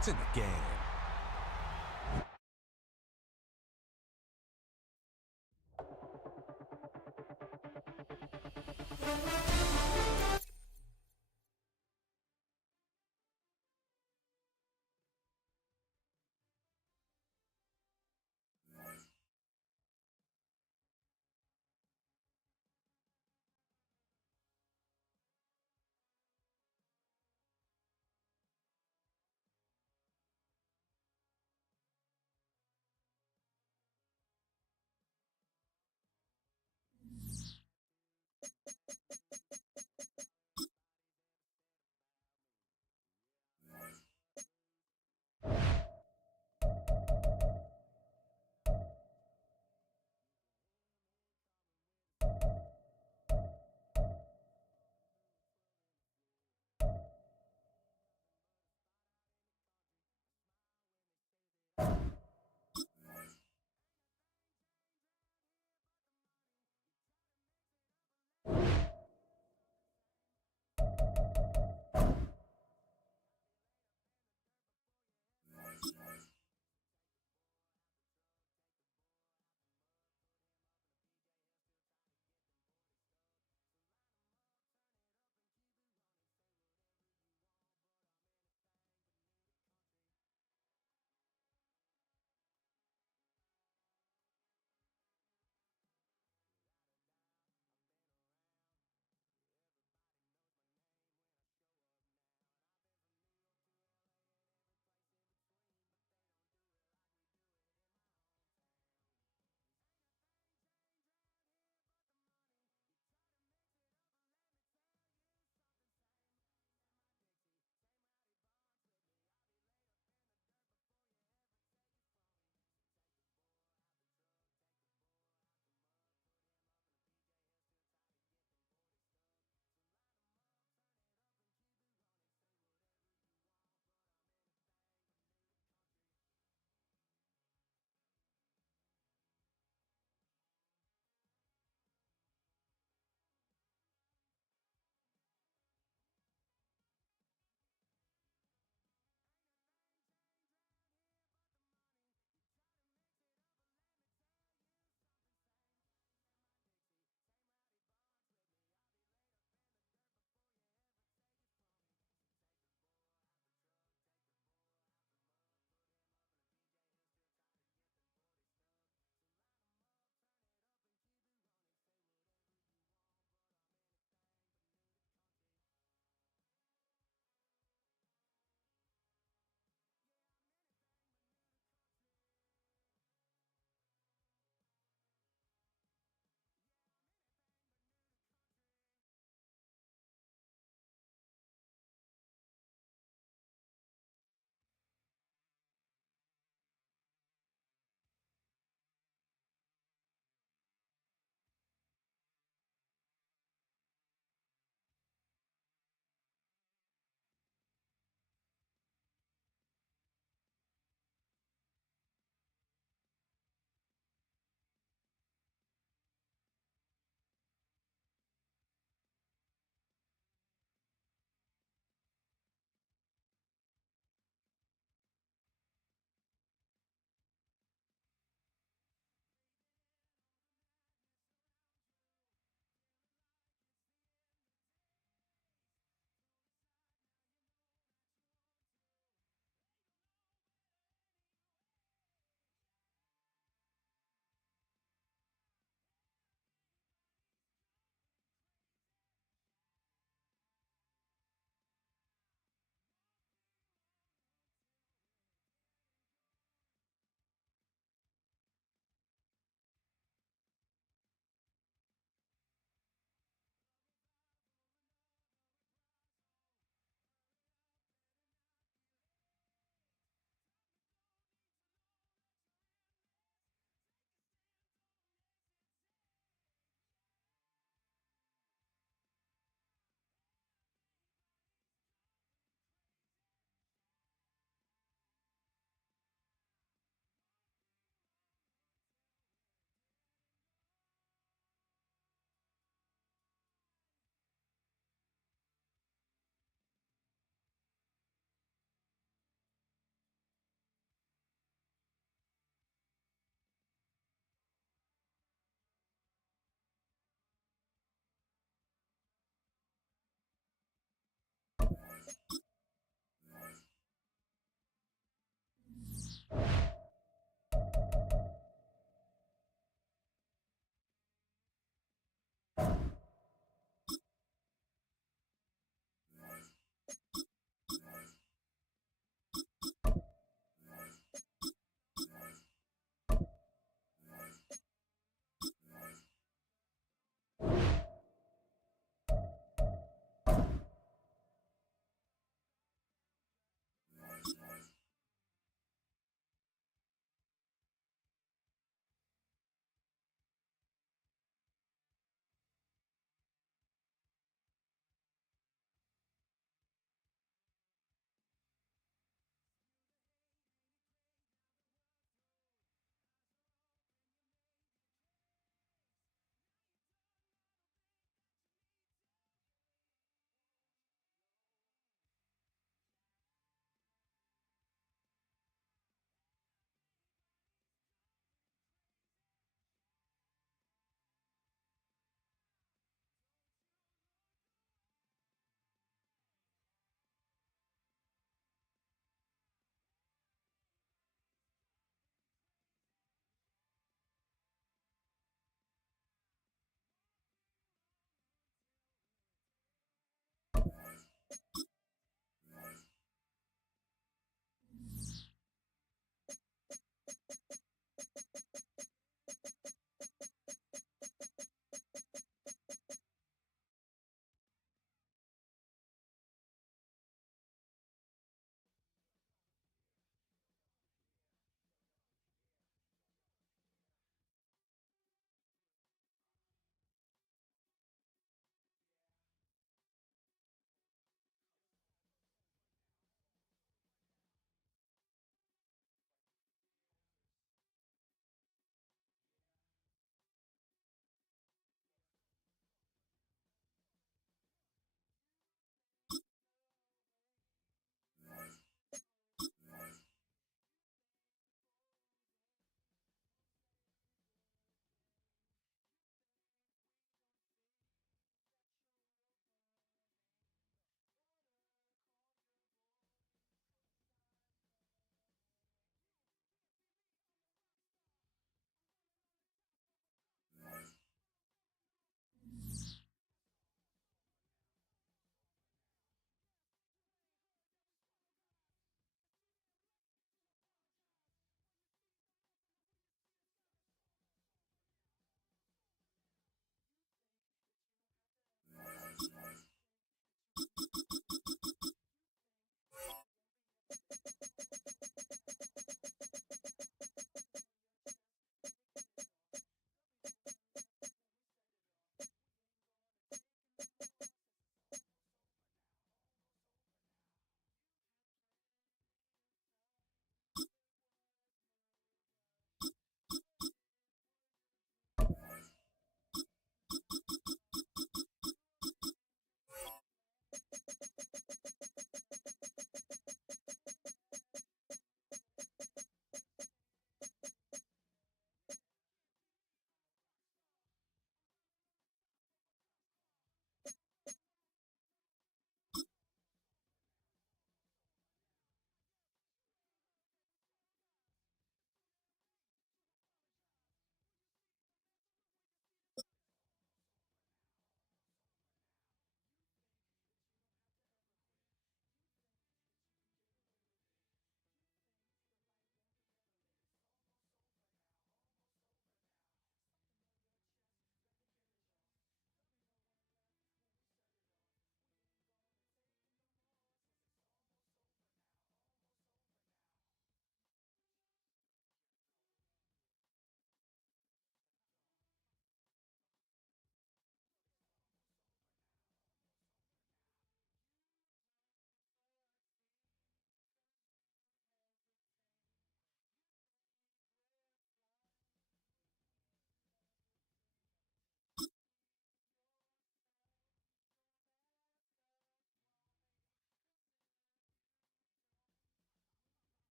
It's in the game.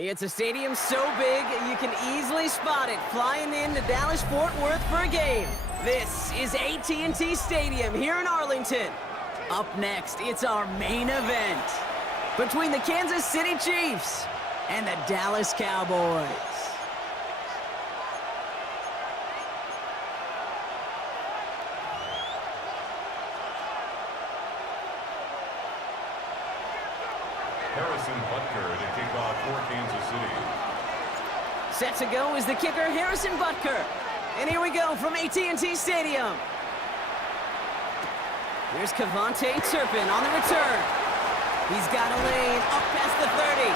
It's a stadium so big, you can easily spot it flying into Dallas-Fort Worth for a game. This is AT&T Stadium here in Arlington. Up next, it's our main event between the Kansas City Chiefs and the Dallas Cowboys. Harrison Butker to kick off for Kansas City. Set to go is the kicker, Harrison Butker. And here we go from AT&T Stadium. Here's Kevontae Turpin on the return. He's got a lane up past the 30.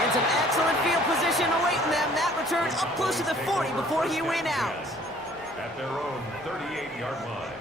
And some excellent field position awaiting them. That return up close to the 40 before he went out. At their own 38-yard line.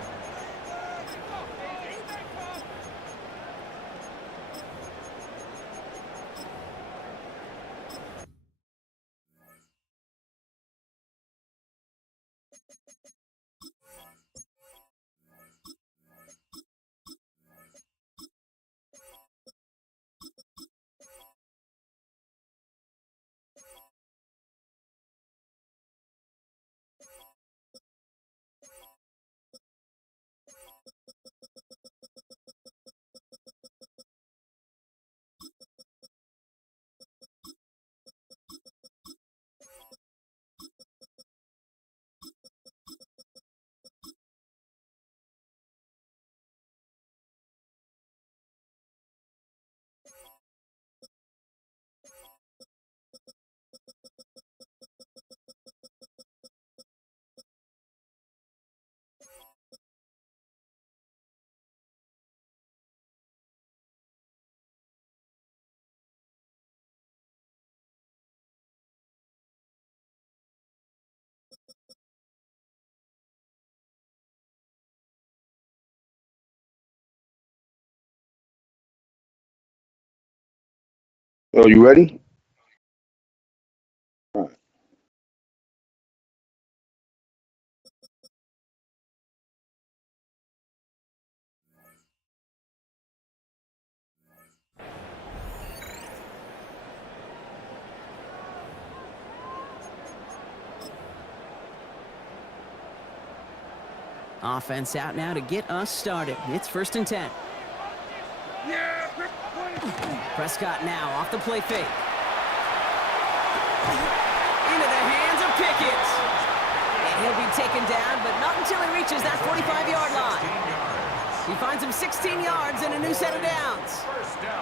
Oh, you ready? All right. Offense out now to get us started. It's 1st and 10. Prescott now off the play fake. Into the hands of Pickett. And he'll be taken down, but not until he reaches that 45-yard line. He finds him 16 yards and a new set of downs.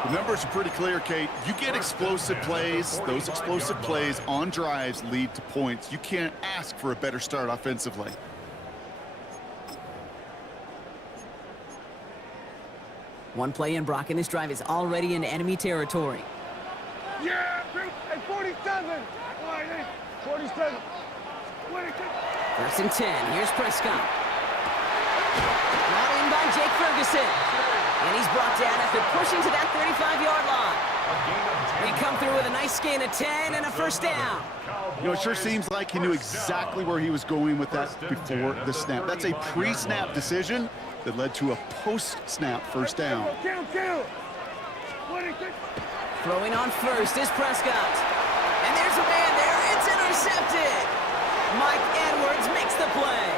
The numbers are pretty clear, Kate. You get explosive plays. Those explosive plays on drives lead to points. You can't ask for a better start offensively. One play in, Brock, and this drive is already in enemy territory. Yeah, at 47. 47. 1st and 10. Here's Prescott. Brought in by Jake Ferguson. And he's brought down after pushing to that 35-yard line. We come through with a nice gain of 10 and a 1st down. You know, it sure seems like he knew exactly where he was going with that before the snap. That's a pre-snap decision that led to a post-snap 1st down. Throwing on first is Prescott. And there's a man there. It's intercepted. Mike Edwards makes the play.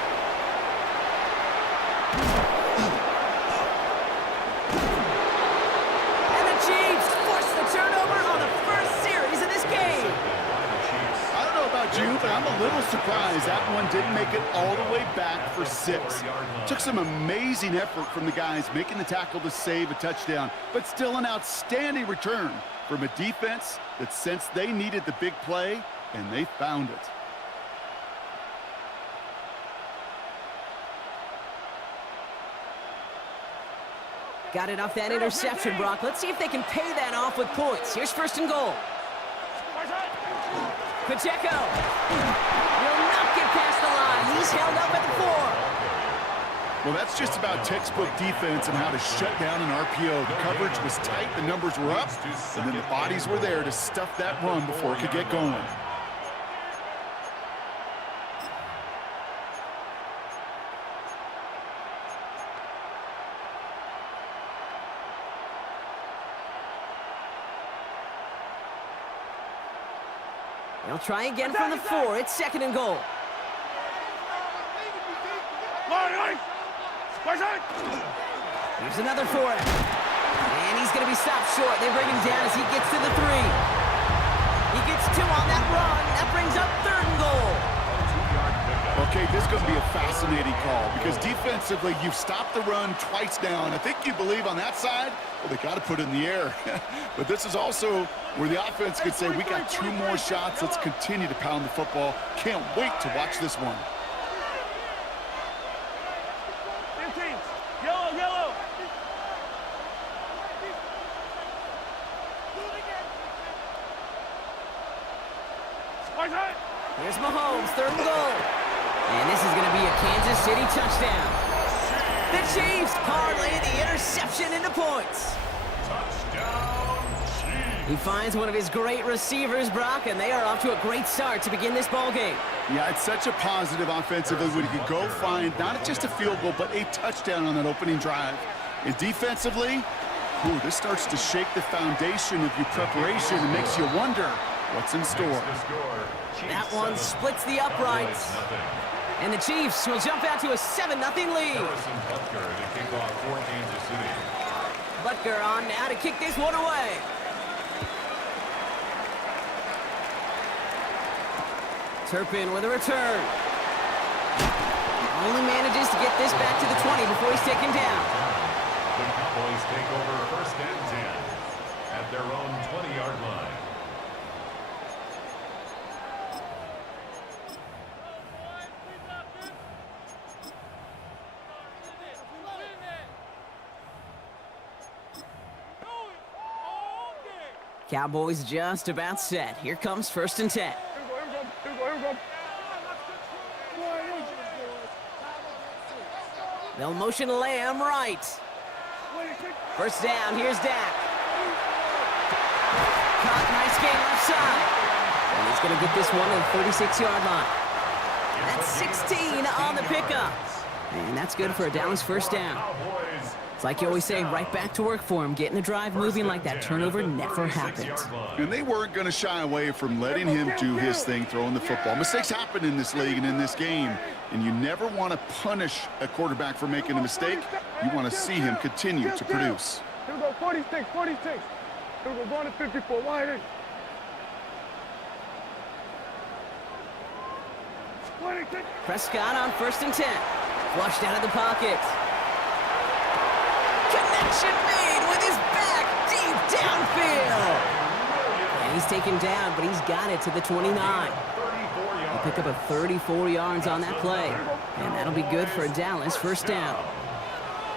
And the Chiefs force the turnover on the first series of this game. I don't know about you, but I'm a little surprised that one didn't make it all the way back for 6. Took some amazing effort from the guys making the tackle to save a touchdown, but still an outstanding return from a defense that sensed they needed the big play, and they found it. Got it off that interception, Brock. Let's see if they can pay that off with points. Here's 1st and goal. Pacheco will not get past the line. He's held up at the 4. Well, that's just about textbook defense and how to shut down an RPO. The coverage was tight, the numbers were up, and then the bodies were there to stuff that run before it could get going. They'll try again from the 4. It's 2nd and goal. Here's another for him. And he's going to be stopped short. They bring him down as he gets to the 3. He gets 2 on that run. That brings up 3rd and goal. Okay, this is going to be a fascinating call because defensively, you've stopped the run twice now, and I think you believe on that side, well, they got to put it in the air. But this is also where the offense could say, we got 2 more shots. Let's continue to pound the football. Can't wait to watch this one. 15. Yellow, yellow. Here's Mahomes, 3rd and goal. And this is going to be a Kansas City touchdown. The Chiefs parlay the interception into points. Touchdown, Chiefs. He finds one of his great receivers, Brock, and they are off to a great start to begin this ball game. Yeah, it's such a positive offensively when you can go find not just a field goal, but a touchdown on that opening drive. And defensively, this starts to shake the foundation of your preparation and makes you wonder what's in store. That one splits the uprights. And the Chiefs will jump out to a 7-0 lead. Harrison Butker to kick off for Kansas City. Butker on now to kick this one away. Turpin with a return. Only manages to get this back to the 20 before he's taken down. The Cowboys take over 1st and 10 at their own 20-yard line. Cowboys just about set. Here comes 1st and 10. They'll motion Lamb right. 1st down, here's Dak. Caught, nice game left side. And he's going to get this one at the 36-yard line. That's 16 on the pickup. And that's good for a Dallas 1st down. It's like you always say, right back to work for him. Getting the drive moving like that turnover never happens. And they weren't going to shy away from letting him do his thing, throwing the football. Mistakes happen in this league and in this game, and you never want to punish a quarterback for making a mistake. You want to see him continue to produce. Here we go, 46, 46. Here we go, going to 54, wide in. 26. Prescott on 1st and 10. Flushed out of the pocket. Connection made with his back deep downfield. And he's taken down, but he's got it to the 29. He'll pick up a 34 yards on that play. And that'll be good for a Dallas 1st down.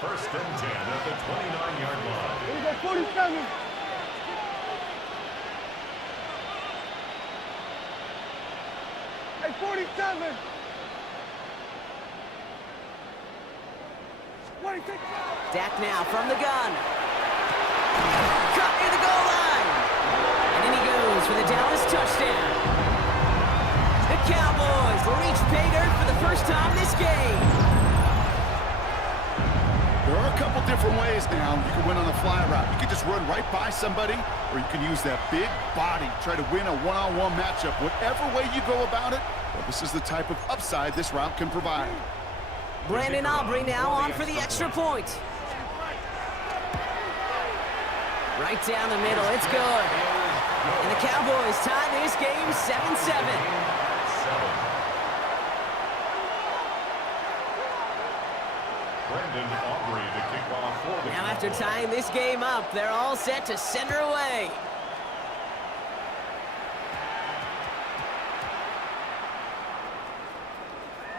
1st and 10 at the 29-yard line. Here we go, 47. Hey, 47. 26. Dak now from the gun. Caught near the goal line. And in he goes for the Dallas touchdown. The Cowboys reach pay dirt for the 1st time this game. There are a couple different ways now you can win on a fly route. You can just run right by somebody, or you can use that big body, try to win a one-on-one matchup. Whatever way you go about it, well, this is the type of upside this route can provide. Brandon Aubrey now on for the extra point. Right down the middle, it's good. And the Cowboys tie this game 7-7. Brandon Aubrey to kick off for the Now after tying this game up, they're all set to send her away.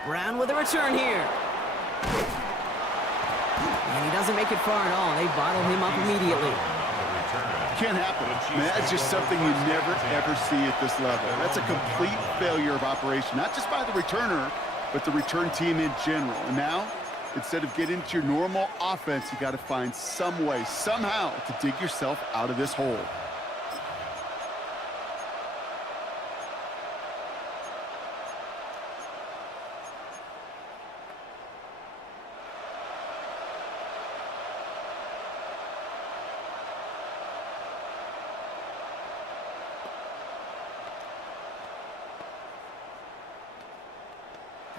Brown with a return here. And he doesn't make it far at all. They bottle him up immediately. Can't happen. Man, that's just something you never, ever see at this level. That's a complete failure of operation, not just by the returner, but the return team in general. And now, instead of getting into your normal offense, you got to find some way, somehow, to dig yourself out of this hole.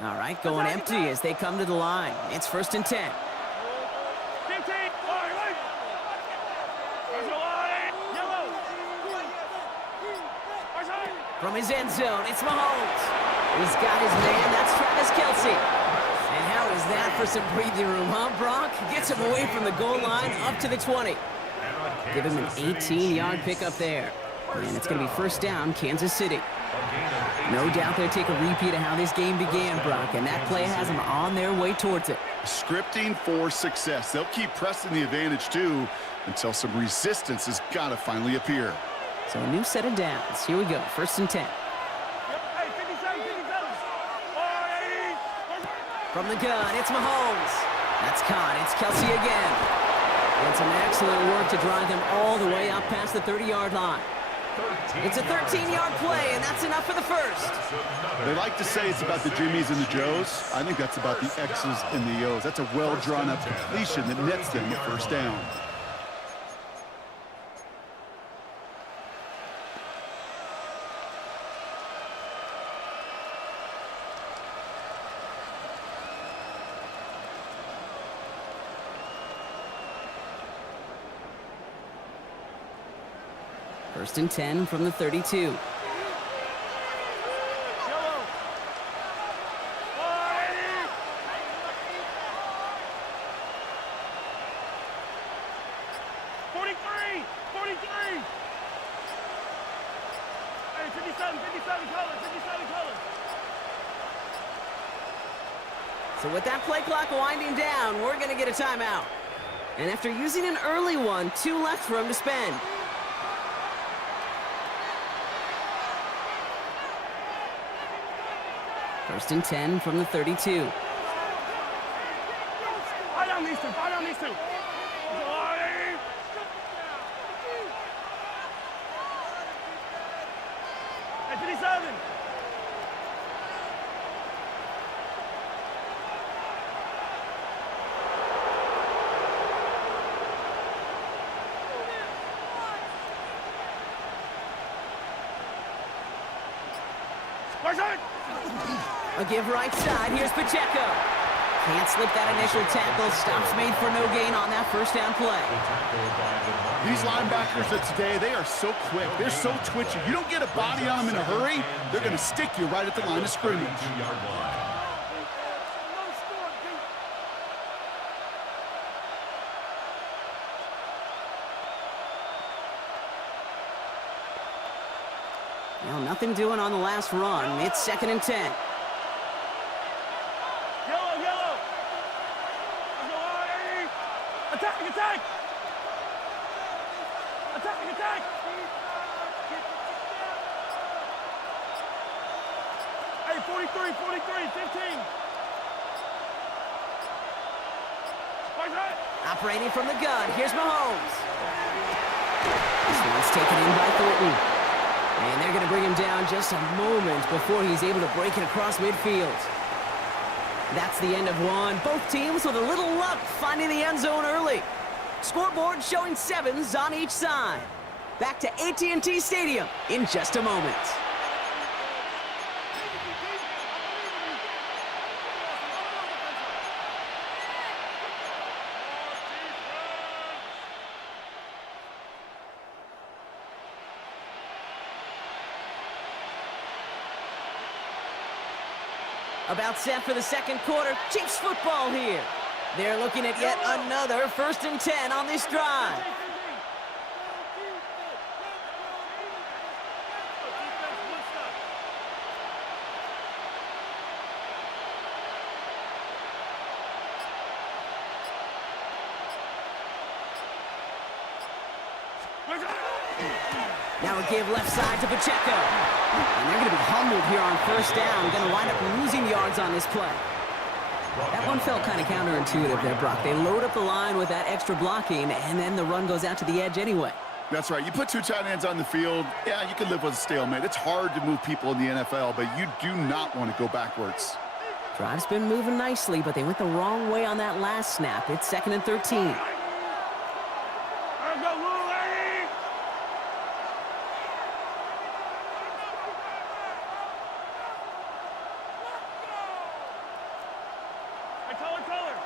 All right, going empty as they come to the line. It's 1st and 10. 15. From his end zone, it's Mahomes. He's got his man. That's Travis Kelce. And how is that for some breathing room, huh, Brock? Gets him away from the goal line up to the 20. Give him an 18-yard pickup there. And it's going to be 1st down, Kansas City. No doubt they'll take a repeat of how this game began, Brock, and that play has them on their way towards it. Scripting for success. They'll keep pressing the advantage, too, until some resistance has got to finally appear. So a new set of downs. Here we go, 1st and 10. From the gun, it's Mahomes. That's caught. It's Kelce again. And some excellent work to drive them all the way up past the 30-yard line. It's a 13-yard play, and that's enough for the first. They like to say it's about the Jimmies and the Joes. I think that's about the X's and the O's. That's a well-drawn-up completion that nets them a 1st down. First and 10 from the 32. So with that play clock winding down, we're going to get a timeout. And after using an early one, 2 left for him to spend. First and 10 from the 32. Fire down these two. Fire down these two. Hey, 57. A give right side. Here's Pacheco. Can't slip that initial tackle. Stops made for no gain on that 1st down play. These linebackers of today, they are so quick. They're so twitchy. You don't get a body on them in a hurry, they're going to stick you right at the line of scrimmage. Well, nothing doing on the last run. It's 2nd and 10. Yellow. Attack. Hey, 43, 15. Operating from the gun. Here's Mahomes. This one's taken in by Thornton. And they're going to bring him down just a moment before he's able to break it across midfield. That's the end of one. Both teams with a little luck finding the end zone early. Scoreboard showing 7s on each side. Back to AT&T Stadium in just a moment. About set for the 2nd quarter. Chiefs football here. They're looking at yet another 1st and 10 on this drive. Now a give left side to Pacheco. And they're going to be humbled here on 1st down. Going to wind up losing yards on this play. That one felt kind of counterintuitive there, Brock. They load up the line with that extra blocking, and then the run goes out to the edge anyway. That's right. You put 2 tight ends on the field, yeah, you can live with a stalemate. It's hard to move people in the NFL, but you do not want to go backwards. Drive's been moving nicely, but they went the wrong way on that last snap. It's 2nd and 13. Taller.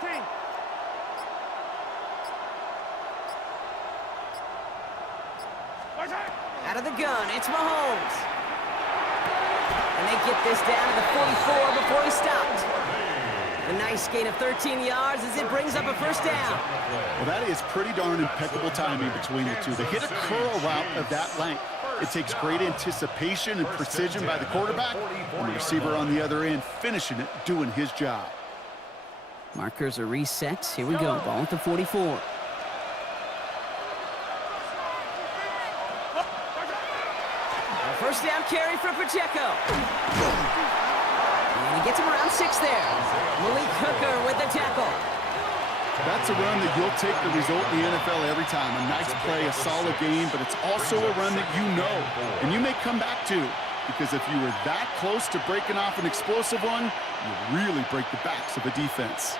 15. Out of the gun, it's Mahomes. And they get this down to the 44 before he stopped. A nice gain of 13 yards as it brings up a first down. Well, that is pretty darn impeccable timing between the two. They hit a curl route of that length. It takes great anticipation and precision by the quarterback, and the receiver on the other end finishing it, doing his job. Markers are reset. Here we go. Ball at the 44. First down carry for Pacheco. And he gets him around 6 there. Malik Hooker with the tackle. That's a run that you'll take the result in the NFL every time. A nice play, a solid game, but it's also a run that you know and you may come back to, because if you were that close to breaking off an explosive one, you really break the backs of a defense.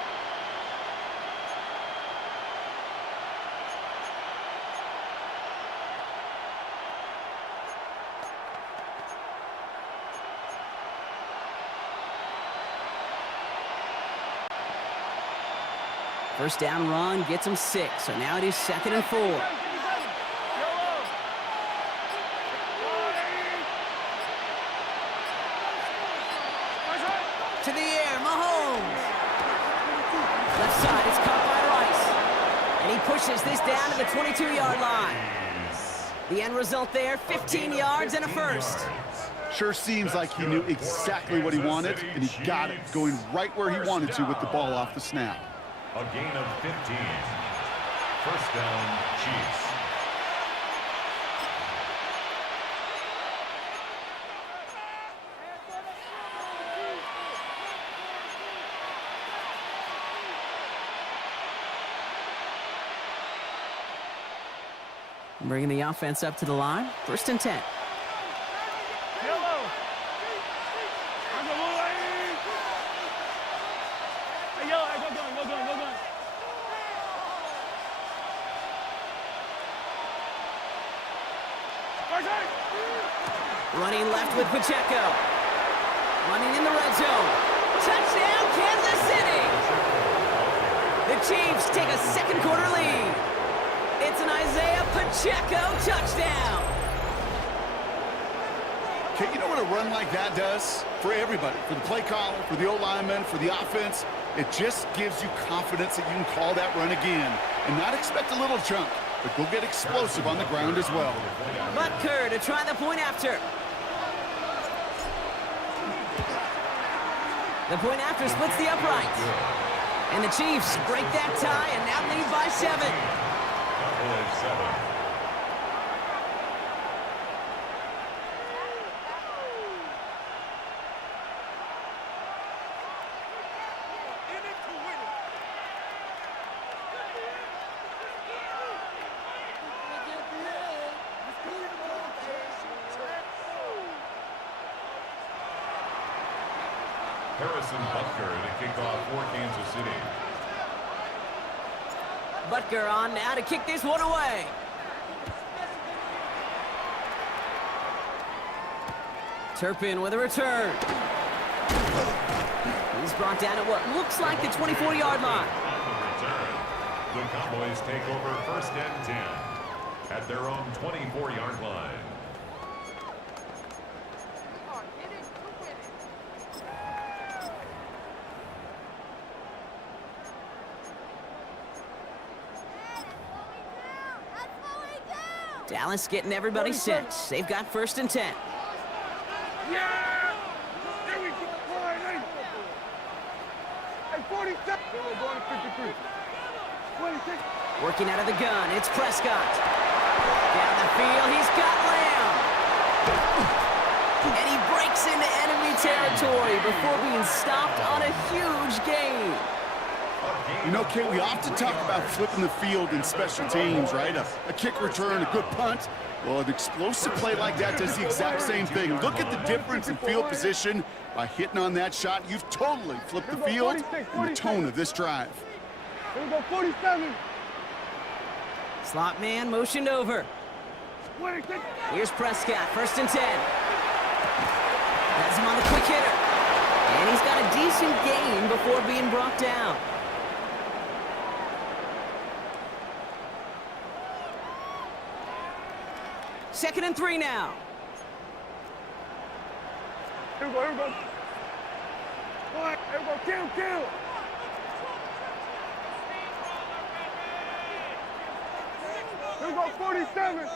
First down run gets him 6, so now it is 2nd and 4. To the air, Mahomes. Left side, it's caught by Rice. And he pushes this down to the 22-yard line. The end result there, 15 yards and a first. Sure seems like he knew exactly what he wanted, and he got it, going right where he wanted to with the ball off the snap. A gain of 15. First down, Chiefs. Bringing the offense up to the line. 1st and 10. Running left with Pacheco. Running in the red zone. Touchdown, Kansas City! The Chiefs take a second quarter lead. It's an Isaiah Pacheco touchdown. Okay, you know what a run like that does? For everybody, for the play caller, for the O-lineman, for the offense, it just gives you confidence that you can call that run again and not expect a little chunk, but go get explosive on the ground as well. Butker to try the point after. The point after splits the uprights. And the Chiefs break that tie and now lead by 7. Harrison Butker to kick off for Kansas City. Butker on now to kick this one away. Turpin with a return. He's brought down at what looks like the 24-yard line. The Cowboys take over 1st and 10 at their own 24-yard line. Dallas getting everybody set. They've got 1st and 10. Yeah! There we go. Hey, 47. We're going to 53. 26. Working out of the gun, it's Prescott. Down the field, he's got Lamb. And he breaks into enemy territory before being stopped on a huge gain. You know, Kate, we often talk about flipping the field in special teams, right? A kick return, a good punt. Well, an explosive play like that does the exact same thing. Look at the difference in field position. By hitting on that shot, you've totally flipped the field and the tone of this drive. Here we go, 47. Slot man motioned over. 26. Here's Prescott, 1st and 10. Has him on the quick hitter. And he's got a decent gain before being brought down. Second and 3 now. Here we go, here we go. All right, here we go, kill. Here we go, 47.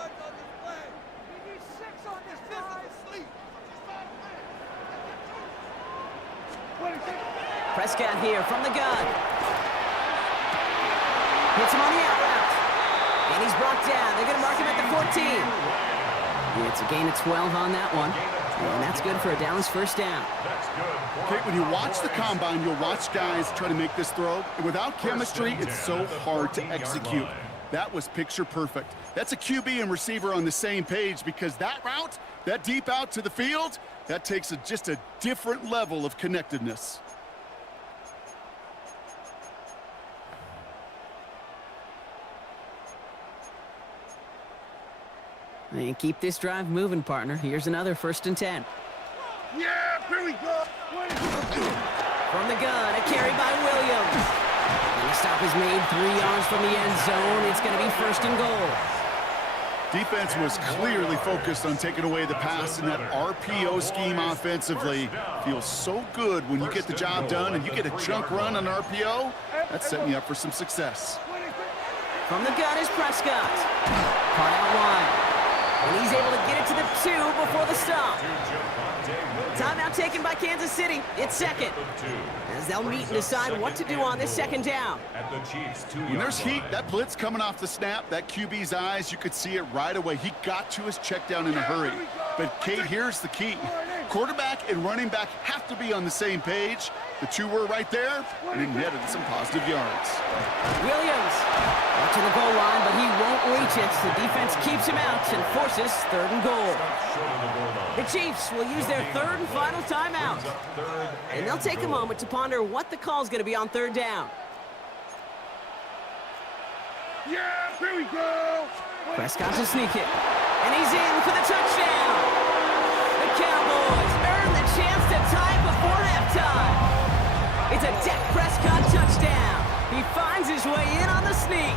Prescott here from the gun. Hits him on the out route. And he's brought down. They're going to mark him at the 14. It's a gain of 12 on that one. And that's good for a Dallas first down. Okay, when you watch the combine, you'll watch guys try to make this throw. And without chemistry, it's so hard to execute. That was picture perfect. That's a QB and receiver on the same page because that route, that deep out to the field, that takes just a different level of connectedness. And keep this drive moving, partner. Here's another 1st and 10. Yeah, here we go. From the gun, a carry by Williams. And the stop is made 3 yards from the end zone. It's going to be 1st and goal. Defense was clearly focused on taking away the pass in that RPO scheme offensively. Feels so good when you get the job done and you get a chunk run on RPO. That's setting you up for some success. From the gun is Prescott. Caught out wide. And he's able to get it to the 2 before the stop. Timeout taken by Kansas City. It's second. As they'll meet and decide what to do on this second down. When there's heat, that blitz coming off the snap, that QB's eyes, you could see it right away. He got to his check down in a hurry. But, Kate, here's the key. Quarterback and running back have to be on the same page. The two were right there, and it netted some positive yards. Williams up to the goal line, but he won't reach it. The defense keeps him out and forces 3rd and goal. The Chiefs will use their 3rd and final timeout. And they'll take a moment to ponder what the call is going to be on 3rd down. Yeah, here we go. Prescott to sneak it. And he's in for the touchdown. The Cowboys earn the chance to tie it before halftime. It's a Dak Prescott touchdown. He finds his way in on the sneak.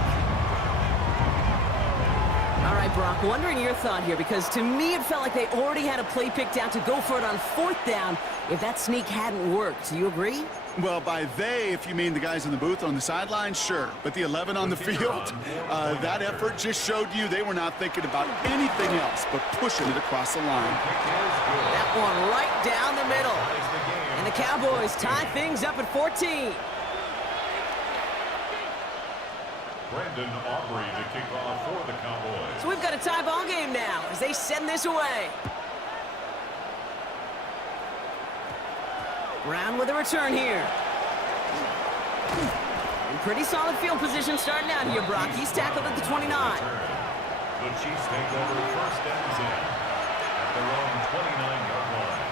All right, Brock, wondering your thought here, because to me it felt like they already had a play picked out to go for it on 4th down if that sneak hadn't worked. Do you agree? Well, by they, if you mean the guys in the booth on the sideline, sure. But the 11 on the field, that effort just showed you they were not thinking about anything else but pushing it across the line. That one right down the middle. And the Cowboys tie things up at 14. Brandon Aubrey to kick off for the Cowboys. So we've got a tie ball game now as they send this away. Brown with a return here. And pretty solid field position starting out here, Brock. He's tackled at the 29. The Chiefs take over 1st and 10 at their own 29-yard line.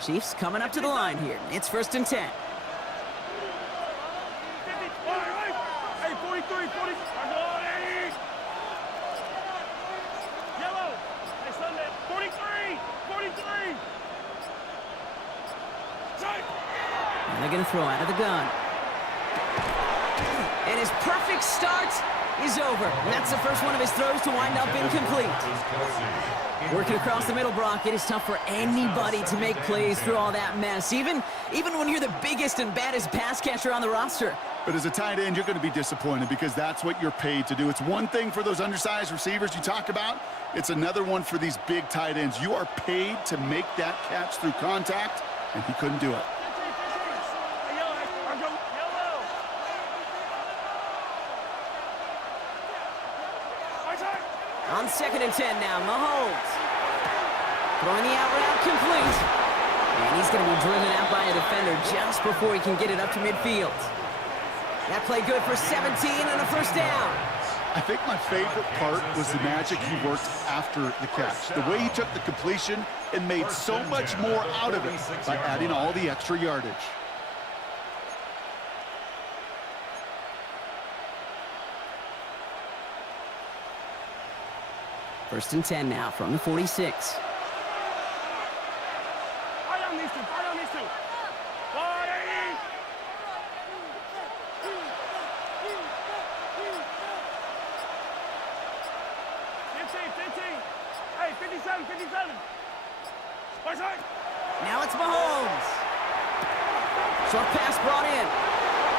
Chiefs coming up to the line here. It's 1st and 10. Hey, 43, 40. Yellow. Hey, Sunday. 43, 43. And they're going to throw out of the gun. And his perfect start is over. And that's the first one of his throws to wind up incomplete. Working across the middle, Brock, it is tough for anybody to make plays through all that mess, even when you're the biggest and baddest pass catcher on the roster. But as a tight end, you're going to be disappointed because that's what you're paid to do. It's one thing for those undersized receivers you talk about. It's another one for these big tight ends. You are paid to make that catch through contact, and he couldn't do it. On 2nd and 10 now, Mahomes. Throwing the out route complete. And he's going to be driven out by a defender just before he can get it up to midfield. That play good for 17 and a first down. I think my favorite part was the magic he worked after the catch. The way he took the completion and made so much more out of it by adding all the extra yardage. First and 10 now from the 46. Hey, 57, 57. Now it's Mahomes. Short pass brought in.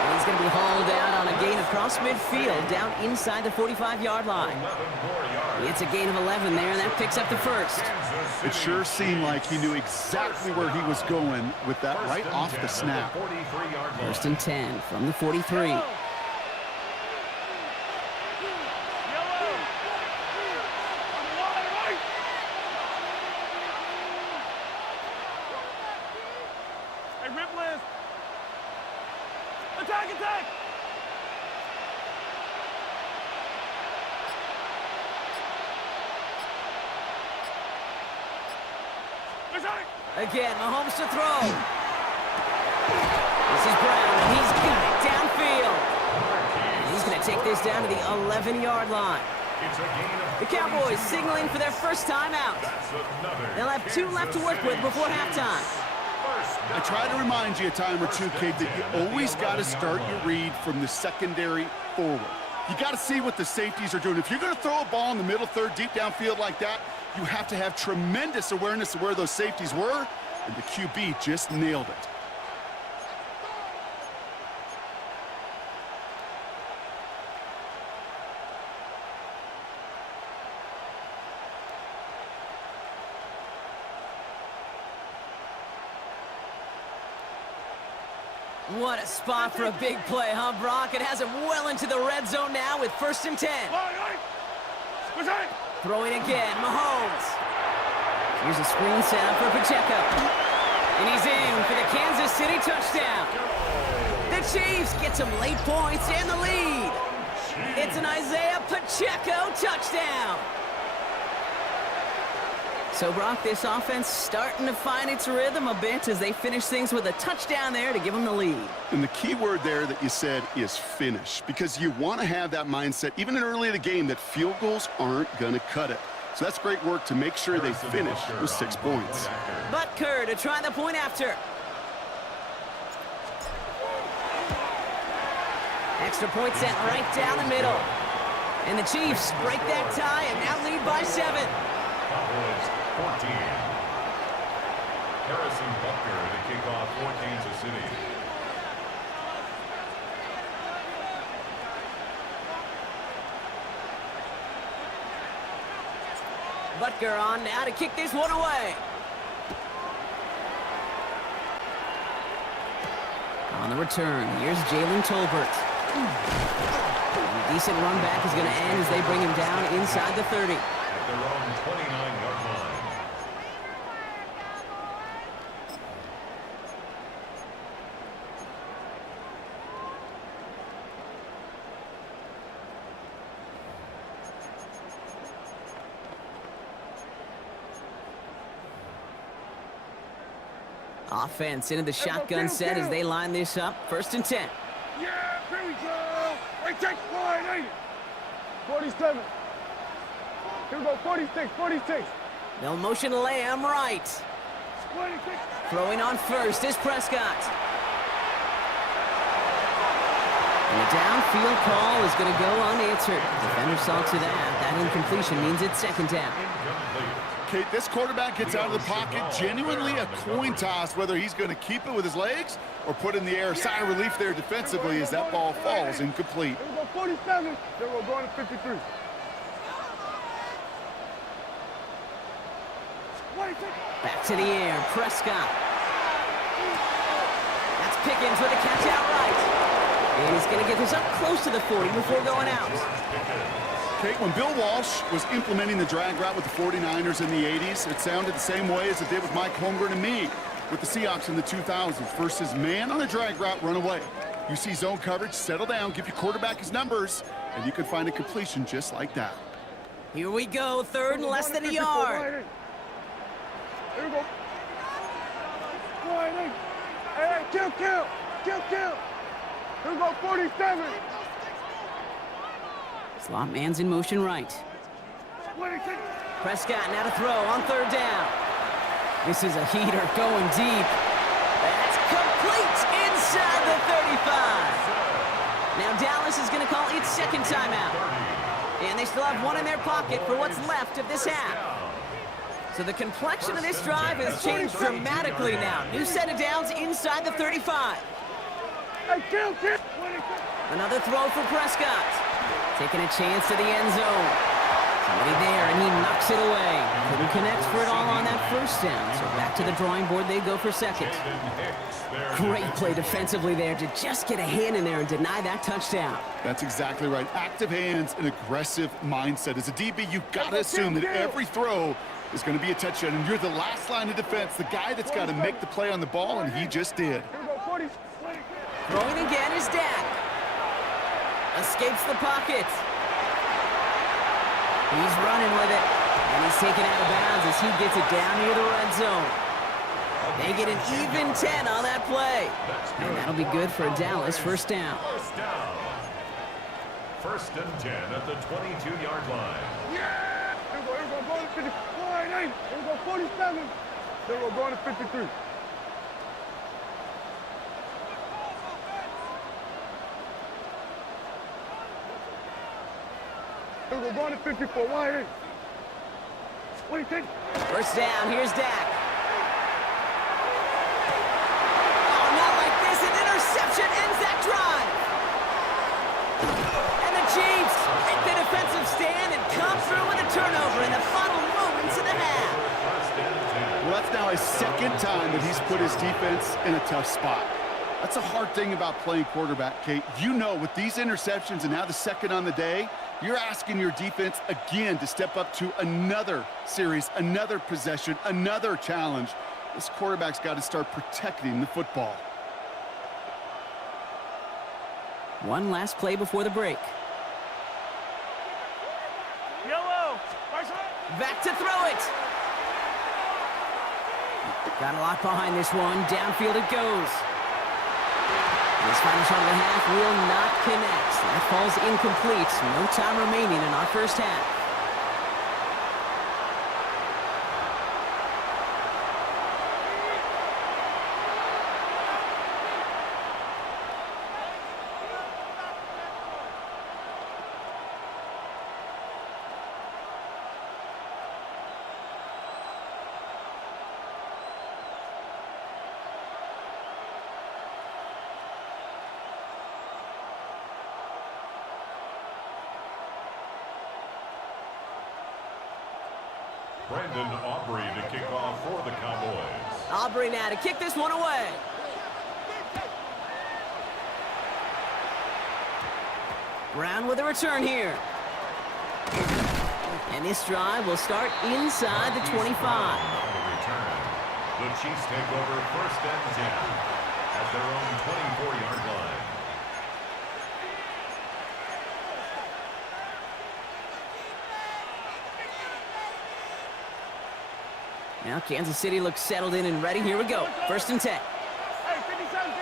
And he's going to be hauled down on a gain across midfield, down inside the 45-yard line. It's a gain of 11 there, and that picks up the first. It sure seemed like he knew exactly where he was going with that right off the snap. First and 10 from the 43. Attack, attack! Again, Mahomes to throw. This is Brown, and he's got it downfield. And he's going to take this down to the 11-yard line. The Cowboys signaling for their first time out. They'll have 2 left to work with before halftime. I try to remind you a time or two, Kate, that you always got to start your read from the secondary forward. You got to see what the safeties are doing. If you're going to throw a ball in the middle third, deep downfield like that, you have to have tremendous awareness of where those safeties were, and the QB just nailed it. What a spot for a big play, huh, Brock? It has him well into the red zone now with first and 10. Throwing again, Mahomes. Here's a screen setup for Pacheco. And he's in for the Kansas City touchdown. The Chiefs get some late points and the lead. It's an Isaiah Pacheco touchdown. So, Brock, this offense starting to find its rhythm a bit as they finish things with a touchdown there to give them the lead. And the key word there that you said is finish, because you want to have that mindset, even in early in the game, that field goals aren't going to cut it. So that's great work to make sure they finish with 6 points. Butker to try the point after. Extra point set right down the middle. And the Chiefs break that tie and now lead by 7. Cowboys 14. Harrison Butker to kick off for Kansas City. Butker on now to kick this one away. On the return, here's Jalen Tolbert. A decent run back is going to end as they bring him down inside the 30. At their own 29-yard line. Offense into the shotgun set as they line this up. First and 10. Yeah, here we go. Wait, take line, ain't it? 47. Here we go, 46, 46. They'll motion Lamb right. 26. Throwing on first is Prescott. And the downfield call is going to go unanswered. Defender saw to that. That incompletion means it's second down. Kate, this quarterback gets out of the pocket, genuinely a coin toss, whether he's going to keep it with his legs or put in the air. Sigh of relief there defensively as that ball falls incomplete. Here we go, 47. Then we're going to 53. Back to the air, Prescott. That's Pickens with a catch outright. And he's going to get this up close to the 40 before going out. Kate, when Bill Walsh was implementing the drag route with the 49ers in the 80s, it sounded the same way as it did with Mike Holmgren and me with the Seahawks in the 2000s. Versus man on a drag route, run away. You see zone coverage, settle down, give your quarterback his numbers, and you can find a completion just like that. Here we go, third and less than a yard. Here we go. Hey, kill. Here we go, 47. Slot man's in motion right. Prescott now to throw on third down. This is a heater going deep. That's complete inside the 35. Now Dallas is going to call its second timeout. And they still have one in their pocket for what's left of this half. So the complexion of this drive has changed dramatically now. New set of downs inside the 35. Another throw for Prescott. Taking a chance to the end zone. Somebody there, and he knocks it away. Couldn't connect for it all on that first down. So back to the drawing board they go for second. Great play defensively there to just get a hand in there and deny that touchdown. That's exactly right. Active hands and aggressive mindset. As a DB, you've got to assume that every throw is going to be a touchdown, and you're the last line of defense, the guy that's got to make the play on the ball, and he just did. Throwing again is Dak. Escapes the pocket. He's running with it, and he's taken out of bounds as he gets it down near the red zone. They get an even 10 on that play, and that'll be good for a Dallas first down. First and 10 at the 22-yard line. Yeah! Here we go, going to 50. Here we go, 47. Here we go, going to 53. Here we go, going to 54. Wide in. What do you think? First down, here's Dak. Oh, not like this. An interception ends that drive. And the Chiefs make the defensive stand and come through with a turnover in the final moments of the half. Well, that's now his second time that he's put his defense in a tough spot. That's a hard thing about playing quarterback, Kate. You know, with these interceptions and now the second on the day, you're asking your defense again to step up to another series, another possession, another challenge. This quarterback's got to start protecting the football. One last play before the break. Yellow. Back to throw it. Got a lot behind this one. Downfield it goes. This final shot of the half will not connect. That falls incomplete. No time remaining in our first half. Brandon Aubrey to kick off for the Cowboys. Aubrey now to kick this one away. Brown with a return here. And this drive will start inside the 25. The Chiefs take over first and 10 at their own 24-yard line. Now Kansas City looks settled in and ready. Here we go. First and 10. Hey, 57.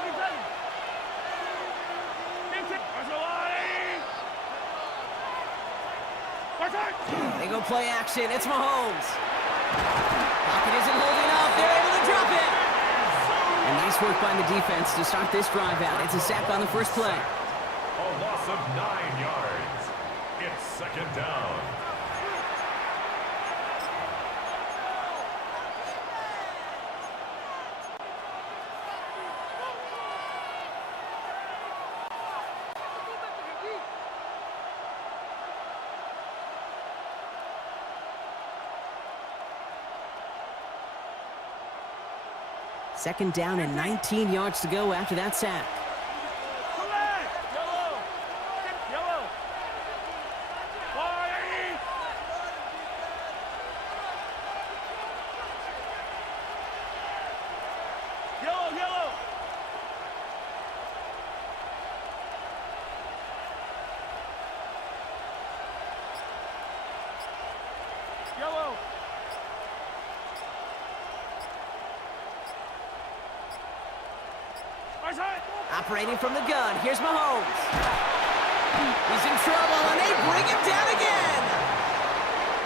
They go play action. It's Mahomes. Pocket isn't holding up. They're able to drop it. And nice work by the defense to start this drive out. It's a sack on the first play. A loss of 9 yards. It's second down. Second down and 19 yards to go after that sack. Yellow. Operating from the gun, here's Mahomes. He's in trouble, and they bring him down again.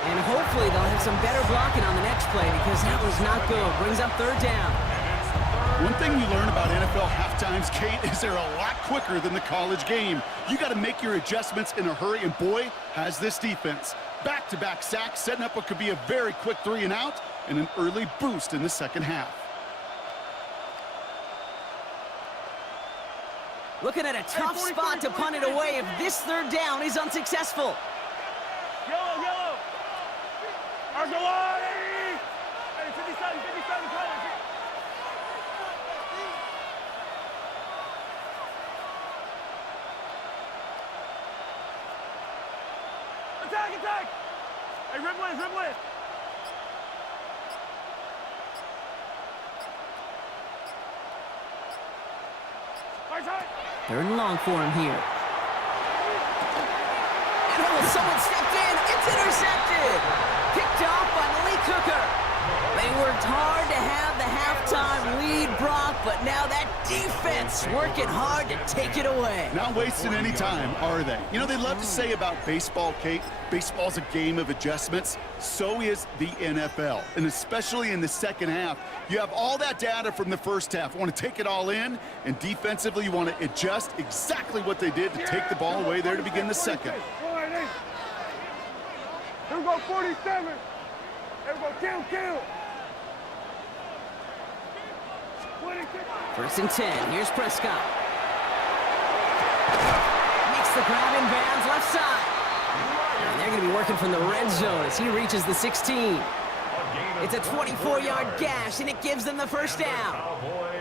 And hopefully they'll have some better blocking on the next play because that was not good. Brings up third down. One thing you learn about NFL halftimes, Kate, is they're a lot quicker than the college game. You got to make your adjustments in a hurry, and boy, has this defense. Back-to-back sacks, setting up what could be a very quick 3-and-out and an early boost in the second half. Looking at a tough spot to punt it away if this third down is unsuccessful. Yellow, yellow. Argo line. Hey, 57, 57, colors. Attack, attack. Hey, rip with, rip with. Third and long for him here. And oh, someone stepped in. It's intercepted. Picked off by Malik Hooker. They worked hard to have the halftime lead, Brock, but now that defense working hard to take it away. Not wasting any time, are they? You know, they love to say about baseball, Kate, baseball's a game of adjustments. So is the NFL. And especially in the second half, you have all that data from the first half. You want to take it all in, and defensively you want to adjust exactly what they did to take the ball away there to begin the second. Here we go, 47. Here we go, kill. 26. First and 10. Here's Prescott. Makes the grab in bounds left side. And they're going to be working from the red zone as he reaches the 16. It's a 24-yard gash, and it gives them the first down.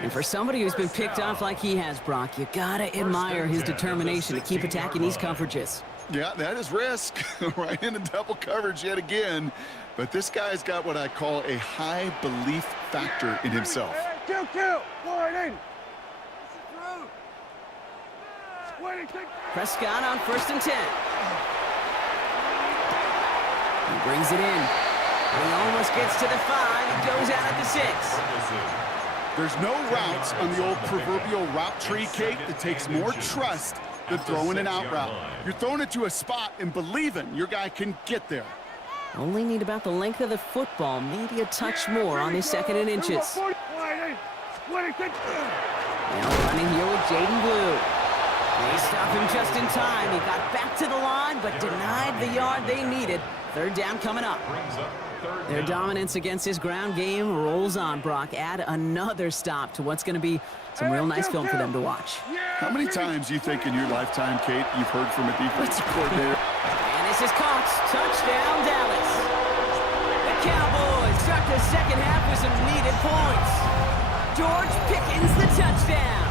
And for somebody who's been picked off like he has, Brock, you got to admire his determination to keep attacking these coverages. Yeah, that is risk. Right into double coverage yet again. But this guy's got what I call a high belief factor in himself. Kill. 480. Prescott on first and 10. He brings it in. He almost gets to the 5 and goes out at the 6. There's no routes on the old proverbial route tree, Kate, that takes more trust than throwing an out route. You're throwing it to a spot and believing your guy can get there. Only need about the length of the football, maybe a touch more on his second and inches. Now running here with Jaden Blue. They stop him just in time. He got back to the line, but denied the yard they needed. Third down coming up. Their dominance against his ground game rolls on, Brock. Add another stop to what's going to be some real nice film for them to watch. How many times do you think in your lifetime, Kate, you've heard from a defensive coordinator? And this is caught. Touchdown, Dallas. The Cowboys start the second half with some needed points. George Pickens the touchdown.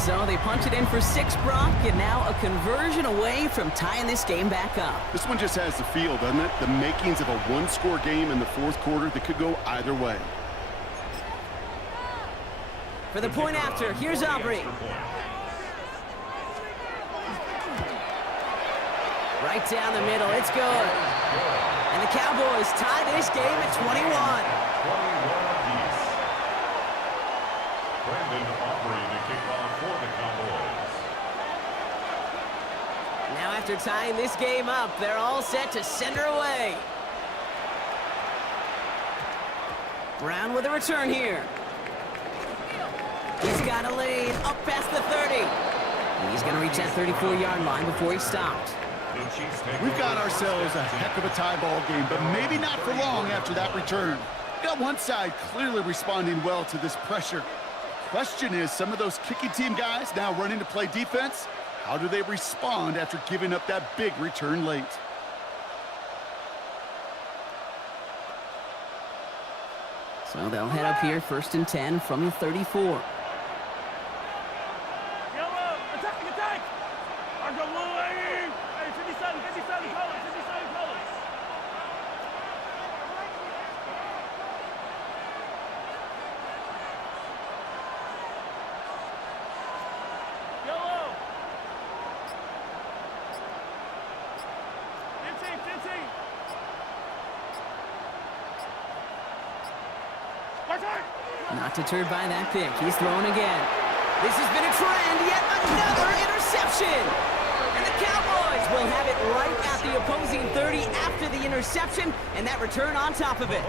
So they punch it in for 6, Brock, and now a conversion away from tying this game back up. This one just has the feel, doesn't it? The makings of a one-score game in the fourth quarter that could go either way. For the point after, here's Aubrey. Right down the middle, it's good. And the Cowboys tie this game at 21. Now after tying this game up, they're all set to send her away. Brown with a return here. He's got a lead up past the 30. He's going to reach that 34-yard line before he stopped. We've got ourselves a heck of a tie ball game, but maybe not for long after that return. Got one side clearly responding well to this pressure. Question is, some of those kicking team guys now running to play defense, how do they respond after giving up that big return late? So they'll head up here, first and 10 from the 34. Yellow, attack! Argo League! Hey, 57 colors, 57 colors. Yellow! 15. Not deterred by that pick. He's throwing again. This has been a trend. Yet another interception. And the Cowboys will have it right at the opposing 30 after the interception, and that return on top of it.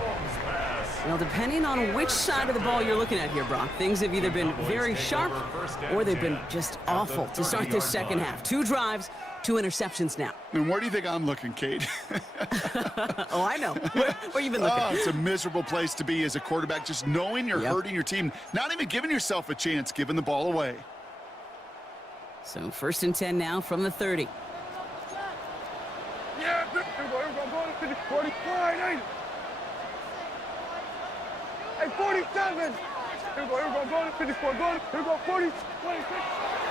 Well, depending on which side of the ball you're looking at here, Brock, things have either been very sharp or they've been just awful to start this second half. 2 drives, 2 interceptions now. And where do you think I'm looking, Kate? Oh, I know. Where you been looking? Oh, it's a miserable place to be as a quarterback, just knowing you're hurting your team, not even giving yourself a chance, giving the ball away. So 1st and 10 now from the 30. Yeah, here we go, 45, 80. Hey, 47. Here we go, 54, here we go, 40, 26.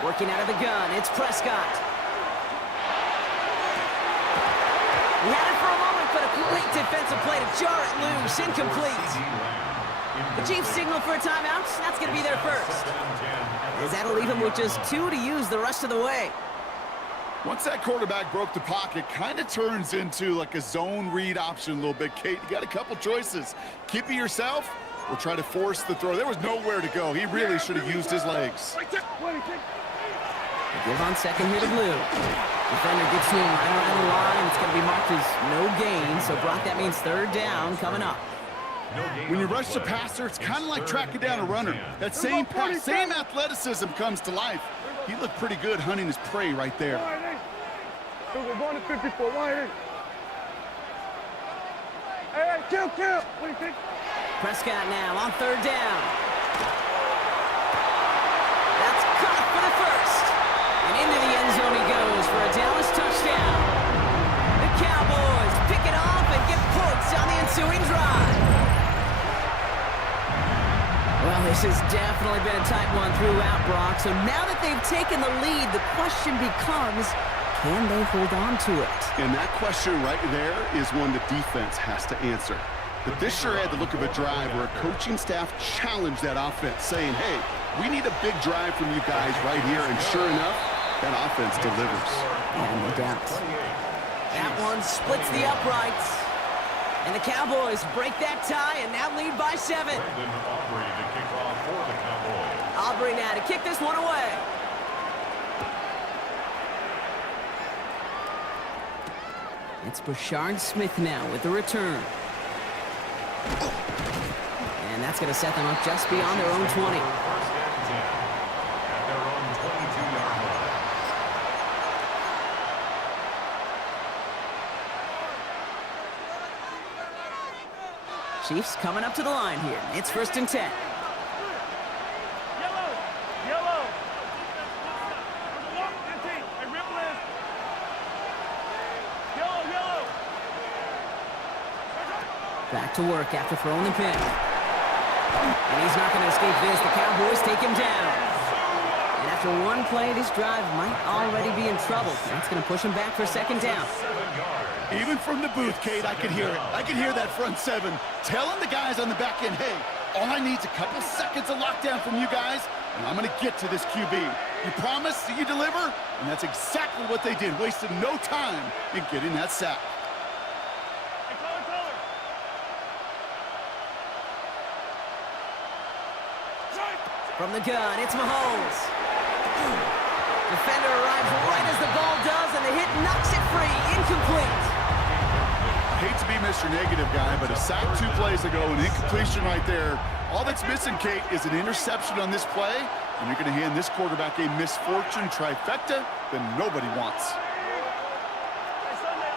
Working out of the gun, it's Prescott. He had it for a moment, but a great defensive play to jar it loose, incomplete. The Chiefs signal for a timeout. That's going to be their first. As that'll leave him with just 2 to use the rest of the way. Once that quarterback broke the pocket, kind of turns into like a zone read option a little bit, Kate. You got a couple choices. Keep it yourself or try to force the throw. There was nowhere to go. He really should have used his legs. They give on second here to Blue. Defender gets to him right around the line. It's going to be marked as no gain. So, Brock, that means 3rd down coming up. When you rush the passer, it's kind of like tracking down a runner. That same pass, same athleticism comes to life. He looked pretty good hunting his prey right there. We're going to 54, wide. Hey, kill. What do you think? Prescott now on 3rd down. That's caught for the first. And into the end zone he goes for a Dallas touchdown. The Cowboys pick it off and get points on the ensuing drive. Well, this has definitely been a tight one throughout, Brock. So now that they've taken the lead, the question becomes, can they hold on to it? And that question right there is one the defense has to answer. But this sure had the look of a drive where a coaching staff challenged that offense, saying, hey, we need a big drive from you guys right here. And sure enough, that offense delivers. Yeah, no doubt. That one splits the uprights. And the Cowboys break that tie and now lead by 7. Aubrey to kick off for the Cowboys. Aubrey now to kick this one away. It's Brashard Smith now with the return. And that's going to set them up just beyond their own 20. 1st and 10 at their own 22-yard line. Chiefs coming up to the line here. It's 1st and 10. Yellow. Yellow. Back to work after throwing the pin. And he's not going to escape this. The Cowboys take him down. And after one play, this drive might already be in trouble. That's going to push him back for 2nd down. Even from the booth, Kate, I could hear it. I could hear that front 7 telling the guys on the back end, hey, all I need is a couple seconds of lockdown from you guys, and I'm going to get to this QB. You promise that you deliver? And that's exactly what they did, wasted no time in getting that sack. From the gun, it's Mahomes. Defender arrives right as the ball does, and the hit knocks it free. Incomplete. Hate to be Mr. Negative guy, but a sack 2 plays ago, an incompletion right there. All that's missing, Kate, is an interception on this play, and you're going to hand this quarterback a misfortune trifecta that nobody wants. Hey, Sunday.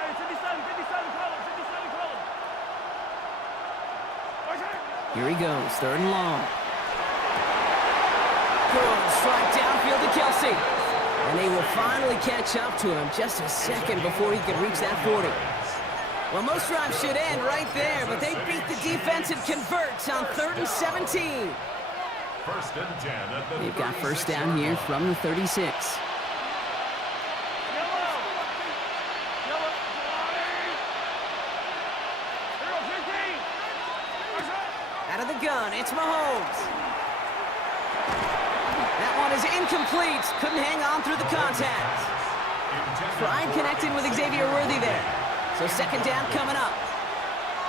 Hey, 57, call him. Here he goes, 3rd and long. Good strike downfield to Kelsey. And they will finally catch up to him just a second before he can reach that 40. Well, most drives should end right there, but they beat the defense and convert on 3rd and 17. 1st and 10 at the They've got 1st down here from the 36. Out of the gun, it's Mahomes. That one is incomplete. Couldn't hang on through the contact. Tried connecting with Xavier Worthy there. So 2nd down coming up.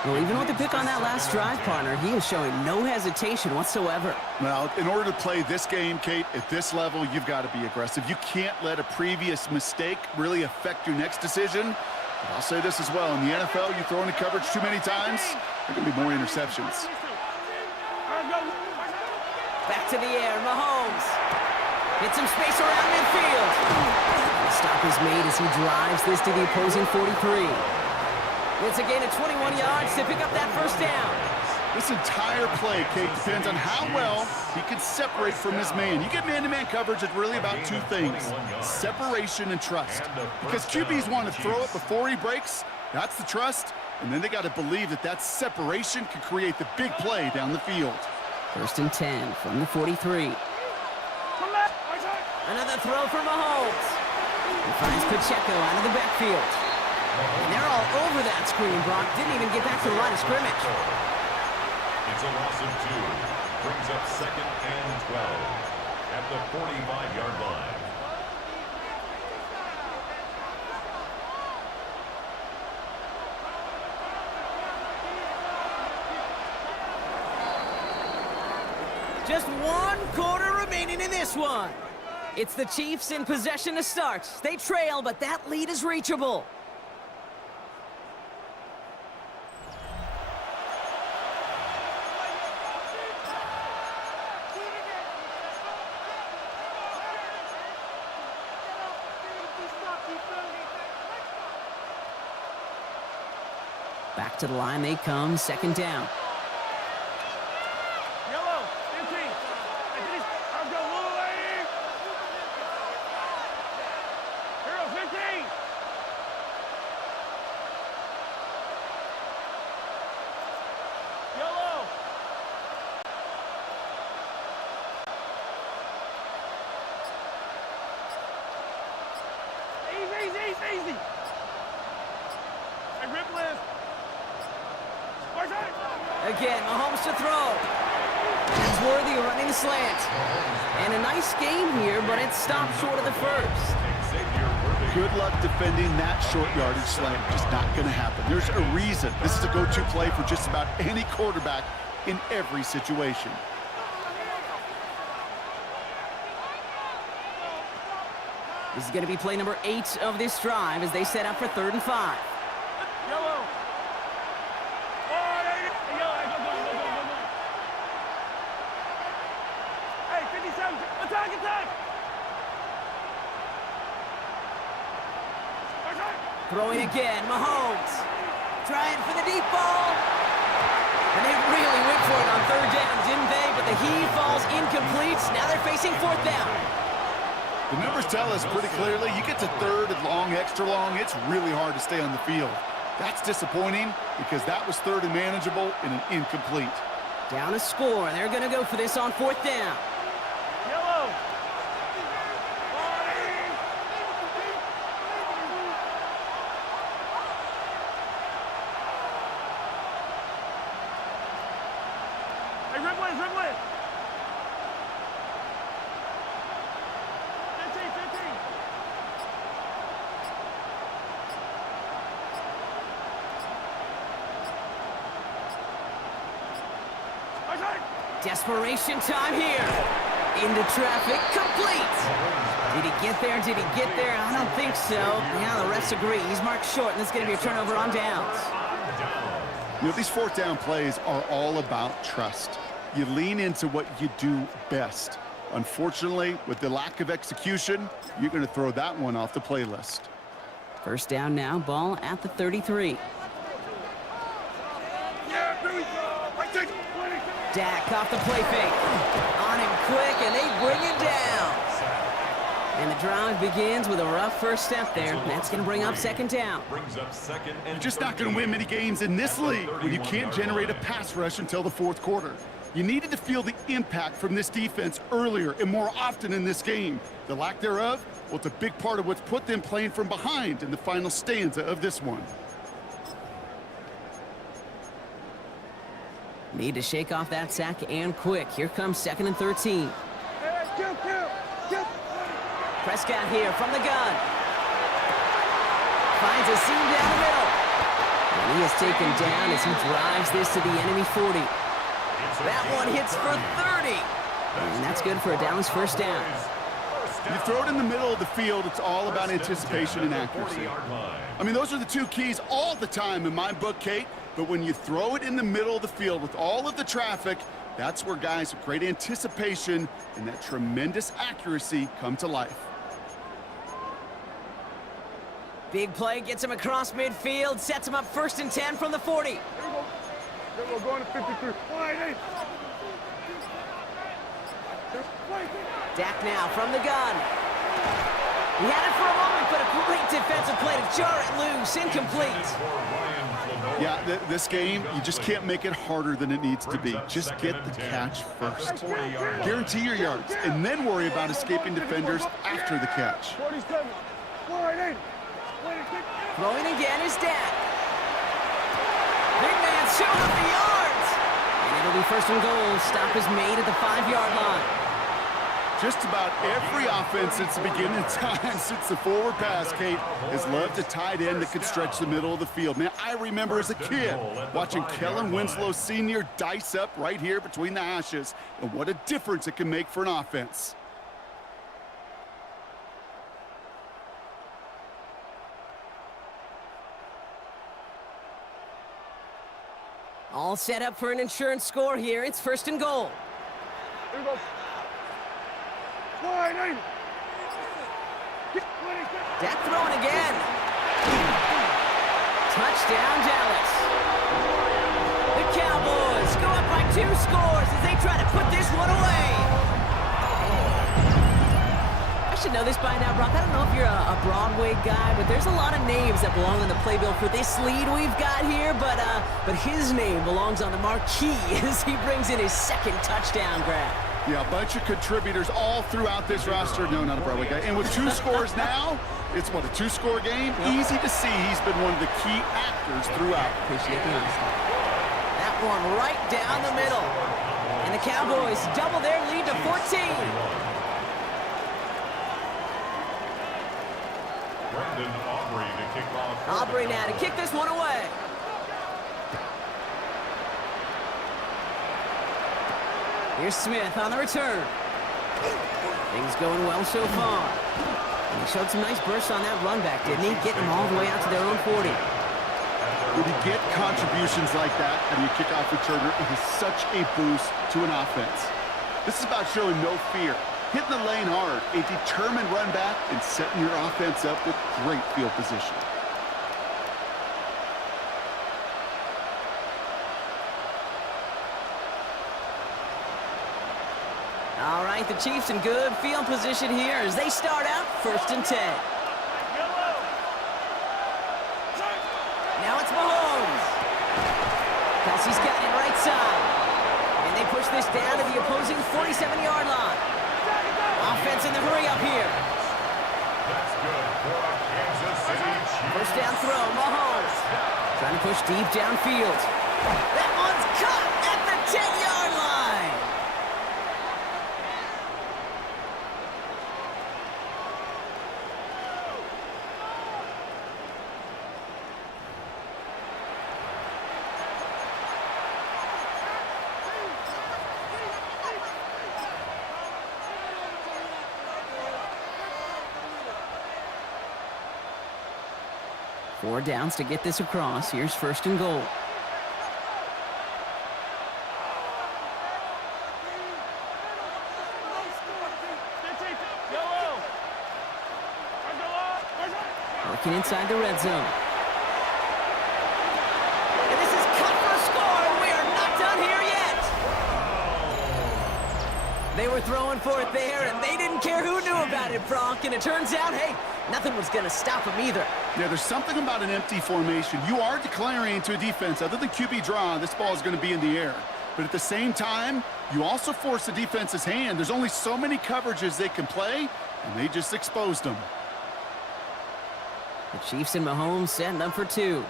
Well, even with the pick on that last drive, partner, he is showing no hesitation whatsoever. Well, in order to play this game, Kate, at this level, you've got to be aggressive. You can't let a previous mistake really affect your next decision. But I'll say this as well. In the NFL, you throw into coverage too many times, there are going to be more interceptions. Back to the air, Mahomes. Get some space around midfield. The stop is made as he drives this to the opposing 43. It's a gain of 21 yards to pick up that first down. This entire play, Kate, depends on how well he can separate from his man. You get man-to-man coverage, it's really about two things, separation and trust. Because QBs want to throw it before he breaks, that's the trust, and then they got to believe that that separation can create the big play down the field. 1st and 10 from the 43. Another throw for Mahomes. He finds Pacheco out of the backfield. And they're all over that screen. Brock didn't even get back to the line of scrimmage. It's a loss of 2. Brings up 2nd and 12 at the 45-yard line. Just 1 quarter remaining in this one. It's the Chiefs in possession to start. They trail, but that lead is reachable. Back to the line they come, 2nd down. Yellow, 15. I'll go all the way. Hero, 15. Yellow. Easy. Hey, rip list. Again, Mahomes to throw. He's worthy of running the slant. And a nice game here, but it stopped short of the first. Good luck defending that short yardage slant. Just not going to happen. There's a reason. This is a go-to play for just about any quarterback in every situation. This is going to be play number 8 of this drive as they set up for 3rd and 5. Yellow. Hey, 57. Attack. Throwing again, Mahomes. Trying for the deep ball. And they really went for it on 3rd down, didn't they? But the heave falls incomplete. Now they're facing 4th down. The numbers tell us pretty clearly, you get to 3rd and long, extra long, it's really hard to stay on the field. That's disappointing because that was 3rd and manageable and an incomplete. Down a score. They're going to go for this on 4th down. Yellow. Hey, rip list. 15. Desperation time here. Into traffic, complete. Did he get there? I don't think so. Yeah, the refs agree. He's marked short, and it's going to be a turnover on downs. You know, these 4th down plays are all about trust. You lean into what you do best. Unfortunately, with the lack of execution, you're going to throw that one off the playlist. 1st down now, ball at the 33. Dak off the play fake. On him quick, and they bring it down. And the drive begins with a rough first step there. That's going to bring up 2nd down. You're just not going to win many games in this league when you can't generate a pass rush until the 4th quarter. You needed to feel the impact from this defense earlier and more often in this game. The lack thereof, well, it's a big part of what's put them playing from behind in the final stanza of this one. Need to shake off that sack and quick. Here comes 2nd and 13. Prescott here from the gun. Finds a seam down the middle. He is taken down as he drives this to the enemy 40. That one hits for 30. And that's good for a Dallas first down. You throw it in the middle of the field, it's all about anticipation and accuracy. I mean, those are the two keys all the time in my book, Kate. But when you throw it in the middle of the field with all of the traffic, that's where guys with great anticipation and that tremendous accuracy come to life. Big play gets him across midfield, sets him up 1st and 10 from the 40. Here we go, going to 53. Wide 8. Dak now from the gun. He had it for a moment, but a great defensive play to jar it loose. Incomplete. Yeah, this game, you just can't make it harder than it needs to be. Just get the catch first. Guarantee your yards, and then worry about escaping defenders after the catch. 47. Wide 8. Throwing again is Dak. Big man showing up the yards. And it'll be 1st and goal. Stop is made at the 5-yard line. Just about every offense since the beginning of time, since the forward pass, Kate, has loved a tight end that could stretch the middle of the field. Man, I remember as a kid watching Kellen Winslow Sr. dice up right here between the hashes, and what a difference it can make for an offense. All set up for an insurance score here. It's 1st and goal. Here we go. Wide 8. Dak throwing again. Touchdown, Dallas. The Cowboys go up by 2 scores as they try to put this one away. I should know this by now, Brock. I don't know if you're a Broadway guy, but there's a lot of names that belong on the playbill for this lead we've got here, but his name belongs on the marquee as he brings in his 2nd touchdown grab. Yeah, a bunch of contributors all throughout this roster. No, not a Broadway guy. And with 2 scores now, it's what, a 2-score game? Yep. Easy to see he's been one of the key actors throughout. Appreciate the honesty. That one right down the middle. And the Cowboys double their lead to 14. Aubrey now to kick this one away. Here's Smith on the return. Things going well so far. And he showed some nice bursts on that run back, didn't he? Getting them all the way out to their own 40. When you get contributions like that and you kick off returner, it is such a boost to an offense. This is about showing no fear, hitting the lane hard, a determined run back, and setting your offense up with great field position. All right, the Chiefs in good field position here as they start out 1st and 10. Now it's Mahomes. Kelsey's got it right side. And they push this down to the opposing 47-yard line. Offense in the hurry up here. First down throw, Mahomes. Trying to push deep downfield. That one's caught at the 10-yard line. Four downs to get this across. Here's 1st and goal. Working inside the red zone. And this is cut for a score, and we are not done here yet. They were throwing for it there, and they didn't care who knew about it, Brock. And it turns out, hey, nothing was going to stop them either. Yeah, there's something about an empty formation. You are declaring to a defense, other than QB draw, this ball is going to be in the air. But at the same time, you also force the defense's hand. There's only so many coverages they can play, and they just exposed them. The Chiefs and Mahomes setting up for 2.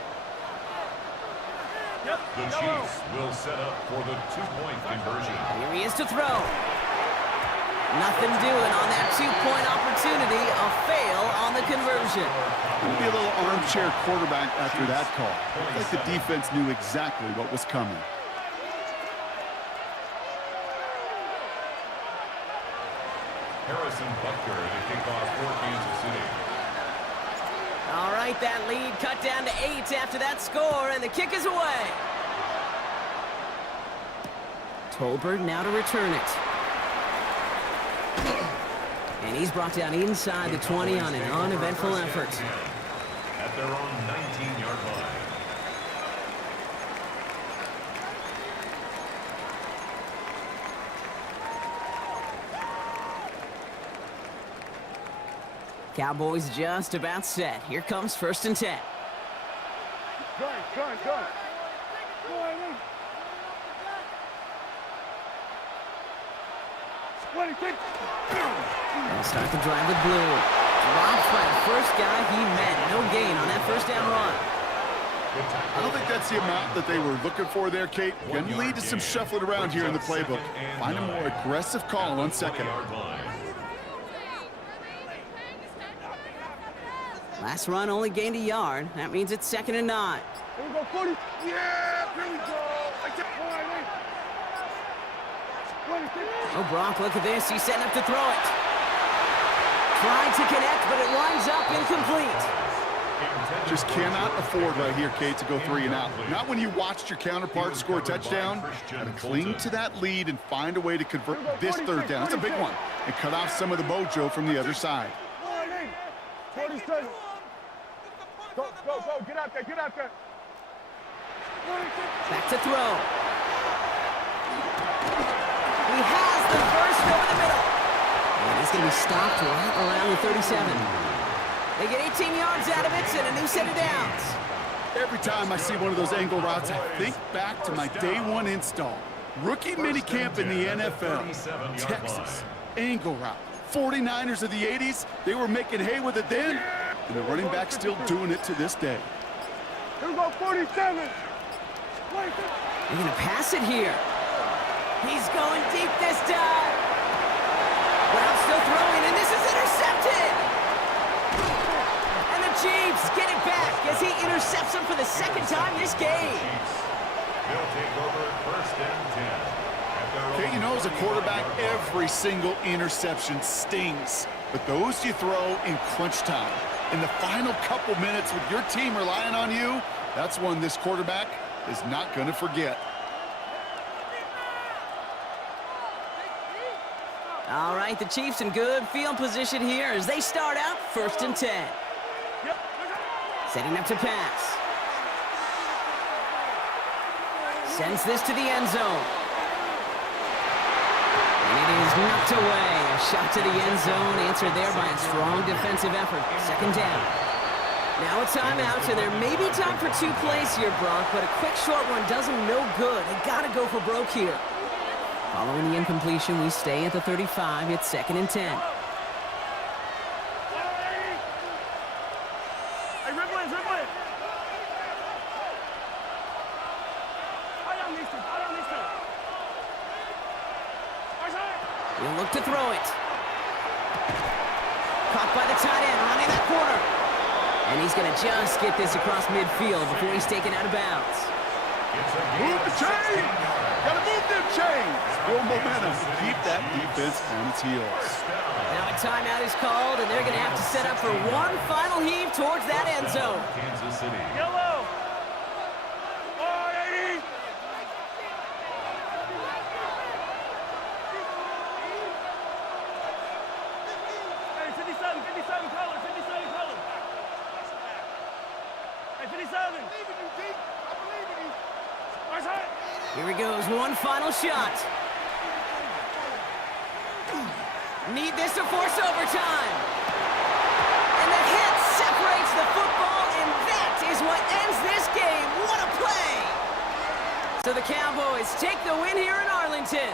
The Chiefs will set up for the 2-point conversion. Here he is to throw. Nothing doing on that two-point opportunity. A fail on the conversion. Maybe a little armchair quarterback after that call. I think the defense knew exactly what was coming. Harrison Butker to kick off for Kansas City. All right, that lead cut down to 8 after that score, and the kick is away. Tolbert now to return it. And he's brought down inside the 20 on an uneventful effort. At their own 19-yard line. Cowboys just about set. Here comes 1st and 10. Gun. Go ahead, in. 26. They'll start the drive with Blue. Drops by the first guy he met. No gain on that first down run. I don't think that's the amount that they were looking for there, Kate. Going to lead to some shuffling around here in the playbook. Find a more aggressive call on second. Last run only gained a yard. That means it's 2nd and 9. Here we go, 40. Yeah, here we go. Like that. 26. Oh, Brock, look at this. He's setting up to throw it. Tried to connect, but it winds up incomplete. Just cannot afford right here, Kate, to go 3 and out. Not when you watched your counterpart score a touchdown. Gotta cling to that lead and find a way to convert this 3rd down. It's a big one. And cut off some of the mojo from the other side. 47. Go. Get out there. 46. Back to throw. He has the first over the middle. And he's going to be stopped right around the 37. They get 18 yards out of it and a new set of downs. Every time I see one of those angle routes, I think back to my day 1 install. Rookie minicamp in the NFL. Texas, angle route. 49ers of the 80s, they were making hay with it then, and the running back's still doing it to this day. Here we go, 47. 26. They're going to pass it here. He's going deep this time. Brown still throwing, and this is intercepted. And the Chiefs get it back as he intercepts him for the 2nd time this game. They'll take over 1st and 10. Okay, you know, as a quarterback, every single interception stings. But those you throw in crunch time. In the final couple minutes with your team relying on you, that's one this quarterback is not going to forget. All right, the Chiefs in good field position here as they start out 1st and 10. Setting up to pass. Sends this to the end zone. And it is knocked away. A shot to the end zone, answered there by a strong defensive effort. 2nd down. Now a timeout, and there may be time for 2 plays here, Brock, but a quick short one does them no good. They got to go for broke here. Following the incompletion, we stay at the 35. It's 2nd and 10. Hey, rip it. I don't need to. He'll look to throw it. Caught by the tight end, running that corner. And he's going to just get this across midfield before he's taken out of bounds. Move the chain! Gotta move them chains! Build momentum. Keep that defense on its heels. Now a timeout is called, and they're going to have to set up for one final heave towards that end zone. Kansas City. Yellow. 80. Hey, 57 color. Hey, 57. I believe in you, D. I believe in you. Here he goes, one final shot. Need this to force overtime. And the hit separates the football, and that is what ends this game. What a play! So the Cowboys take the win here in Arlington.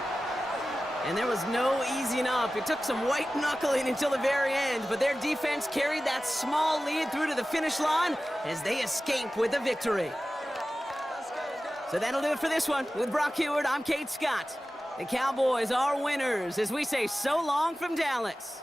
And there was no easing up. It took some white knuckling until the very end, but their defense carried that small lead through to the finish line as they escape with the victory. So that'll do it for this one. With Brock Heward, I'm Kate Scott. The Cowboys are winners as we say so long from Dallas.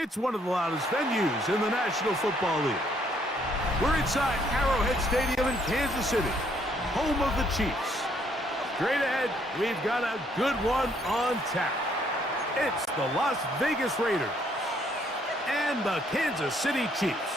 It's one of the loudest venues in the National Football League. We're inside Arrowhead Stadium in Kansas City, home of the Chiefs. Straight ahead, we've got a good one on tap. It's the Las Vegas Raiders and the Kansas City Chiefs.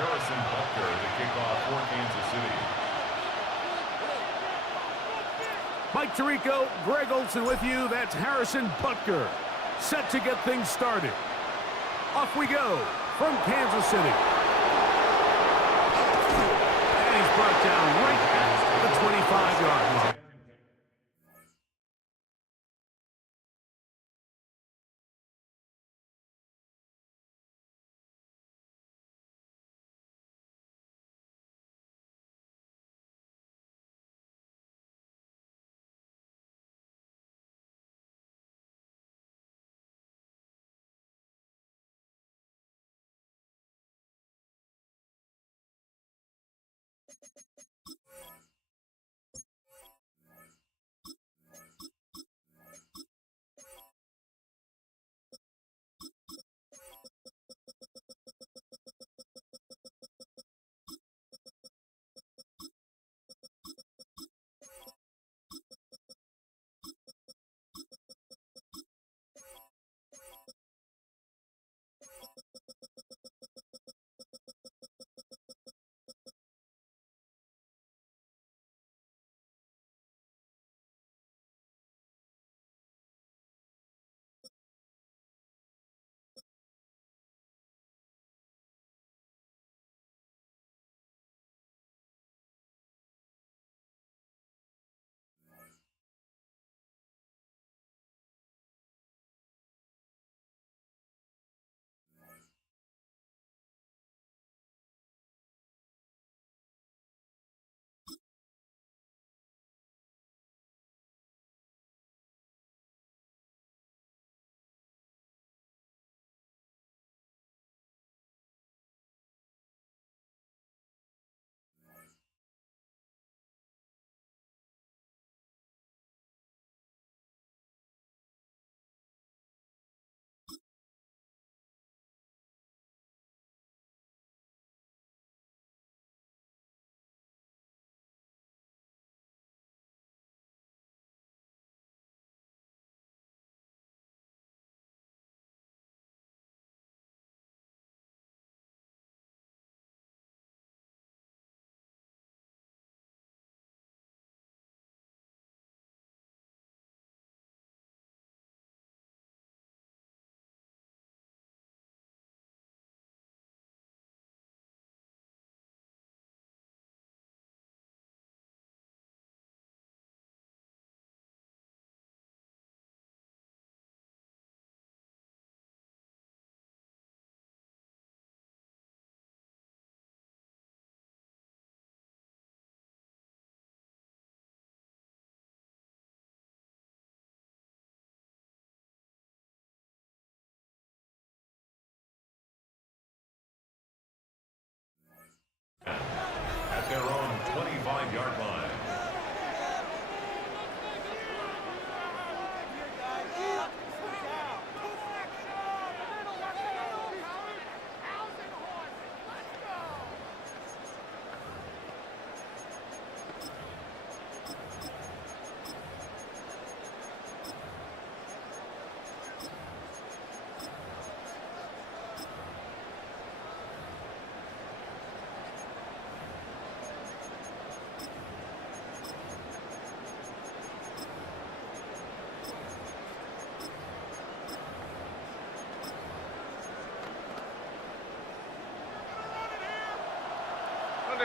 Harrison Butker, the kickoff for Kansas City. Mike Tirico, Greg Olson with you. That's Harrison Butker, set to get things started. Off we go from Kansas City. And he's brought down right at the 25-yard line. At their own 25-yard line.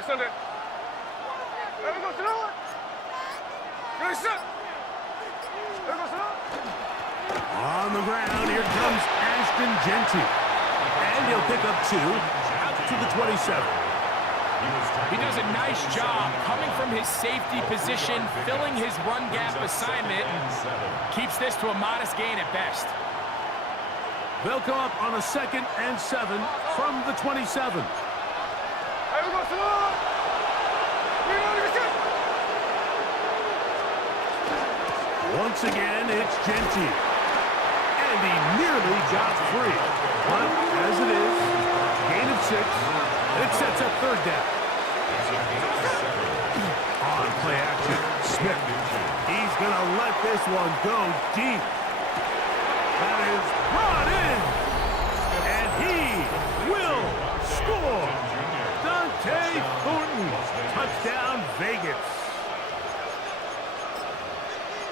Sunday. There we go, Sonora. Good shot. There we go, Sonora. On the ground, here comes Ashton Genty. And he'll pick up 2 out to the 27. He does a nice job coming from his safety position, filling his run gap assignment, and keeps this to a modest gain at best. They'll come up on a 2nd and 7 from the 27. Once again, it's Genty. And he nearly got free. But as it is, gain of 6, it sets up 3rd down. On play action, Smith. He's going to let this one go deep. That is brought in. And he will score. Dante Thornton. Touchdown, Vegas.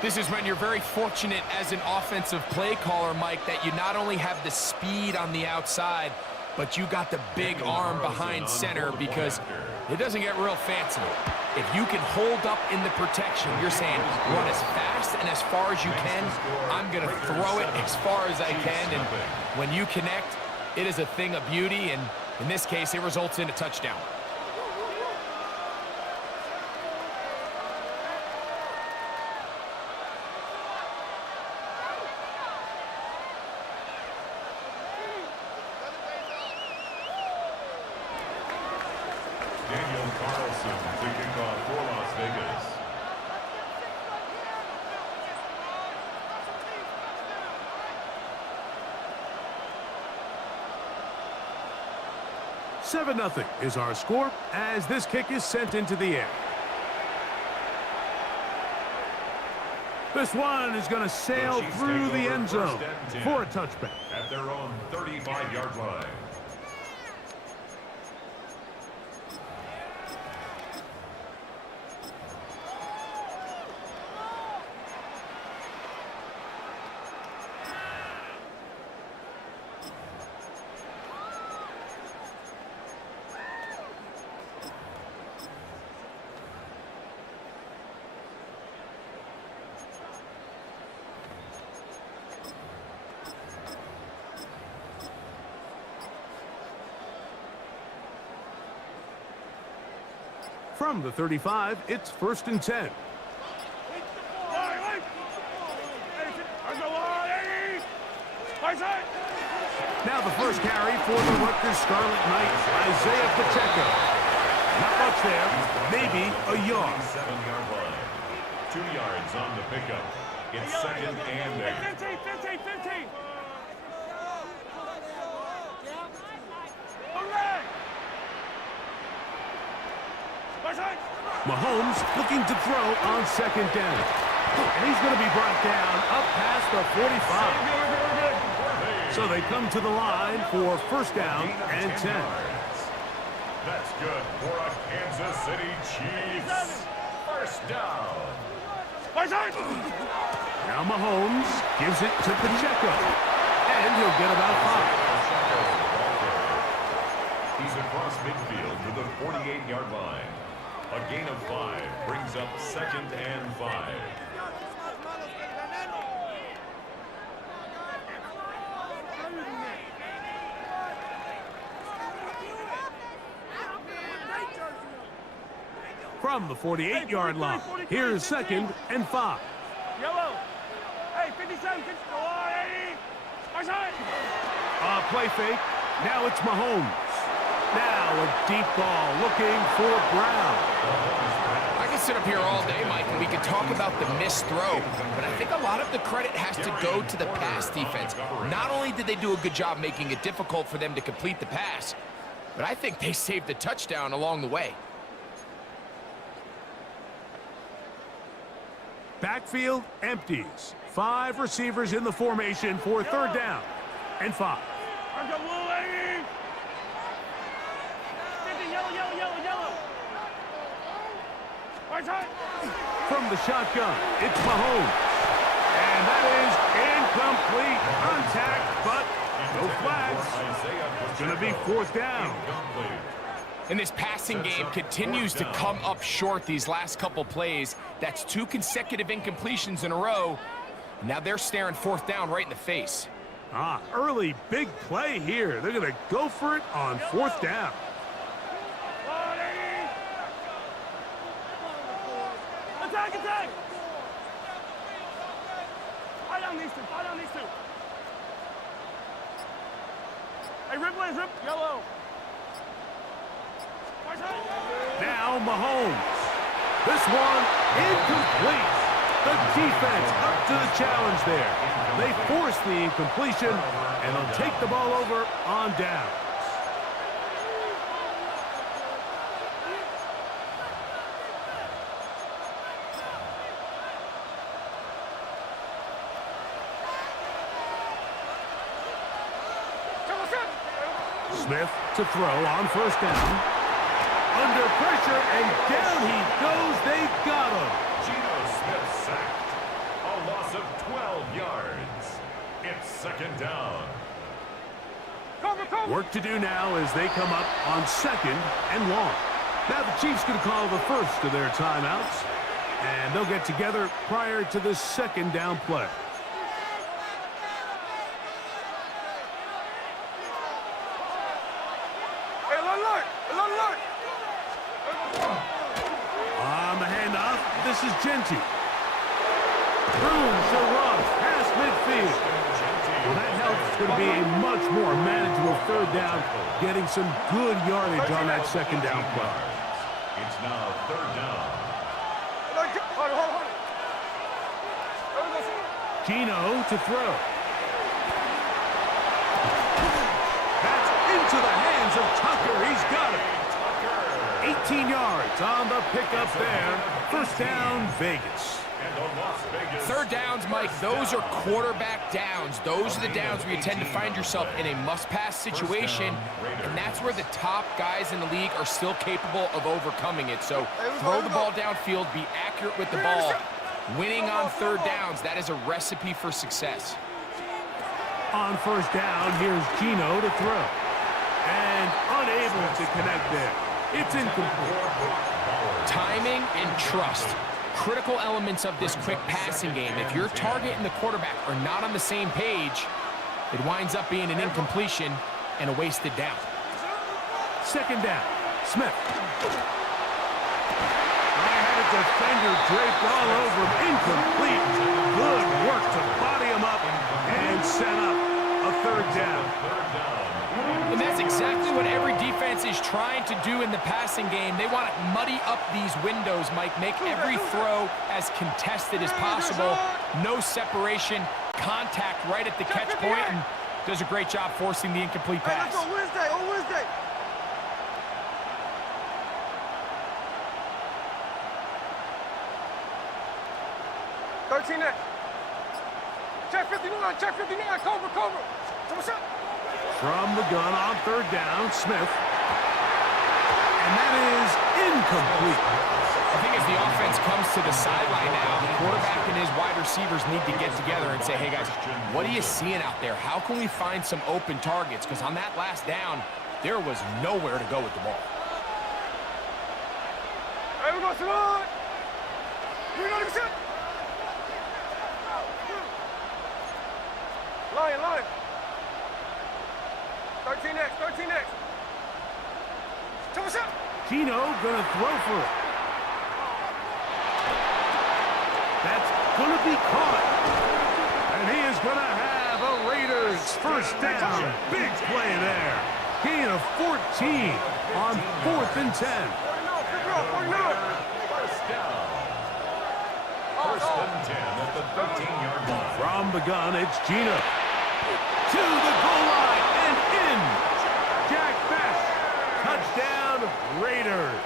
This is when you're very fortunate as an offensive play caller, Mike, that you not only have the speed on the outside, but you got the big arm behind center, because it doesn't get real fancy. If you can hold up in the protection, you're saying run as fast and as far as you can. I'm going to throw it as far as I can, and when you connect, it is a thing of beauty, and in this case, it results in a touchdown. Daniel Carlson to kick off for Las Vegas. Seven 0 is our score as this kick is sent into the air. This one is going to sail through the end zone for a touchback. At their own 35-yard line. From the 35, it's 1st and 10. Now the first carry for the Rutgers Scarlet Knights, Isaiah Pacheco. Not much there, maybe a yard. 7-yard line. 2 yards on the pickup. It's 2nd and 8. 15. Mahomes looking to throw on 2nd down. And he's going to be brought down up past the 45. So they come to the line for 1st down and 10. That's good for a Kansas City Chiefs. 1st down. Now Mahomes gives it to Pacheco. And he'll get about 5. He's across midfield to the 48-yard line. A gain of 5 brings up 2nd and 5. From the 48-yard line, here's 2nd and 5. Yellow. Hey, 57, 50. Play fake. Now it's Mahomes. Now a deep ball looking for Brown. I can sit up here all day, Mike, and we can talk about the missed throw, but I think a lot of the credit has to go to the pass defense. Not only did they do a good job making it difficult for them to complete the pass, but I think they saved the touchdown along the way. Backfield empties. 5 receivers in the formation for 3rd down and 5. From the shotgun, it's Mahomes. And that is incomplete. Contact, but no flags. It's going to be 4th down. And this passing game continues to come up short these last couple plays. That's 2 consecutive incompletions in a row. Now they're staring 4th down right in the face. Early big play here. They're going to go for it on 4th down. Attack! Fight on these two. Hey, rip lanes, rip. Yellow. Now Mahomes. This one incomplete. The defense up to the challenge there. They force the incompletion, and they'll take the ball over on downs. Smith to throw on first down. Under pressure, and down he goes. They got him. Geno Smith sacked. A loss of 12 yards. It's second down. Cover, cover. Work to do now as they come up on second and long. Now the Chiefs going to call the first of their timeouts, and they'll get together prior to the second down play. Hey, alert, alert. On the handoff, this is Genty. Room to run past midfield. Well, that helps. It's going to be a much more manageable third down, getting some good yardage on that second down play. It's now third down. Hold. Geno to throw. That's into the hands of Tucker. He's got it. 18 yards on the pickup there. First down, Vegas. Third downs, Mike, those are quarterback downs. Those are the downs where you tend to find yourself in a must-pass situation, and that's where the top guys in the league are still capable of overcoming it. So throw the ball downfield, be accurate with the ball. Winning on third downs, that is a recipe for success. On first down, here's Geno to throw. And unable to connect there. It's incomplete. Timing and trust. Critical elements of this quick passing game. If your target and the quarterback are not on the same page, it winds up being an incompletion and a wasted down. Second down, Smith. I had a defender draped all over him. Incomplete. Good work to body him up and set up a third down. And that's exactly what every defense is trying to do in the passing game. They want to muddy up these windows, Mike, make every throw as contested as possible. No separation, contact right at the catch point, and does a great job forcing the incomplete pass. Hey, let's go Wednesday, on Wednesday. Next. Check 59, cover. What's up? From the gun on third down, Smith. And that is incomplete. I think as the offense comes to the sideline now, the quarterback and his wide receivers need to get together and say, hey, guys, what are you seeing out there? How can we find some open targets? Because on that last down, there was nowhere to go with the ball. Hey, we go, Simone. You know what I'm saying? Lion. 13 next. What's up? Geno gonna throw for it. That's gonna be caught. And he is gonna have a Raiders first down. Big play there. Gain of 14 on 4th and 10. 49. First down. First and 10 at the 13-yard line. From the gun, it's Geno. To the goal line and in. Jack Best. Touchdown, Raiders.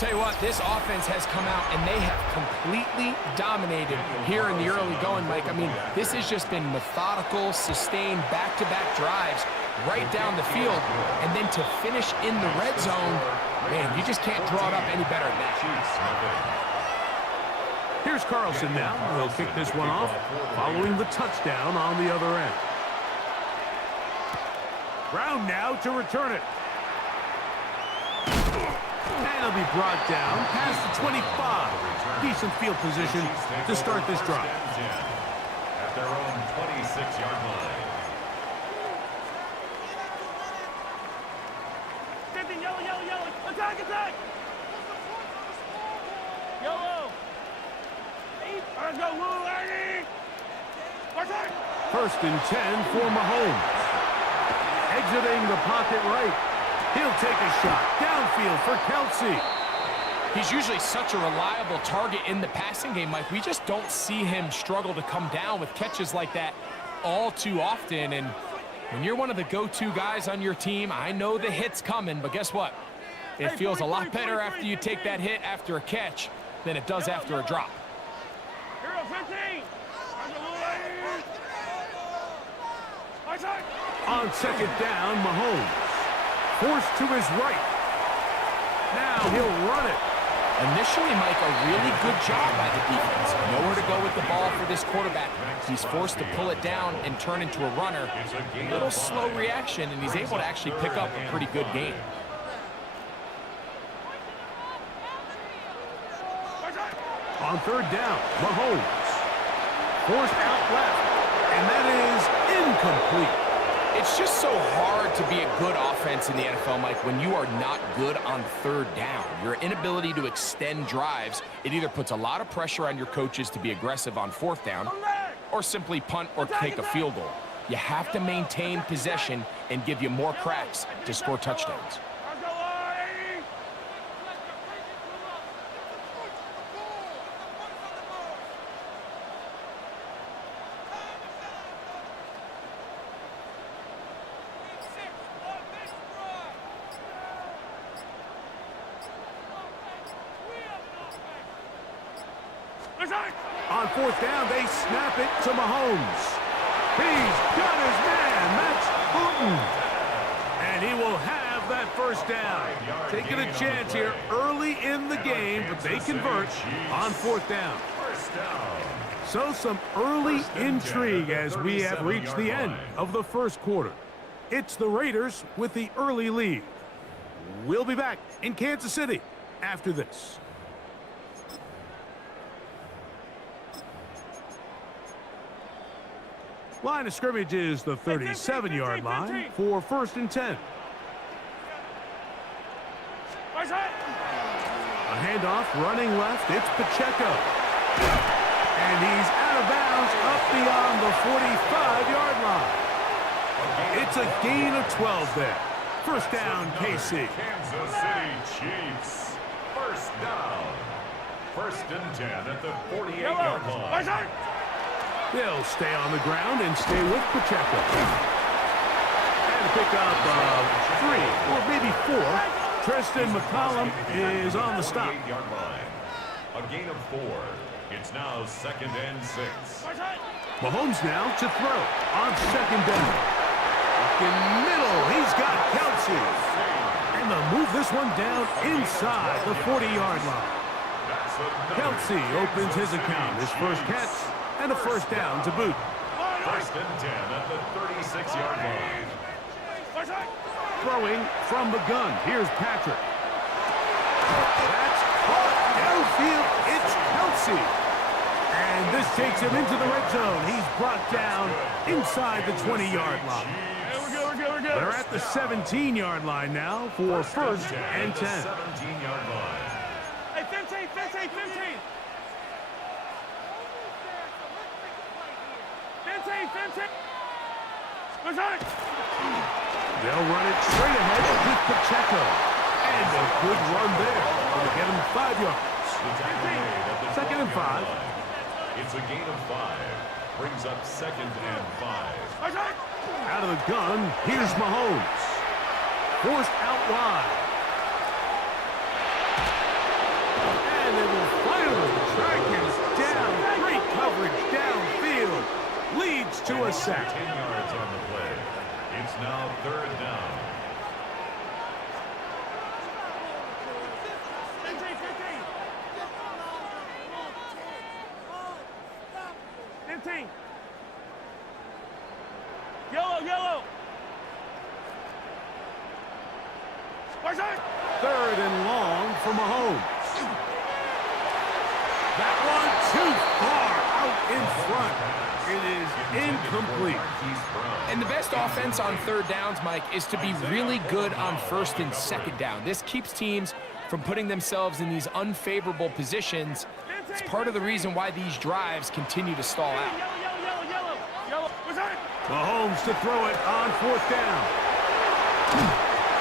Tell you what, this offense has come out and they have completely dominated here in the early going, Mike. I mean, this has just been methodical, sustained, back-to-back drives right down the field. And then to finish in the red zone, man, you just can't draw it up any better than that. Here's Carlson now. He'll kick this one off following the touchdown on the other end. Brown now to return it. And he'll be brought down past the 25. Decent field position to start this drive. At their own 26-yard line. Yellow. Attack. Yellow. Let's go, Woo, Eddie. First and 10 for Mahomes. Exiting the pocket right. He'll take a shot downfield for Kelsey. He's usually such a reliable target in the passing game, Mike. We just don't see him struggle to come down with catches like that all too often. And when you're one of the go-to guys on your team, I know the hit's coming, but guess what? It feels a lot better after you take that hit after a catch than it does after a drop. On second down, Mahomes. Forced to his right. Now he'll run it. Initially, Mike, a really good job by the defense. Nowhere to go with the ball for this quarterback. He's forced to pull it down and turn into a runner. A little slow reaction, and he's able to actually pick up a pretty good game. On third down, Mahomes. Forced out left, and that is incomplete. It's just so hard to be a good offense in the NFL, Mike, when you are not good on third down. Your inability to extend drives, it either puts a lot of pressure on your coaches to be aggressive on fourth down or simply punt or take a field goal. You have to maintain possession and give you more cracks to score touchdowns. On fourth down, they snap it to Mahomes. He's got his man. That's Hooten. And he will have that first down. Taking a chance here early in the game, but they convert on fourth down. So some early intrigue as we have reached the end of the first quarter. It's the Raiders with the early lead. We'll be back in Kansas City after this. Line of scrimmage is the 37-yard line for first and 10. A handoff running left. It's Pacheco. And he's out of bounds up beyond the 45-yard line. It's a gain of 12 there. First down, KC. Kansas City Chiefs. First down. First and 10 at the 48-yard line. They'll stay on the ground and stay with Pacheco. And pick up 3 or maybe 4. Tristan McCollum is on the stop. 48-yard line. A gain of 4. It's now second and 6. Mahomes now to throw on second down. Up in middle, he's got Kelsey. And they'll move this one down inside the 40-yard line. Kelsey opens his account. His first catch. And a first down to boot. First and 10 at the 36-yard line. Throwing from the gun. Here's Patrick. That's caught downfield. It's Kelsey. And this takes him into the red zone. He's brought down inside the 20-yard line. They're at the 17-yard line now for first and 10. 17-yard line. Hey, 15, 15, 15. 15. They'll run it straight ahead with Pacheco. And a good run there. Going to get him 5 yards. Second and 5. It's a gain of 5. Brings up second and 5. Out of the gun, here's Mahomes. Forced out wide. And they will finally track him down. Great coverage downfield. Leads to a sack. 10 yards on the play. It's now third down. 15. Yellow. Third and long for Mahomes. That one too far out in front. It is incomplete. And the best offense on third downs, Mike, is to be really good on first and second down. This keeps teams from putting themselves in these unfavorable positions. It's part of the reason why these drives continue to stall out. Yellow. Mahomes to throw it on 4th down.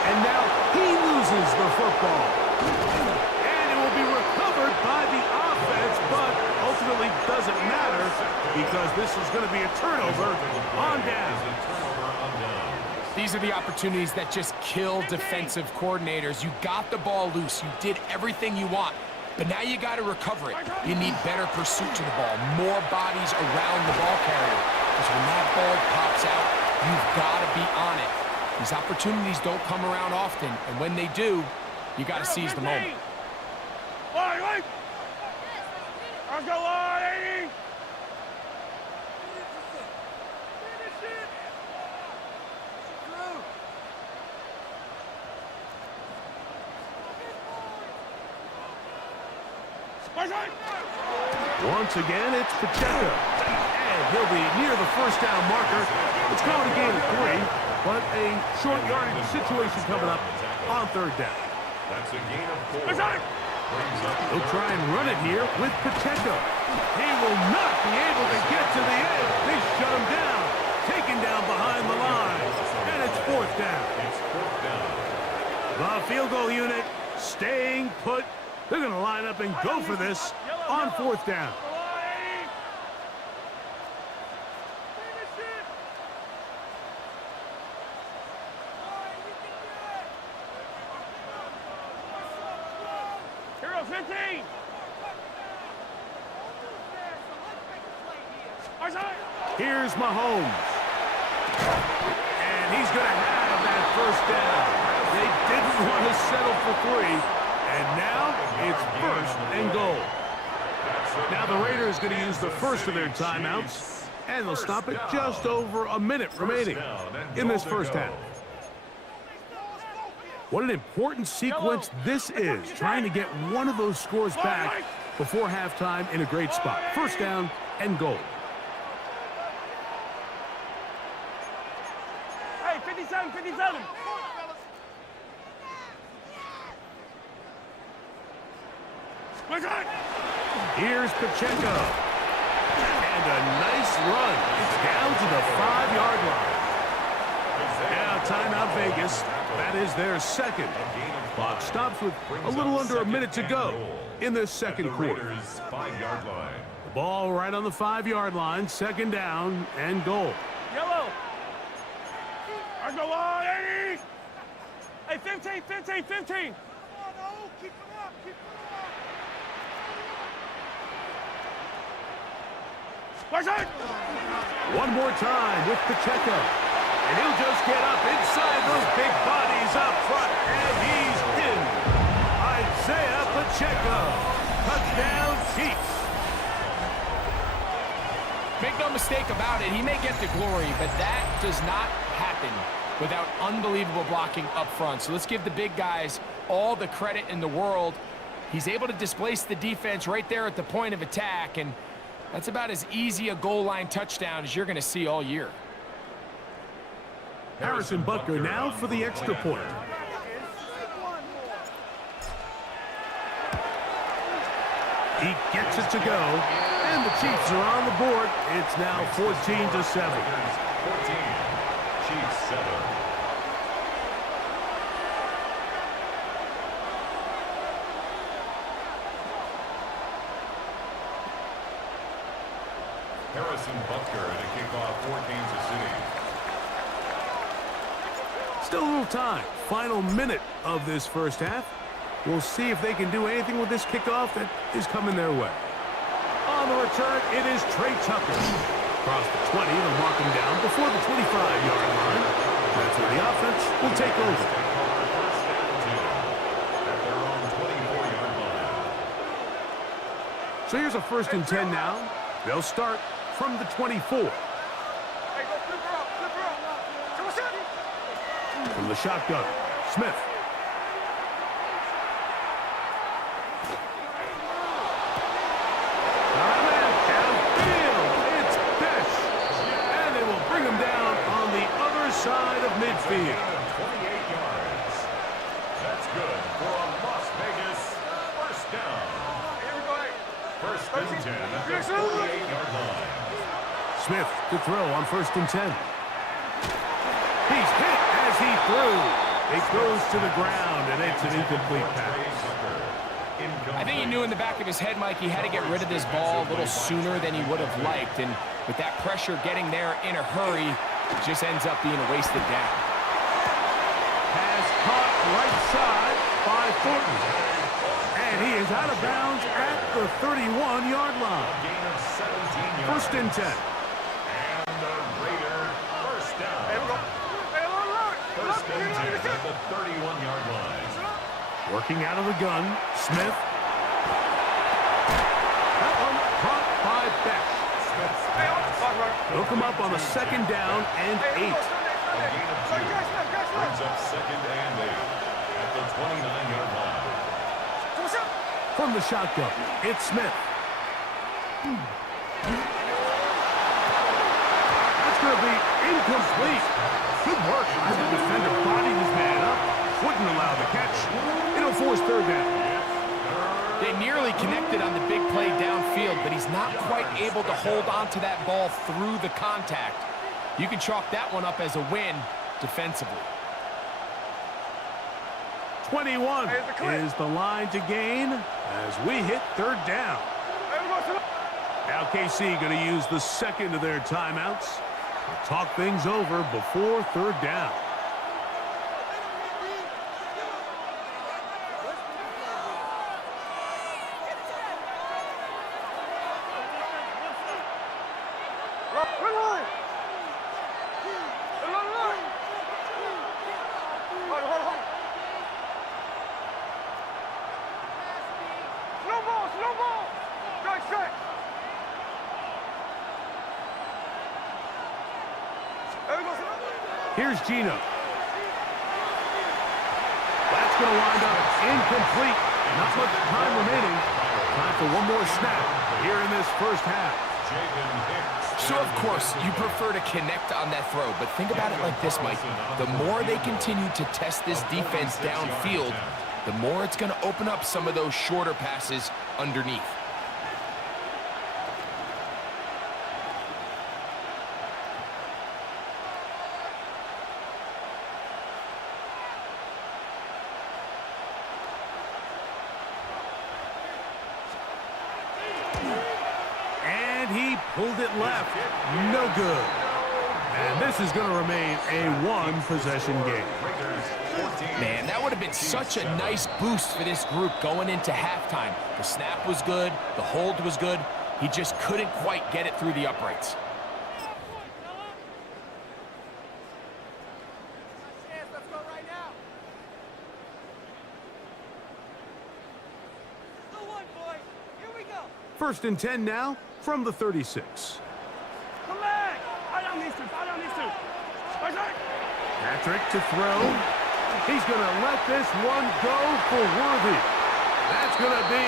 And now he loses the football. And it will be recovered by the offense, but ultimately doesn't matter because this is going to be a turnover on down. These are the opportunities that just kill defensive coordinators. You got the ball loose. You did everything you want. But now you got to recover it. You need better pursuit to the ball, more bodies around the ball carrier. Because when that ball pops out, you've got to be on it. These opportunities don't come around often, and when they do, you got to seize the moment. Let's go, Lord, 80! Once again, it's Pacheco. And he'll be near the 1st down marker. It's going to gain 3, but a short yardage situation coming up on 3rd down. That's a gain of 4. He'll try and run it here with Pacheco. He will not be able to get to the edge. They shut him down. Taken down behind the line. And it's 4th down. The field goal unit staying put. They're going to line up and go for this on 4th down. Hero 15! Here's Mahomes. And he's going to have that 1st down. They didn't want to settle for 3. And now it's 1st and goal. Now the Raiders going to use the first of their timeouts, and they'll stop it just over a minute remaining in this 1st half. What an important sequence this is, trying to get one of those scores back before halftime in a great spot. 1st down and goal. Hey, 57, 57! Here's Pacheco. And a nice run. It's down to the 5-yard line. Now, timeout Vegas. That is their 2nd. Clock stops with a little under a minute to go in this 2nd quarter. The ball right on the 5-yard line. 2nd down and goal. Yellow! Let's go, Lord, 80! Hey, 15, 15, 15! One more time with Pacheco. And he'll just get up inside those big bodies up front. And he's in. Isaiah Pacheco. Touchdown, Chiefs. Make no mistake about it, he may get the glory, but that does not happen without unbelievable blocking up front. So let's give the big guys all the credit in the world. He's able to displace the defense right there at the point of attack, and that's about as easy a goal line touchdown as you're going to see all year. Harrison Butker now for the extra point. He gets it to go, and the Chiefs are on the board. It's now 14-7. 14, Chiefs 7. Harrison Butker to kick off for Kansas City. Still a little time. Final minute of this 1st half. We'll see if they can do anything with this kickoff that is coming their way. On the return, it is Trey Tucker. Across the 20, they'll mark him down before the 25-yard line. That's where the offense will take over. At their own 24-yard line. So here's a 1st and 10 now. They'll start from the 24. From the shotgun, Smith. Side of midfield. 28 yards. That's good for a Las Vegas 1st down. 1st and 10 at the 48-yard line. Smith to throw on 1st and 10. He's hit as he threw. It goes to the ground, and it's an incomplete pass. I think he knew in the back of his head, Mike, he had to get rid of this ball a little sooner than he would have liked. And with that pressure getting there in a hurry, it just ends up being a wasted down. Pass caught right side by Thornton. And he is out of bounds at the 31-yard line. First and 10. And the Raider first down. First and 10 at the 31-yard line. Working out of the gun, Smith. That one caught by Beck. He'll come up on a second down and 8. A gain of 2. Brings up second and 8 at the 29-yard line. From the shotgun, it's Smith. That's going to be incomplete. Good work. I think the defender bodied his man up. Wouldn't allow the catch. It'll force third down. They nearly connected on the big play downfield, but he's not quite able to hold on to that ball through the contact. You can chalk that one up as a win defensively. 21 is the line to gain as we hit third down. Now KC going to use the second of their timeouts to talk things over before third down. Here's Gino. That's going to wind up incomplete. Not much time remaining. Time for one more snap here in this first half. So, of course, you prefer to connect on that throw, but think about it like this, Mike. The more they continue to test this defense downfield, the more it's going to open up some of those shorter passes underneath. He pulled it left. No good. And this is going to remain a one-possession game. Man, that would have been such a nice boost for this group going into halftime. The snap was good. The hold was good. He just couldn't quite get it through the uprights. First and 10 now from the 36. Patrick to throw. He's going to let this one go for Worthy. That's going to be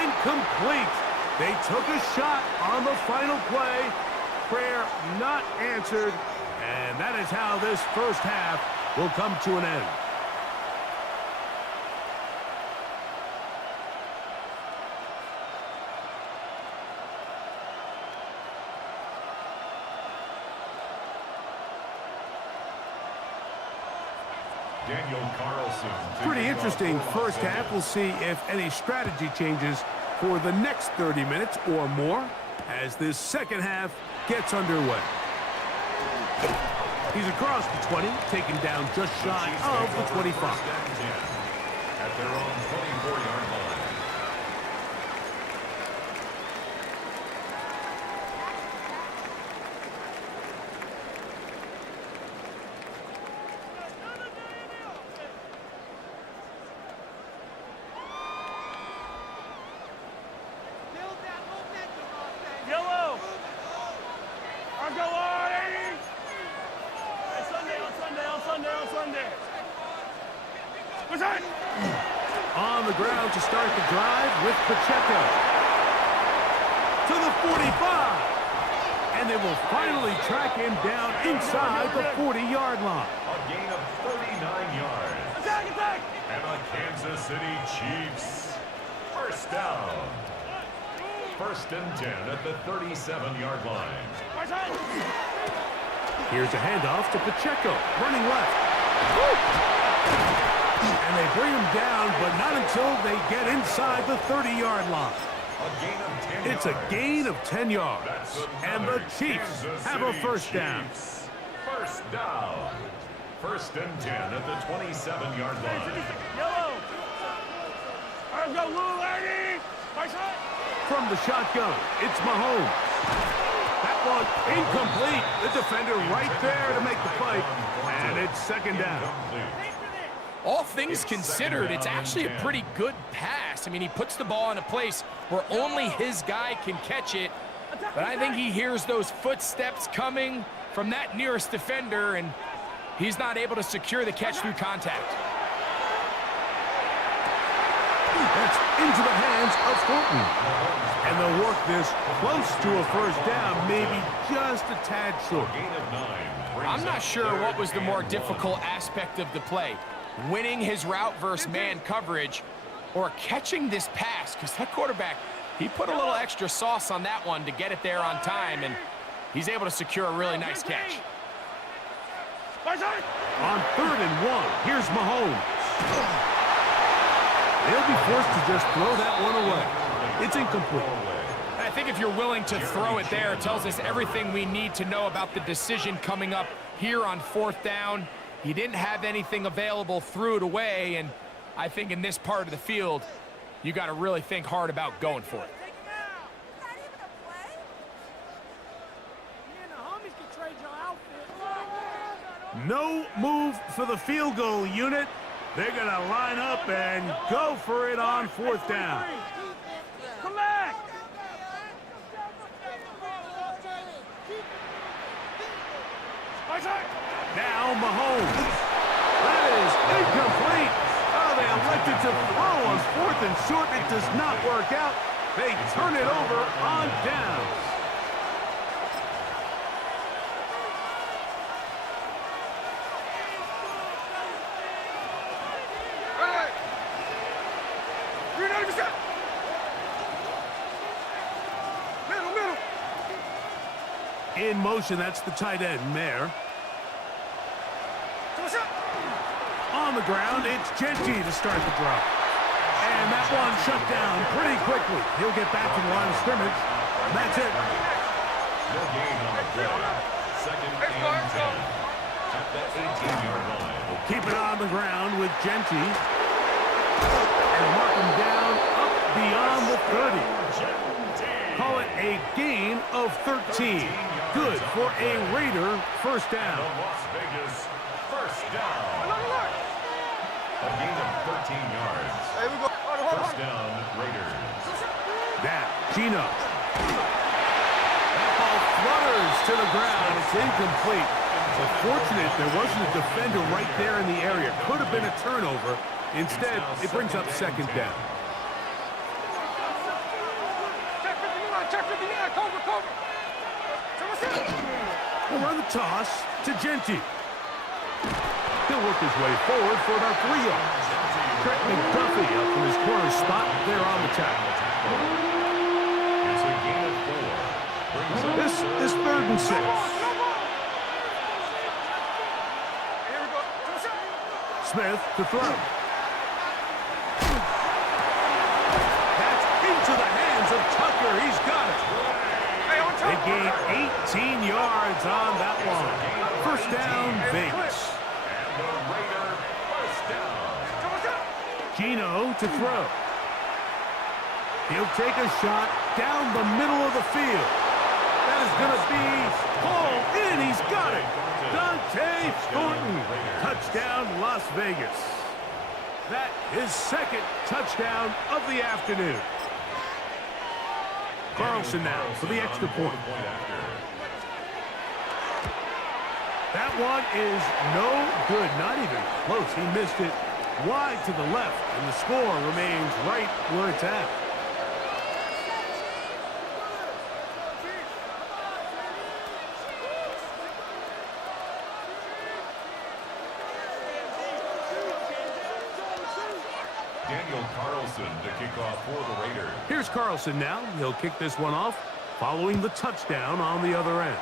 incomplete. They took a shot on the final play. Prayer not answered. And that is how this first half will come to an end. Pretty interesting first half. We'll see if any strategy changes for the next 30 minutes or more as this second half gets underway. He's across the 20, taken down just shy of the 25. At their own 24-yard line. On the ground to start the drive with Pacheco. To the 45. And they will finally track him down inside the 40-yard line. A gain of 39 yards. Attack! And the Kansas City Chiefs. First down. First and 10 at the 37-yard line. Here's a handoff to Pacheco, running left. And they bring him down, but not until they get inside the 30-yard line. It's a gain of 10 yards, and the Chiefs have a first down. First down. First and 10 at the 27-yard line. Yellow. Let's go, little lady. From the shotgun, it's Mahomes. That one incomplete. The defender right there to make the play, and it's second down. All things considered, it's actually a pretty good pass. I mean, he puts the ball in a place where only his guy can catch it, but I think he hears those footsteps coming from that nearest defender, and he's not able to secure the catch through contact. That's into the hands of Thornton. And they'll work this close to a first down, maybe just a tad short. I'm not sure what was the more difficult aspect of the play, winning his route versus man coverage or catching this pass, because that quarterback, he put a little extra sauce on that one to get it there on time, and he's able to secure a really nice catch. On 3rd and 1, here's Mahomes. They'll be forced to just throw that one away. It's incomplete. I think if you're willing to throw it there, it tells us everything we need to know about the decision coming up here on 4th down. He didn't have anything available, threw it away, and I think in this part of the field, you got to really think hard about going for it. No move for the field goal unit. They're going to line up and go for it on 4th down. Come back. Now Mahomes. That is incomplete. Oh, they elected to throw on 4th and short. It does not work out. They turn it over on downs. In motion, that's the tight end, Mayer. On the ground, it's Genty to start the drive. And that one shut down pretty quickly. He'll get back to the line of scrimmage. And that's it. No gain on the play. Second and 10 at the 18-yard line. Keep it on the ground with Genty. And mark him down up beyond the 30. Call it a gain of 13. Good for a Raider first down. Las Vegas first down. A gain of 13 yards. First down, Raiders. Now, Gino. That ball flutters to the ground. It's incomplete. Unfortunate there wasn't a defender right there in the area. Could have been a turnover. Instead, it brings up second down. We'll run the toss to Genty. He'll work his way forward for about 3 yards. Trent McDuffie up from his corner spot there on the tackle. It's a gain of 4. This is 3rd and 6. Smith to throw. That's into the hands of Tucker. He's got it. They gain 18 yards on that one. First down, Vegas. And the Raider first down. Gino to throw. He'll take a shot down the middle of the field. That is going to be hauled in. He's got it. Dante Thornton. Touchdown, Las Vegas. That is second touchdown of the afternoon. Carlson now for the extra point. That one is no good, not even close. He missed it wide to the left, and the score remains right where it's at. Daniel Carlson to kick off for the Raiders. Here's Carlson now. He'll kick this one off following the touchdown on the other end.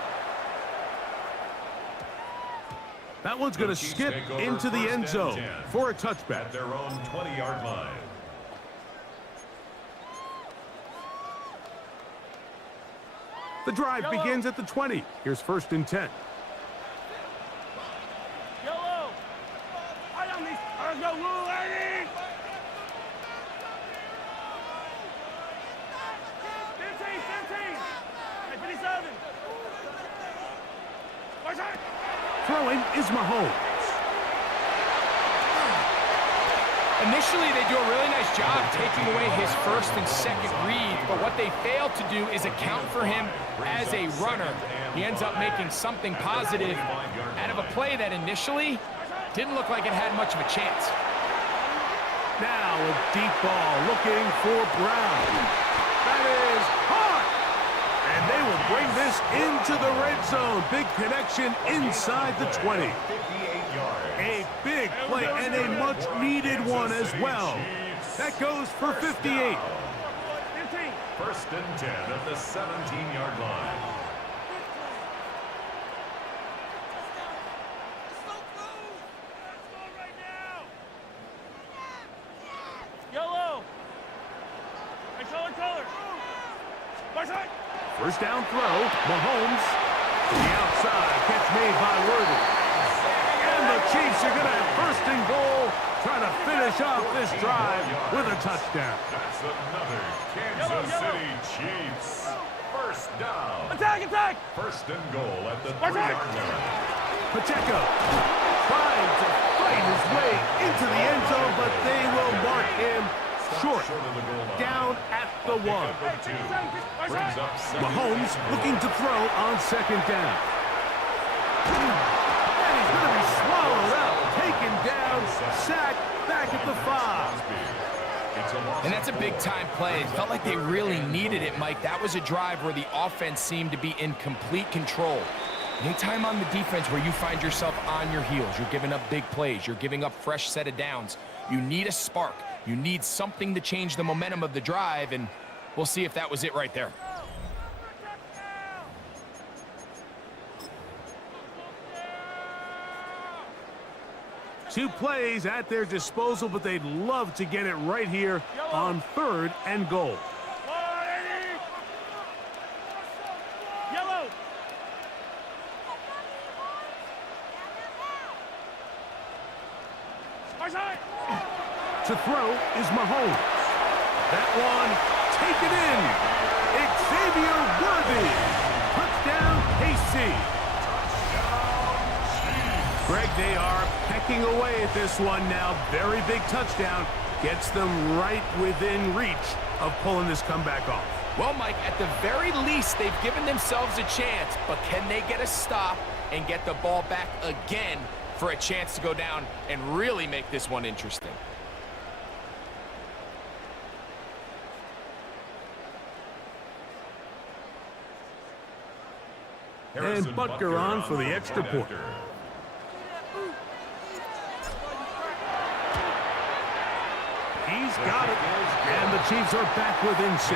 That one's going to skip into the end zone for a touchback. At their own 20-yard line. The drive begins at the 20. Here's 1st and 10. Yellow. Let's go, Lou, ladies. 15. Hey, 57. Throwing is Mahomes. Initially, they do a really nice job taking away his 1st and 2nd read, but what they fail to do is account for him as a runner. He ends up making something positive out of a play that initially didn't look like it had much of a chance. Now a deep ball looking for Brown. That is hot! And they will bring this into the red zone. Big connection inside the 20. A big play and a much-needed one as well. That goes for 58. 1st and 10 at the 17-yard line. Yellow. Hey, color. 1st down throw. Mahomes to the outside. Catch made by Worthy. And the Chiefs are going to have 1st and goal, trying to finish off this drive with a touchdown. That's another Kansas City Chiefs. 1st down. Attack. 1st and goal at the 3-yard line. Pacheco trying to fight his way into the end zone, but they will mark him short. Short of the goal line. Down at the 1. Brings up 2nd. Mahomes looking to throw on 2nd down. And he's going to be swallowed up, taken down, sacked back at the 5. And that's a big-time play. It felt like they really needed it, Mike. That was a drive where the offense seemed to be in complete control. Anytime on the defense where you find yourself on your heels, you're giving up big plays, you're giving up fresh set of downs, you need a spark. You need something to change the momentum of the drive, and we'll see if that was it right there. Two plays at their disposal, but they'd love to get it right here on 3rd and goal. Yellow. To throw is Mahomes. That one taken in. Xavier Worthy. Touchdown, KC. Greg, they are pecking away at this one now. Very big touchdown. Gets them right within reach of pulling this comeback off. Well, Mike, at the very least, they've given themselves a chance, but can they get a stop and get the ball back again for a chance to go down and really make this one interesting? And Butker on for the extra point. He's got it. And the Chiefs are back within 6.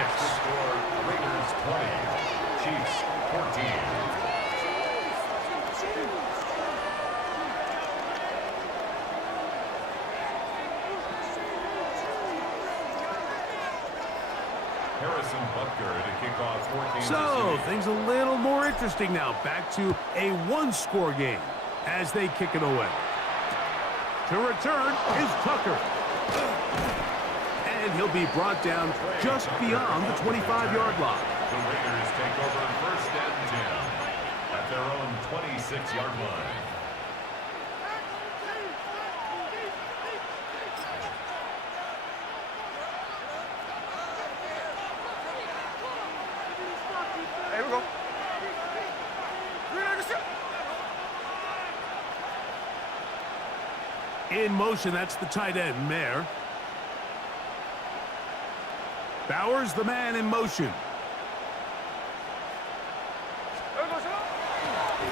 Raiders 20, Chiefs 14. Harrison Butker to kick off for Kansas So, City. things a little more interesting now. Back to a one-score game as they kick it away. To return is Tucker. And he'll be brought down just beyond the 25-yard line. The Raiders take over 1st and 10 at their own 26-yard line. Here we go. In motion, that's the tight end, Mayer. Bowers, the man in motion.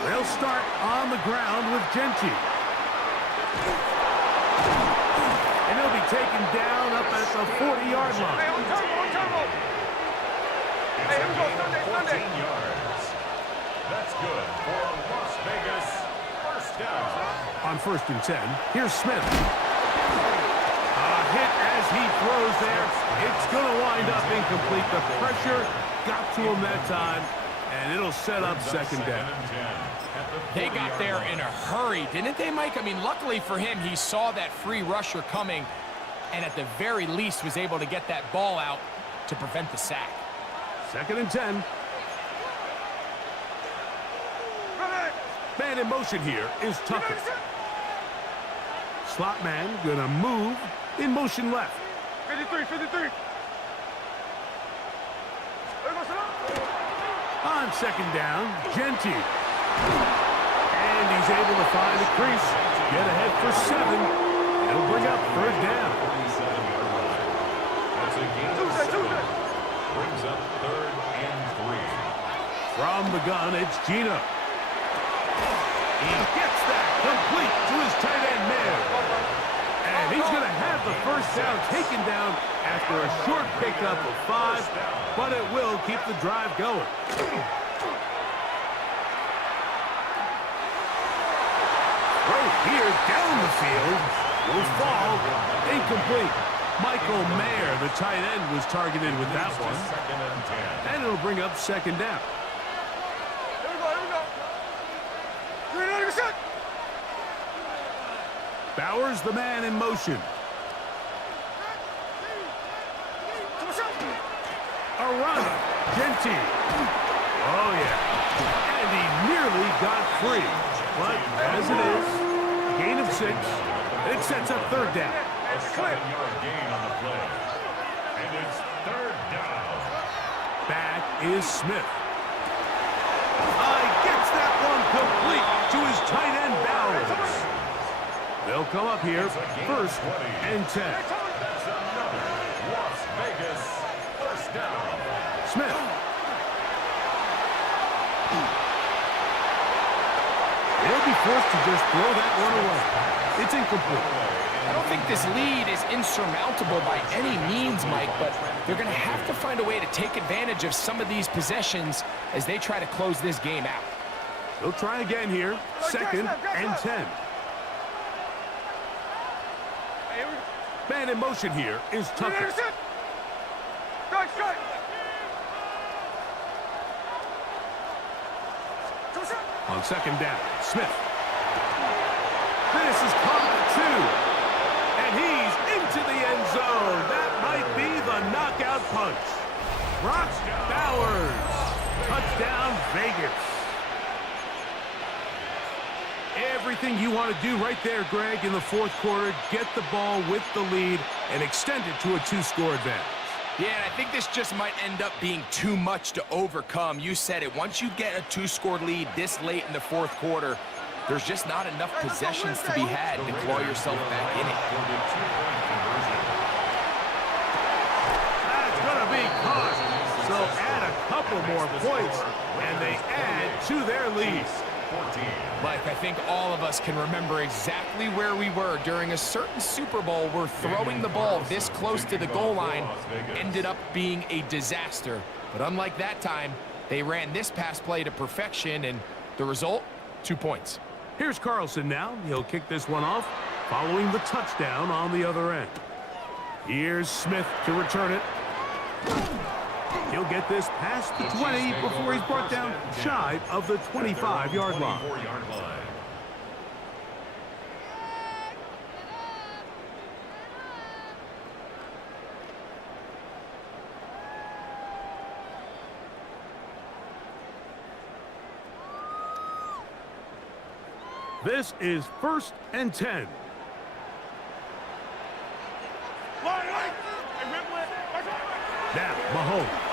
They'll start on the ground with Genty. And he'll be taken down up at the 40-yard line. It's a gain of 14 yards. That's good for a Las Vegas 1st On 1st and 10, here's Smith. A hit as he throws there. It's going to wind up incomplete. The pressure got to him that time, and it'll set up 2nd down. They got there in a hurry, didn't they, Mike? I mean, luckily for him, he saw that free rusher coming, and at the very least was able to get that ball out to prevent the sack. 2nd and 10. Man in motion here is Tucker. Slot man gonna move in motion left. 53, 53. On 2nd down, Genty. And he's able to find a crease. Get ahead for 7. It'll bring up 3rd down. That's a gain of 7. Brings up 3rd and 3. From the gun, it's Gino. He gets that complete to his tight end man. And he's going to have the 1st down taken down after a short pickup of 5, but it will keep the drive going. Right here down the field will fall incomplete. Michael Mayer, the tight end, was targeted with that one. And it'll bring up 2nd down. Bowers, the man in motion. Arana, Genty. Oh, yeah. And he nearly got free. But as it is, gain of 6. It sets up 3rd down. A 7-yard gain on the play. And it's 3rd down. Back is Smith. Gets that one complete to his tight end Bowers. They'll come up here 1st and 10. That's another Las Vegas 1st down. Smith. They'll be forced to just throw that one away. It's incomplete. I don't think this lead is insurmountable by any means, Mike, but they're going to have to find a way to take advantage of some of these possessions as they try to close this game out. They'll try again here, 2nd and 10. Man in motion here is Tucker. On 2nd down, Smith. This is caught 2. And he's into the end zone. That might be the knockout punch. Brock Bowers. Touchdown, Vegas. Everything you want to do right there, Greg, in the 4th quarter. Get the ball with the lead and extend it to a 2-score advantage. Yeah, and I think this just might end up being too much to overcome. You said it. Once you get a 2-score lead this late in the 4th quarter, there's just not enough possessions to be had to claw yourself back in it. That's going to be caught. So add a couple more points, and they add to their lead. Mike, I think all of us can remember exactly where we were during a certain Super Bowl where throwing the ball this close to the goal line ended up being a disaster. But unlike that time, they ran this pass play to perfection, and the result, 2 points. Here's Carlson now. He'll kick this one off following the touchdown on the other end. Here's Smith to return it. He'll get this past the 20 before he's brought down shy of the 25-yard line. This is 1st and 10. Now, Mahomes.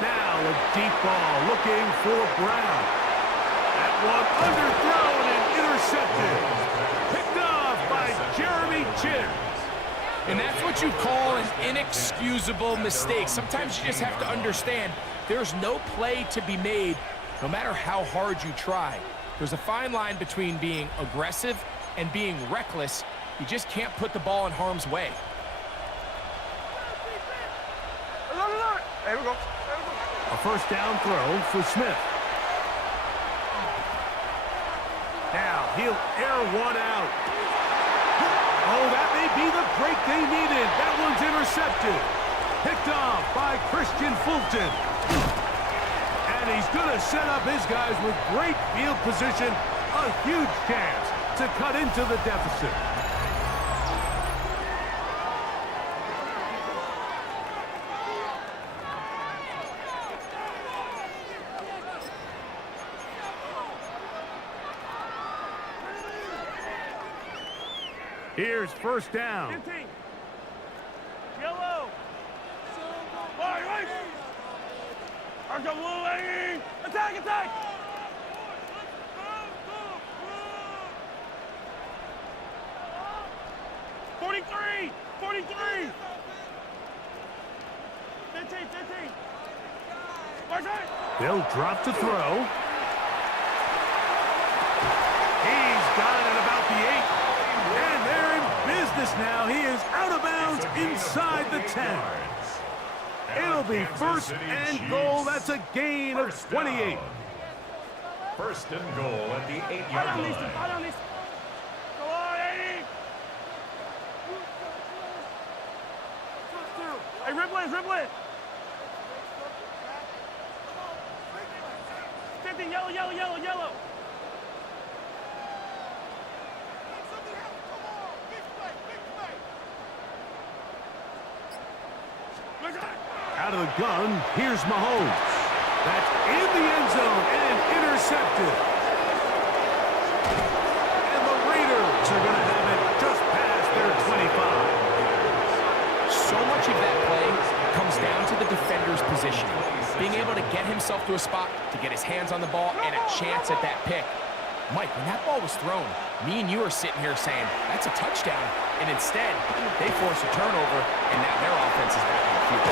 Now a deep ball looking for Brown. That one underthrown and intercepted. Picked off by Jeremy Chinn. And that's what you call an inexcusable mistake. Sometimes you just have to understand there's no play to be made no matter how hard you try. There's a fine line between being aggressive and being reckless. You just can't put the ball in harm's way. Here we go. A 1st down throw for Smith. He'll air one out. Oh, that may be the break they needed. That one's intercepted. Picked off by Christian Fulton. And he's going to set up his guys with great field position. A huge chance to cut into the deficit. Here's first down. 15. Yellow. Right. Arco blue, Eddie. Attack. 43. 15. Right. They'll drop to throw. He's got it at about the 8. And they're in business now. He is out of bounds inside the 10. It'll be first and goal. That's a gain of 28. First and goal at the 8-yard line. Go on, Eddie. Hey, ribble it. 15, yellow. Out of the gun, here's Mahomes. That's in the end zone and intercepted. And the Raiders are going to have it just past their 25. So much of that play comes down to the defender's position. Being able to get himself to a spot, to get his hands on the ball, and a chance at that pick. Mike, when that ball was thrown, me and you are sitting here saying, that's a touchdown. And instead, they force a turnover, and now their offense is back in the field.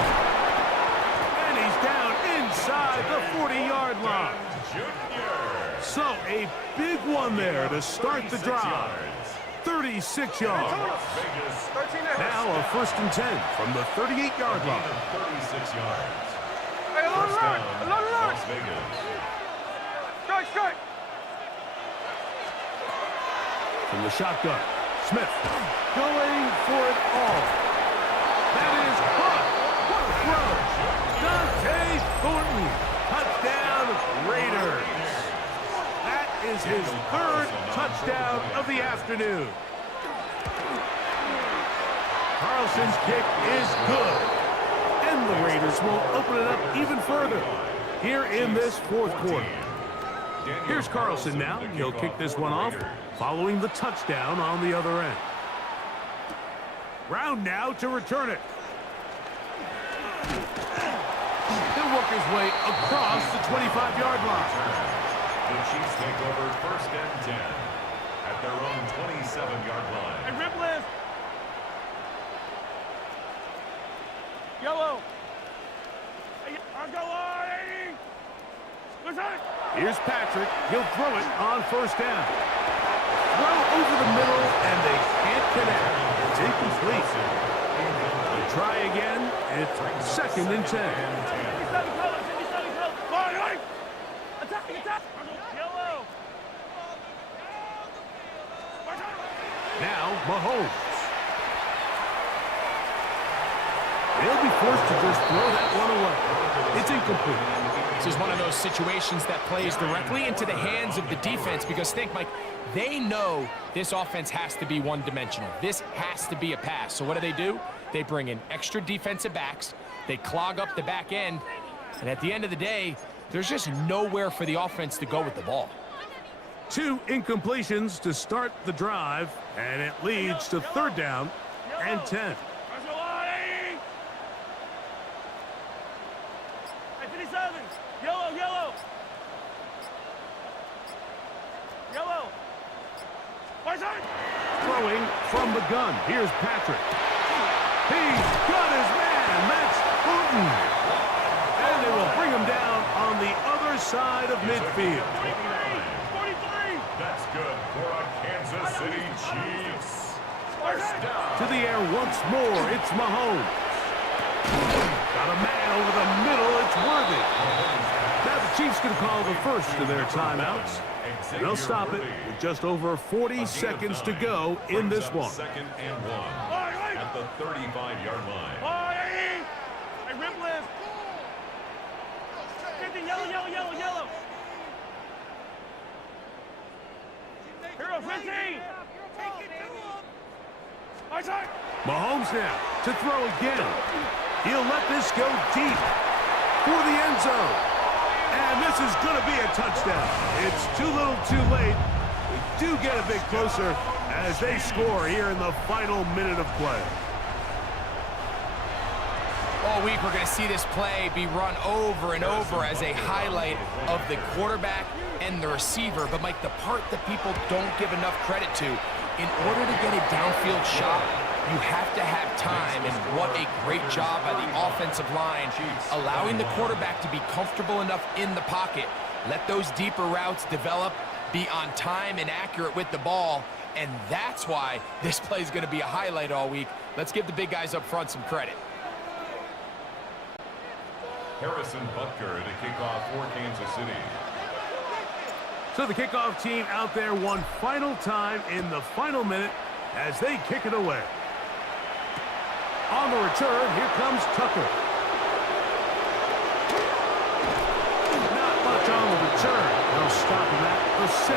And he's down inside the 40-yard line. So a big one there to start the drive. 36 yards. Now a first and 10 from the 38-yard line. 36 yards. Hey, First down, Las Vegas. Vegas. Strike. From the shotgun, Smith going for it all. That is caught. What a throw. Dante Thornton. Touchdown, Raiders. That is his third touchdown of the afternoon. Carlson's kick is good. And the Raiders will open it up even further here in this fourth quarter. Here's Carlson now. He'll kick this one off following the touchdown on the other end. Brown now to return it. He'll work his way across the 25-yard line. The Chiefs take over first and 10 at their own 27-yard line. Hey, ribble. Yellow. Hey, Arco on, Eddie. Here's Patrick. He'll throw it on first down. Throw over the middle, and they can't connect. It's incomplete. They try again. It's second and 10. Attack. Yellow. Now Mahomes. They'll be forced to just throw that one away. It's incomplete. This is one of those situations that plays directly into the hands of the defense because think, Mike, they know this offense has to be one-dimensional. This has to be a pass. So what do? They bring in extra defensive backs. They clog up the back end. And at the end of the day, there's just nowhere for the offense to go with the ball. 2 incompletions to start the drive, and it leads to third down and 10. Throwing from the gun. Here's Patrick. He's got his man. That's Fulton. And they will bring him down on the other side of midfield. 43. That's good for a Kansas City Chiefs. First down. To the air once more. It's Mahomes. Got a man over the middle. It's Worthy. Now the Chiefs can call the first of their timeouts. And they'll stop it with just over 40 seconds to go in this one. Second and 1 at the 35-yard line. Hey, rip lift. 50, yellow. Hero, 15. Mahomes now to throw again. He'll let this go deep for the end zone. And this is going to be a touchdown. It's too little too late. We do get a bit closer as they score here in the final minute of play. All week we're going to see this play be run over and over as a highlight of the quarterback and the receiver. But, Mike, the part that people don't give enough credit to, in order to get a downfield shot, you have to have time, and what a great job by the offensive line, allowing the quarterback to be comfortable enough in the pocket, let those deeper routes develop, be on time and accurate with the ball, and that's why this play is going to be a highlight all week. Let's give the big guys up front some credit. Harrison Butker to kick off for Kansas City. So the kickoff team out there one final time in the final minute as they kick it away. On the return, here comes Tucker. Not much on the return. No stopping that for 17.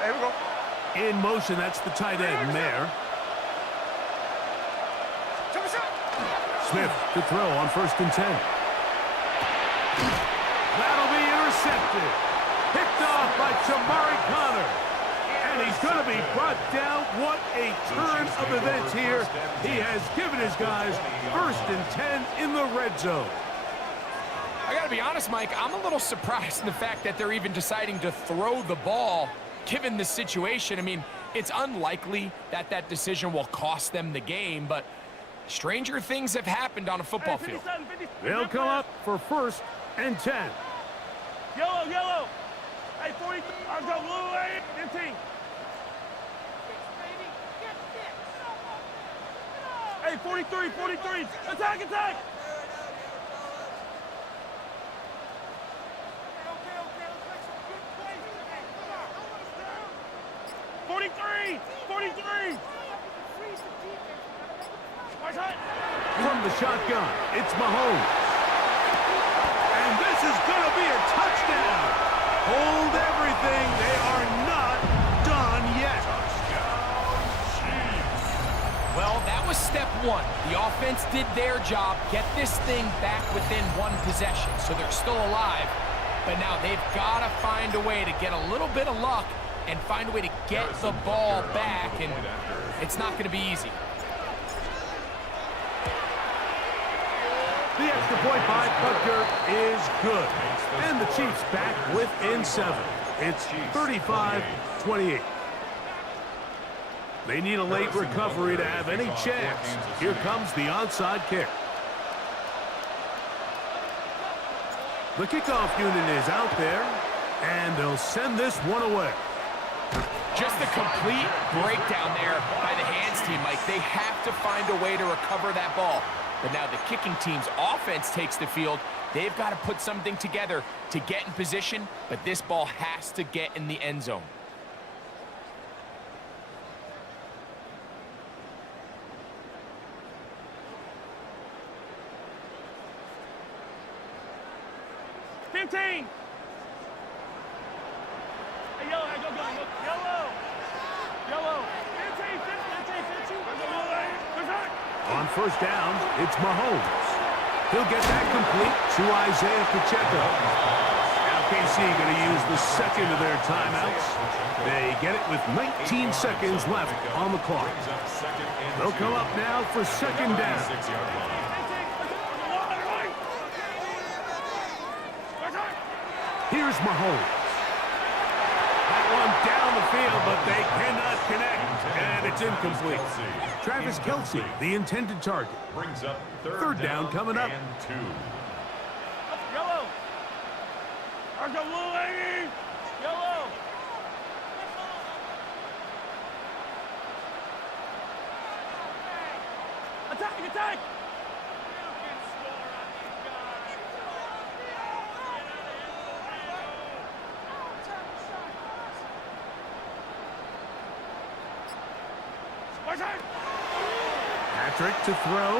There we go. In motion, that's the tight end, Mayer. Smith to throw on 1st and 10. That'll be intercepted. Picked off by Jamari Connor. And he's going to be brought down. What a turn of events here. He has given his guys 1st and 10 in the red zone. I got to be honest, Mike, I'm a little surprised in the fact that they're even deciding to throw the ball given the situation. I mean, it's unlikely that that decision will cost them the game, but stranger things have happened on a football field. They'll come up for 1st and 10. Yellow. Hey, 40. I've got blue, 15. Hey, 43. Attack. 43. From the shotgun, it's Mahomes. And this is going to be a touchdown. Hold everything. They are not done yet. Well, that was step one. The offense did their job, get this thing back within one possession, so they're still alive. But now they've got to find a way to get a little bit of luck and find a way to get the ball back, and it's not going to be easy. The extra point by Butker is good. And the Chiefs back within 7. It's 35-28. They need a late recovery to have any chance. Here comes the onside kick. The kickoff unit is out there, and they'll send this one away. Just a complete breakdown there by the hands team, Mike. They have to find a way to recover that ball. But now the kicking team's offense takes the field. They've got to put something together to get in position, but this ball has to get in the end zone. Hey, yellow. On 1st down, it's Mahomes. He'll get that complete to Isaiah Pacheco. Now KC going to use the second of their timeouts. They get it with 19 seconds left on the clock. They'll come up now for 2nd down. Here's Mahomes. That one down the field, but they cannot connect, and it's incomplete. Travis Kelce, the intended target. Brings up 3rd down coming up. and 2. Yellow. I've got blue, 80. Yellow. Attack, attack! Patrick to throw.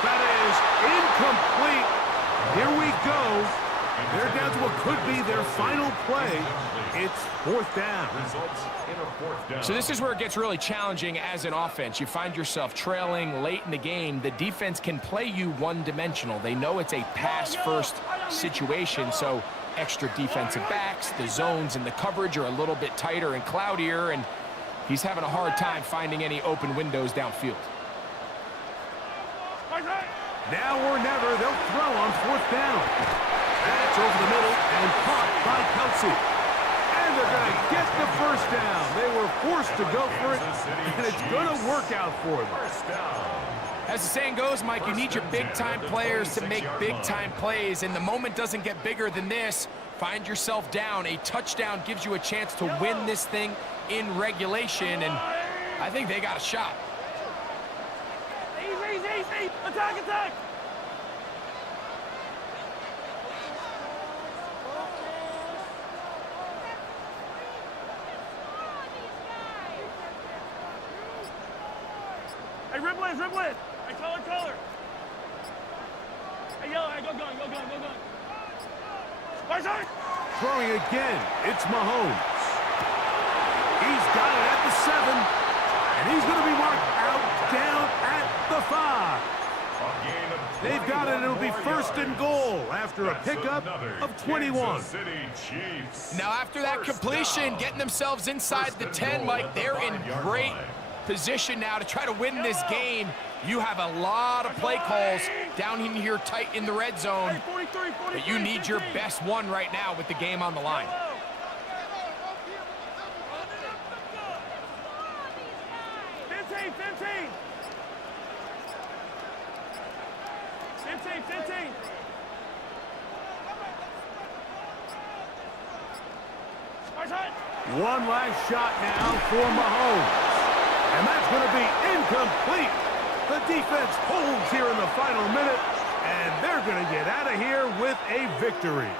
That is incomplete. Here we go. They're down to what could be their final play. It's fourth down. Results in a fourth down. So this is where it gets really challenging as an offense. You find yourself trailing late in the game. The defense can play you one-dimensional. They know it's a pass-first situation, so extra defensive backs, the zones and the coverage are a little bit tighter and cloudier, and he's having a hard time finding any open windows downfield. Now or never, they'll throw on fourth down. That's over the middle and caught by Kelsey. And they're going to get the first down. They were forced to go for it, and it's going to work out for them. First down. As the saying goes, Mike, you need your big-time players to make big-time plays, and the moment doesn't get bigger than this. Find yourself down. A touchdown gives you a chance to win this thing in regulation, and I think they got a shot. Easy, easy! Attack, attack! Hey, ribble it, ribble it! Hey, color, color! Hey, yellow, hey, go gun, go gun, go gun! Right side! Throwing again, it's Mahomes. He's got it at the 7, and he's going to be marked out down at the 5. They've got it, and it'll be first and goal after a pickup of 21. Now, after that completion, getting themselves inside the 10, Mike, they're in great position now to try to win this game. You have a lot of play calls down in here tight in the red zone, but you need your best one right now with the game on the line. 15, 15! 15, 15! Right side! One last shot now for Mahomes. And that's going to be incomplete. The defense holds here in the final minute, and they're going to get out of here with a victory.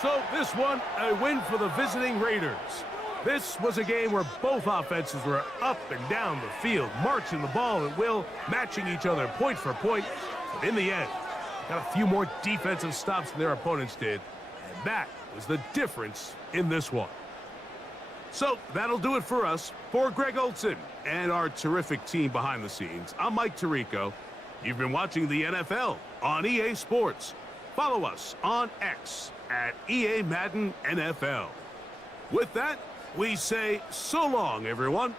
So this one, a win for the visiting Raiders. This was a game where both offenses were up and down the field, marching the ball at will, matching each other point for point. But in the end, got a few more defensive stops than their opponents did, and that was the difference in this one. So that'll do it for us. For Greg Olson and our terrific team behind the scenes, I'm Mike Tirico. You've been watching the NFL on EA Sports. Follow us on X at EA Madden NFL. With that, we say so long, everyone.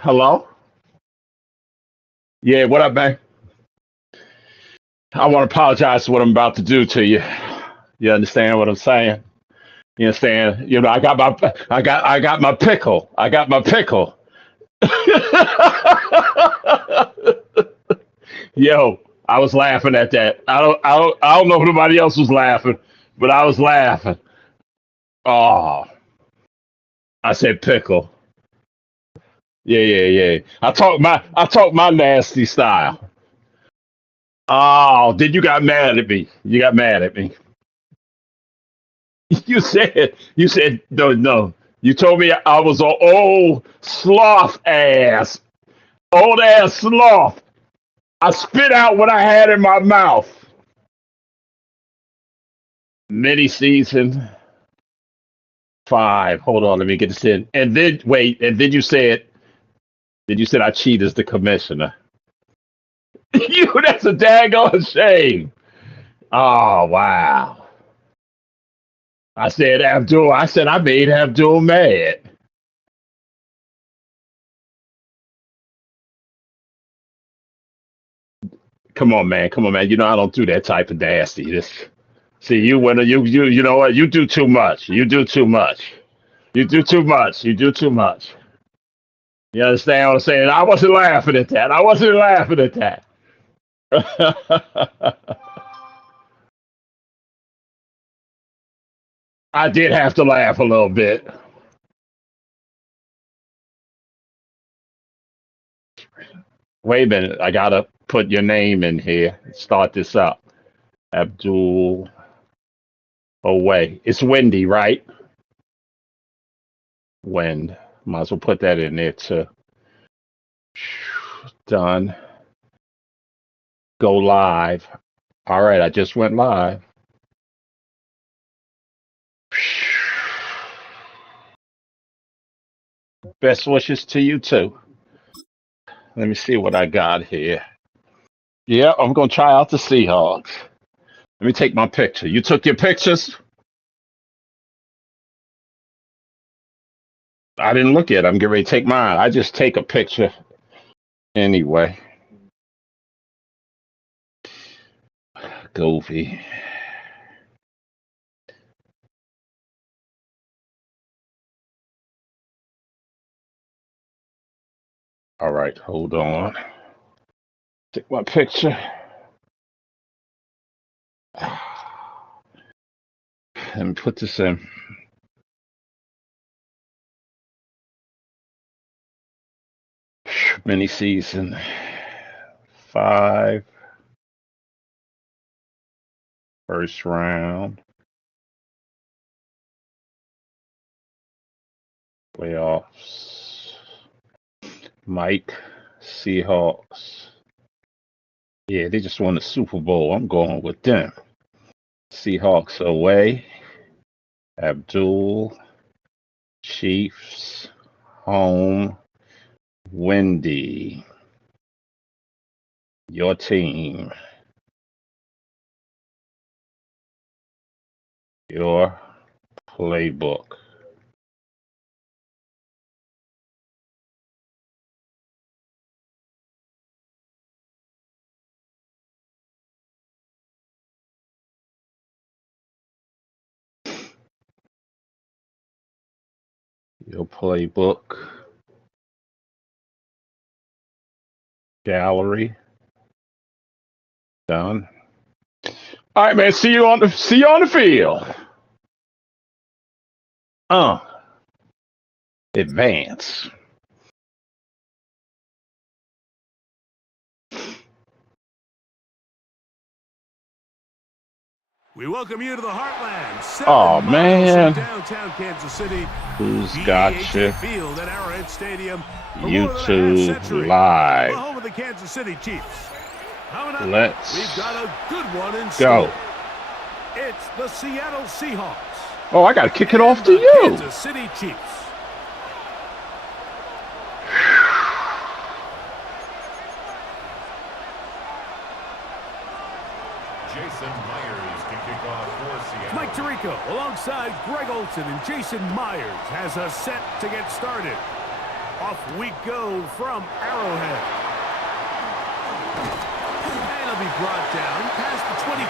Hello? Yeah, what up, man? I want to apologize for what I'm about to do to you. You understand what I'm saying? You understand? You know, I got my pickle. I got my pickle. Yo, I was laughing at that. I don't know if nobody else was laughing, but I was laughing. Oh, I said pickle. Yeah, yeah, yeah. I talk my nasty style. Oh, then you got mad at me. You got mad at me. You said, no, no. You told me I was an old sloth ass, old ass sloth. I spit out what I had in my mouth. Mini season 5. Hold on, let me get this in. And then wait, and then you said I cheat as the commissioner. That's a daggone shame. Oh wow. I said I made Abdul mad. Come on, man. Come on, man. You know I don't do that type of nasty. See, you know what? You do too much. You do too much. You do too much. You do too much. You understand what I'm saying? I wasn't laughing at that. I wasn't laughing at that. I did have to laugh a little bit. Wait a minute. I gotta put your name in here. Start this up. Abdul away. It's windy, right? Wind. Might as well put that in there too. Done. Go live. All right, I just went live. Best wishes to you too. Let me see what I got here. Yeah, I'm gonna try out the Seahawks. Let me take my picture. You took your pictures? I didn't look at it. I'm getting ready to take mine. I just take a picture anyway. Goofy. All right, hold on. Take my picture. Let me put this in. Mini season 5, first round, playoffs. Mike, Seahawks. Yeah, they just won the Super Bowl. I'm going with them. Seahawks away. Abdul, Chiefs, home, Wendy, your team, your playbook. Your playbook. Gallery. Done. All right, man. See you on the field. Advance. We welcome you to the Heartland. 7 Oh, miles man. from downtown Kansas City. Who's got you? Field at Arrowhead Stadium. For more than a half YouTube century, Live. the home of the Kansas City Chiefs. Coming up, Let's we've got a good one in go. store. It's the Seattle Seahawks. Oh, I got to kick it off to The you. Kansas City Chiefs. Jason Myers to kick off for Seattle. Mike Tirico alongside Greg Olson and Jason Myers has us set to get started. Off we go from Arrowhead. And it'll be brought down past the 25.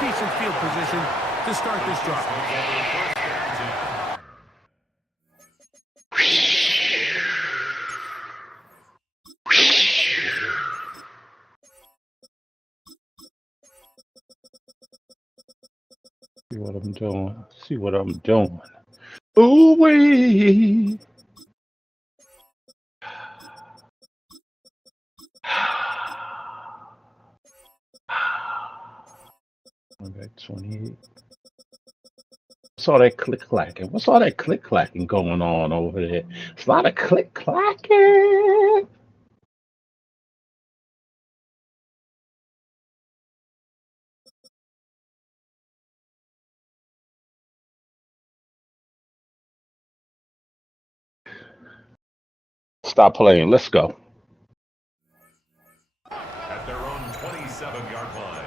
Decent field position to start this drive. See what I'm doing. See what I'm doing. Ooh wee. I'm back 28. What's all that click clacking? What's all that click clacking going on over there? It's a lot of click clacking. Stop playing. Let's go. At their own 27-yard line.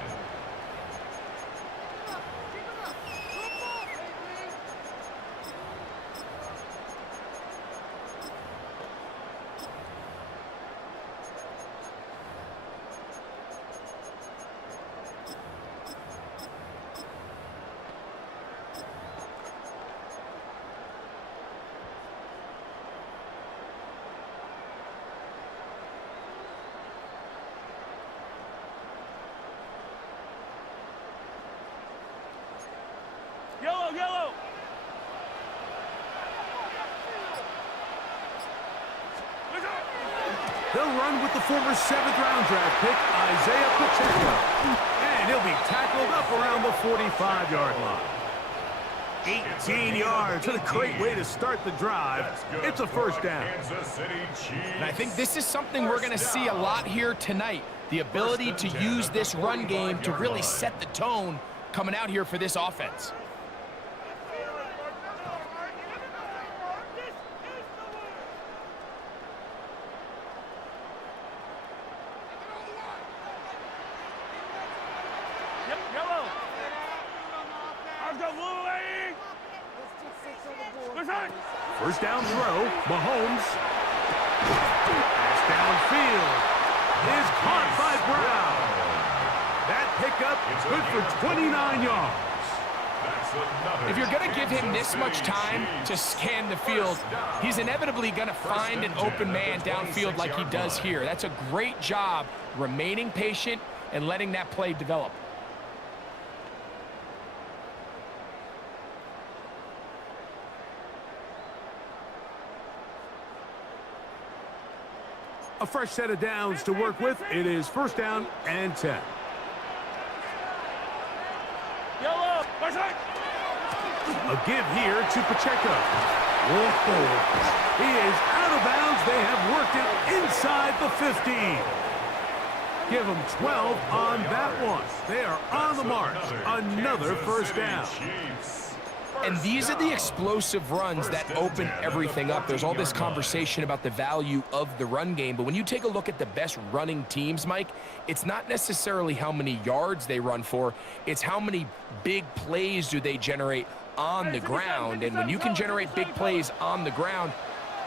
Yellow! He'll run with the former 7th-round draft pick, Isaiah Pacheco. And he'll be tackled up around the 45-yard line. 18 yards. What a great way to start the drive. It's a first down. And I think this is something we're going to see a lot here tonight. The ability to use this run game to really set the tone coming out here for this offense. Yellow! I've got First down throw, Mahomes. Pass downfield is caught by Brown. That pickup is good for 29 yards. If you're going to give him this much time to scan the field, he's inevitably going to find an open man downfield like he does here. That's a great job remaining patient and letting that play develop. A fresh set of downs to work with. It is first down and 10. Yellow! A give here to Pacheco. He is out of bounds. They have worked it inside the 15. Give them 12 on that one. They are on the march. Another first down. And these are the explosive runs that open everything up. There's all this conversation about the value of the run game, but when you take a look at the best running teams, Mike, it's not necessarily how many yards they run for, it's how many big plays do they generate on the ground. And when you can generate big plays on the ground,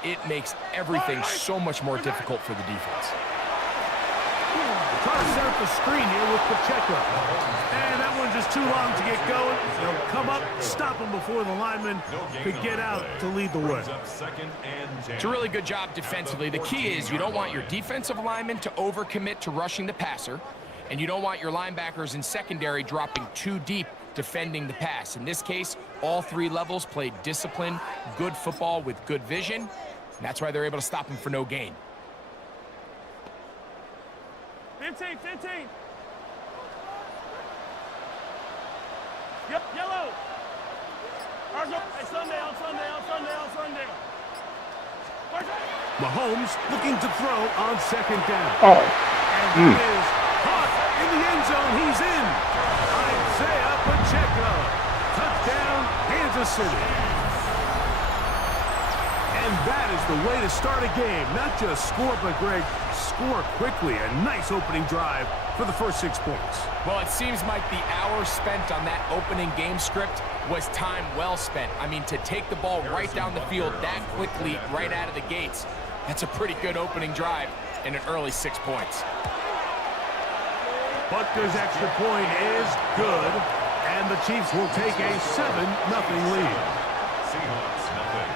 it makes everything so much more difficult for the defense. Try to set up the screen here with Pacheco. And that one's just too long to get going. They'll come up, stop him before the lineman could get out to lead the way. It's a really good job defensively. The key is you don't want your defensive lineman to overcommit to rushing the passer, and you don't want your linebackers in secondary dropping too deep defending the pass. In this case, all three levels played disciplined, good football with good vision, and that's why they're able to stop him for no gain. 15. Yep, yellow. Hey, Sunday. Mahomes looking to throw on second down. Oh. And that is caught in the end zone. He's in. Isaiah Pacheco. Touchdown, Kansas City. And that is the way to start a game. Not just score, but, Greg, score quickly. A nice opening drive for the first 6 points. Well, it seems like the hour spent on that opening game script was time well spent. I mean, to take the ball right down the field that quickly right out of the gates, that's a pretty good opening drive in an early 6 points. Butker's extra point is good, and the Chiefs will take a 7-0 lead. Seahawks, nothing.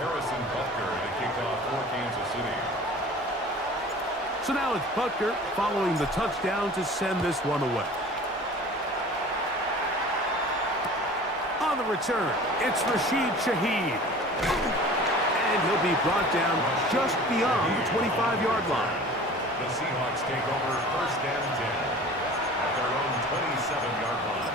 Harrison Butker to kick off for Kansas City. So now it's Butker following the touchdown to send this one away. On the return, it's Rashid Shaheed. And he'll be brought down just beyond the 25-yard line. The Seahawks take over first and 10 at their own 27-yard line.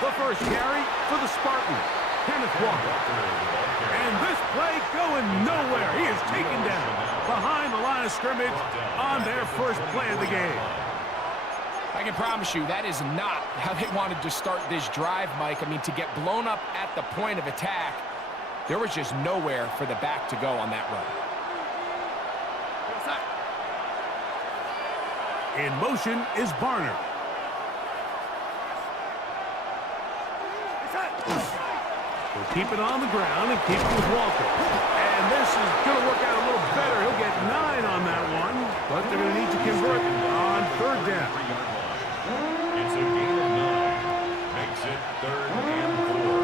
The first carry for the Spartan, Kenneth Walker. And this play going nowhere. He is taken down behind the line of scrimmage on their first play of the game. I can promise you that is not how they wanted to start this drive, Mike. I mean, to get blown up at the point of attack, there was just nowhere for the back to go on that run. In motion is Barner. We'll keep it on the ground and keep it with Walker. And this is going to work out a little better. He'll get 9 on that one, but they're going to need to convert on third down. It's a gain of 9. Makes it 3rd and 4.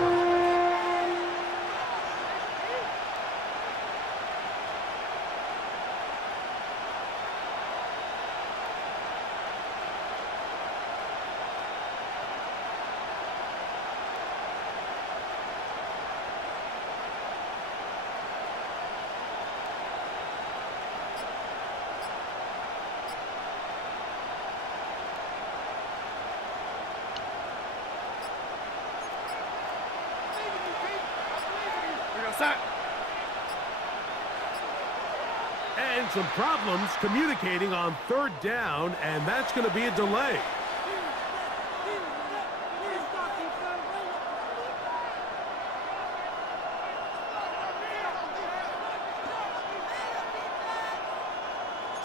And some problems communicating on third down, and that's going to be a delay.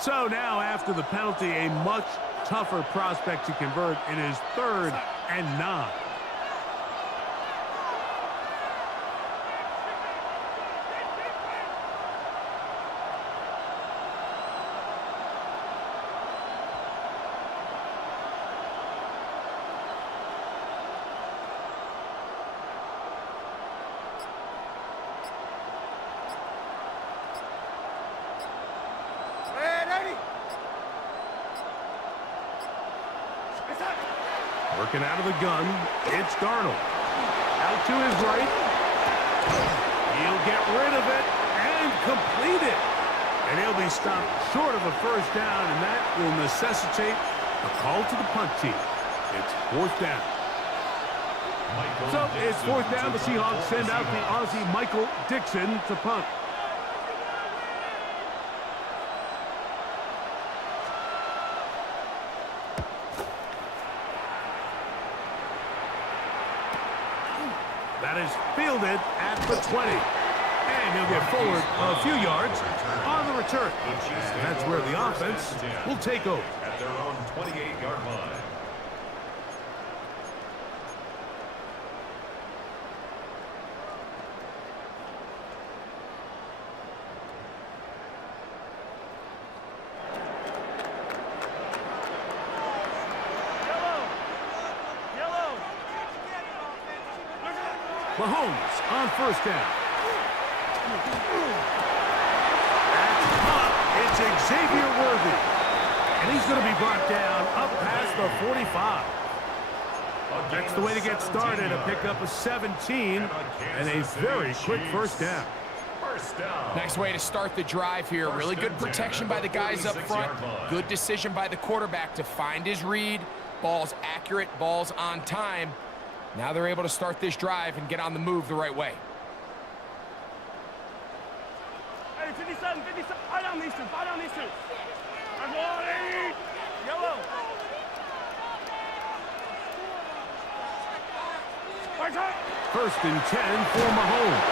So now, after the penalty, a much tougher prospect to convert. It is 3rd and 9. Working out of the gun, it's Darnold. Out to his right. He'll get rid of it and complete it. And he'll be stopped short of a first down, and that will necessitate a call to the punt team. It's fourth down. So it's fourth down. The Seahawks send out the Aussie Michael Dixon to punt. That is fielded at the 20. And he'll get forward a few yards on the return. And that's where the offense will take over. At their own 28-yard line. Mahomes on first down. That's caught. It's Xavier Worthy. And he's going to be brought down up past the 45. That's the way to get started, a pickup of 17 and a very quick first down. Nice way to start the drive here. Really good protection by the guys up front. Good decision by the quarterback to find his read. Ball's accurate, ball's on time. Now they're able to start this drive and get on the move the right way. Hey, 57, 57. Fire down these two. Fire down these two. That's all they need. Yellow. First and 10 for Mahomes.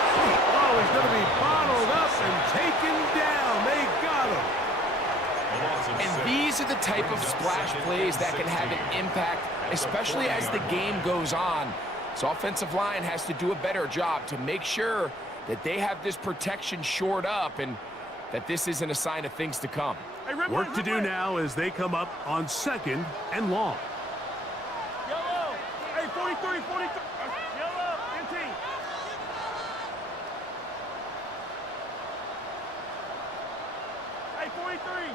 Oh, he's going to be bottled up and taken down. They got him. And these are the type of splash plays that can have an impact, especially as the game goes on. So offensive line has to do a better job to make sure that they have this protection shored up and that this isn't a sign of things to come. Work to do now as they come up on second and long. Yellow. Hey, 43, 43. Yellow, 15. Hey, 43.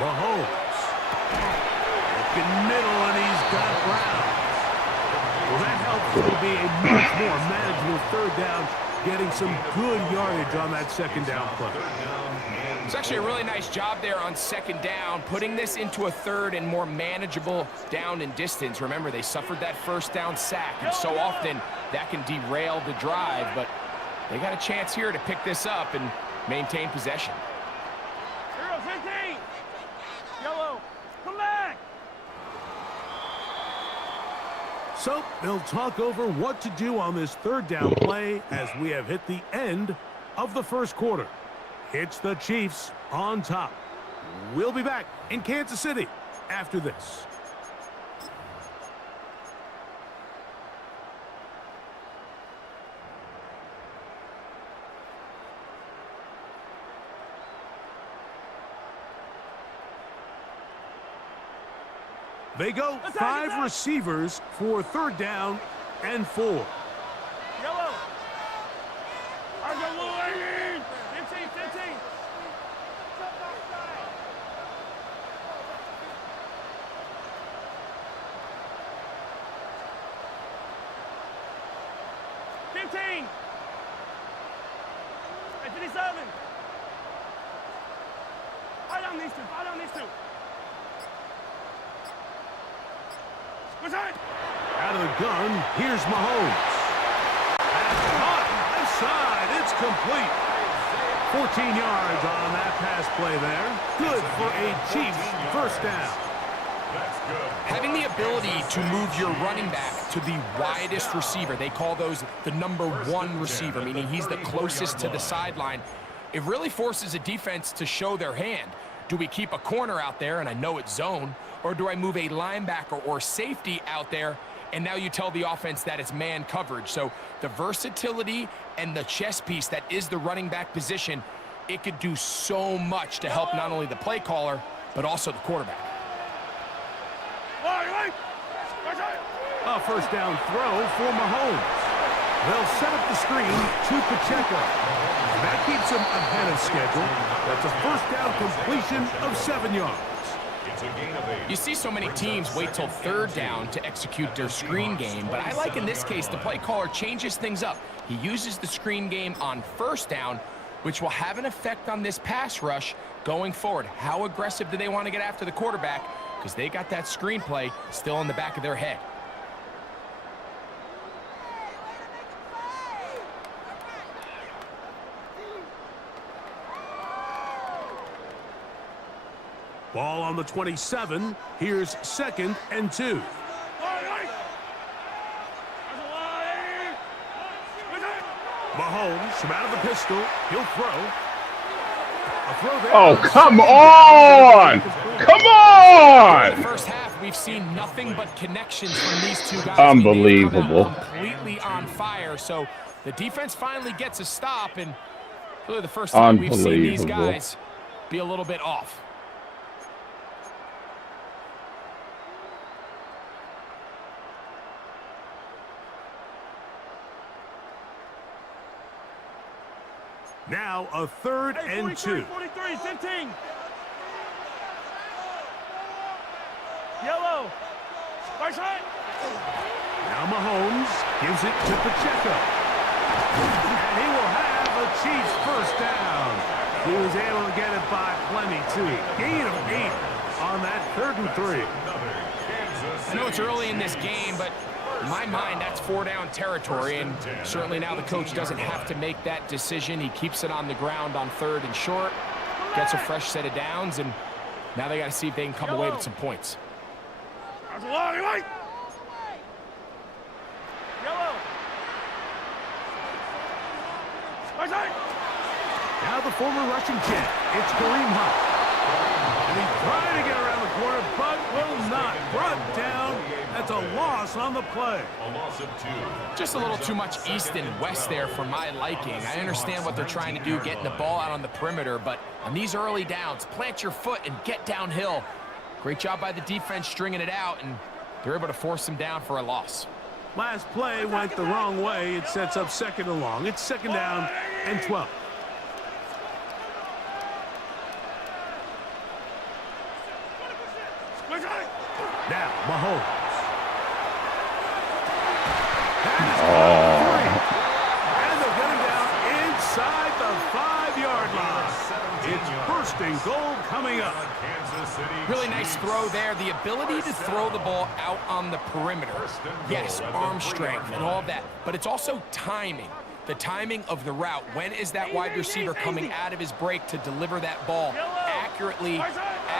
Mahomes. Looking middle, and he's got Brown. Well, that helps. It'll be a much more manageable third down, getting some good yardage on that second down play. It's actually a really nice job there on second down, putting this into a third and more manageable down and distance. Remember, they suffered that first down sack, and so often that can derail the drive, but they got a chance here to pick this up and maintain possession. Here, 15. Yellow, come back. So they'll talk over what to do on this third down play as we have hit the end of the first quarter. It's the Chiefs on top. We'll be back in Kansas City after this. They go 5 receivers for third down and 4. Yellow. I got little 18. 15, 15. Hey, 57. Fire down these two. Fire down these two. Out of the gun, here's Mahomes. And caught inside, it's complete. 14 yards on that pass play there. Good for a Chiefs first down. Having the ability to move your running back to the widest receiver, they call those the number 1 receiver, meaning he's the closest to the sideline. It really forces a defense to show their hand. Do we keep a corner out there, and I know it's zone, or do I move a linebacker or safety out there, and now you tell the offense that it's man coverage? So the versatility and the chess piece that is the running back position, it could do so much to help not only the play caller, but also the quarterback. A first down throw for Mahomes. They'll set up the screen to Pacheco. That keeps him ahead of schedule. That's a first down completion of 7 yards. It's a gain of 8. You see so many teams wait till third down to execute their screen game, but I like in this case the play caller changes things up. He uses the screen game on first down, which will have an effect on this pass rush going forward. How aggressive do they want to get after the quarterback? Because they got that screenplay still in the back of their head. Ball on the 27. Here's 2nd and 2. Mahomes from out of the pistol. He'll throw. A throw there. Oh, come on! Come on! In the first half, we've seen nothing but connections from these two guys. Unbelievable. Completely on fire. So the defense finally gets a stop, and really the first time we've seen these guys be a little bit off. Now a 3rd and 2. 43, 15. Yellow. Right side. Now Mahomes gives it to Pacheco. And he will have the Chiefs first down. He was able to get it by plenty, too. Gain of 8 on that 3rd and 3. I know it's early in this game, but in my mind, that's 4-down territory, and certainly now the coach doesn't have to make that decision. He keeps it on the ground on 3rd and short, gets a fresh set of downs, and now they got to see if they can come away with some points. Yellow. Right side. Now the former Russian jet. It's Kareem Hunt. And he's trying to get around the corner, but will not. Brought down. That's a loss on the play. A loss of 2. Just a little too much east and west there for my liking. I understand what they're trying to do, getting the ball out on the perimeter, but on these early downs, plant your foot and get downhill. Great job by the defense stringing it out, and they're able to force them down for a loss. Last play went the wrong way. It sets up 2nd and long. It's 2nd down and 12. Now, Mahomes. And they'll get him down inside the 5-yard line. It's 1st and goal coming up. Really nice throw there. The ability to throw the ball out on the perimeter. Yes, arm strength and all that, but it's also timing. The timing of the route. When is that wide receiver coming out of his break to deliver that ball accurately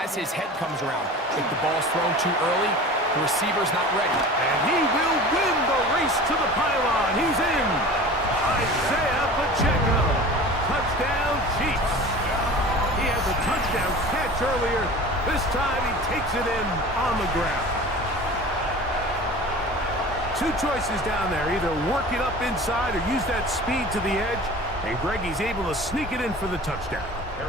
as his head comes around? If the ball's thrown too early, the receiver's not ready. And he will win the race to the pylon. He's in. Isaiah Pacheco. Touchdown, Chiefs. He had the touchdown catch earlier. This time he takes it in on the ground. 2 choices down there. Either work it up inside or use that speed to the edge. And Greggy's able to sneak it in for the touchdown.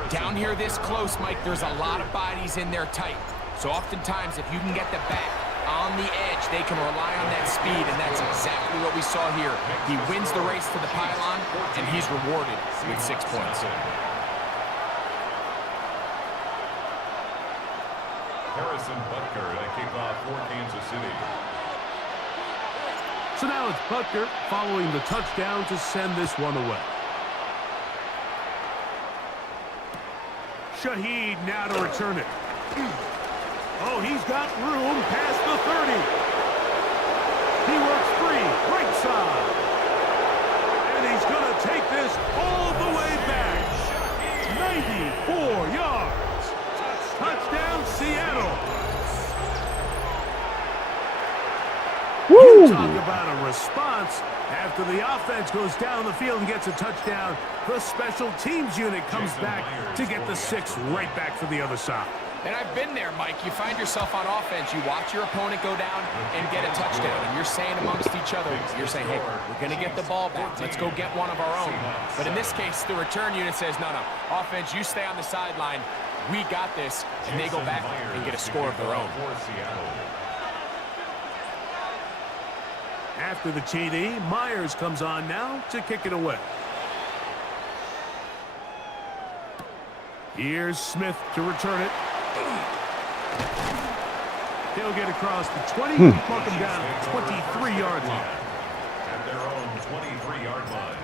Down here this close, Mike, there's a lot of bodies in there tight. So oftentimes, if you can get the back on the edge, they can rely on that speed, and that's exactly what we saw here. He wins the race to the pylon, and he's rewarded with 6 points. Harrison Butker and a kickoff for Kansas City. So now it's Butker following the touchdown to send this one away. Shaheed now to return it. Oh, he's got room past the 30. He works free, right side. And he's going to take this all the way back. 94 yards. Touchdown, Seattle. Woo! Talk about a response. After the offense goes down the field and gets a touchdown, the special teams unit comes back to get the 6 right back for the other side. And I've been there, Mike. You find yourself on offense, you watch your opponent go down and get a touchdown, and you're saying amongst each other, you're saying, hey, we're going to get the ball back. Let's go get one of our own. But in this case, the return unit says, no, offense, you stay on the sideline. We got this. And they go back and get a score of their own. After the TD, Myers comes on now to kick it away. Here's Smith to return it. He'll get across the 20, mark him down at the 23-yard line. At their own 23-yard line.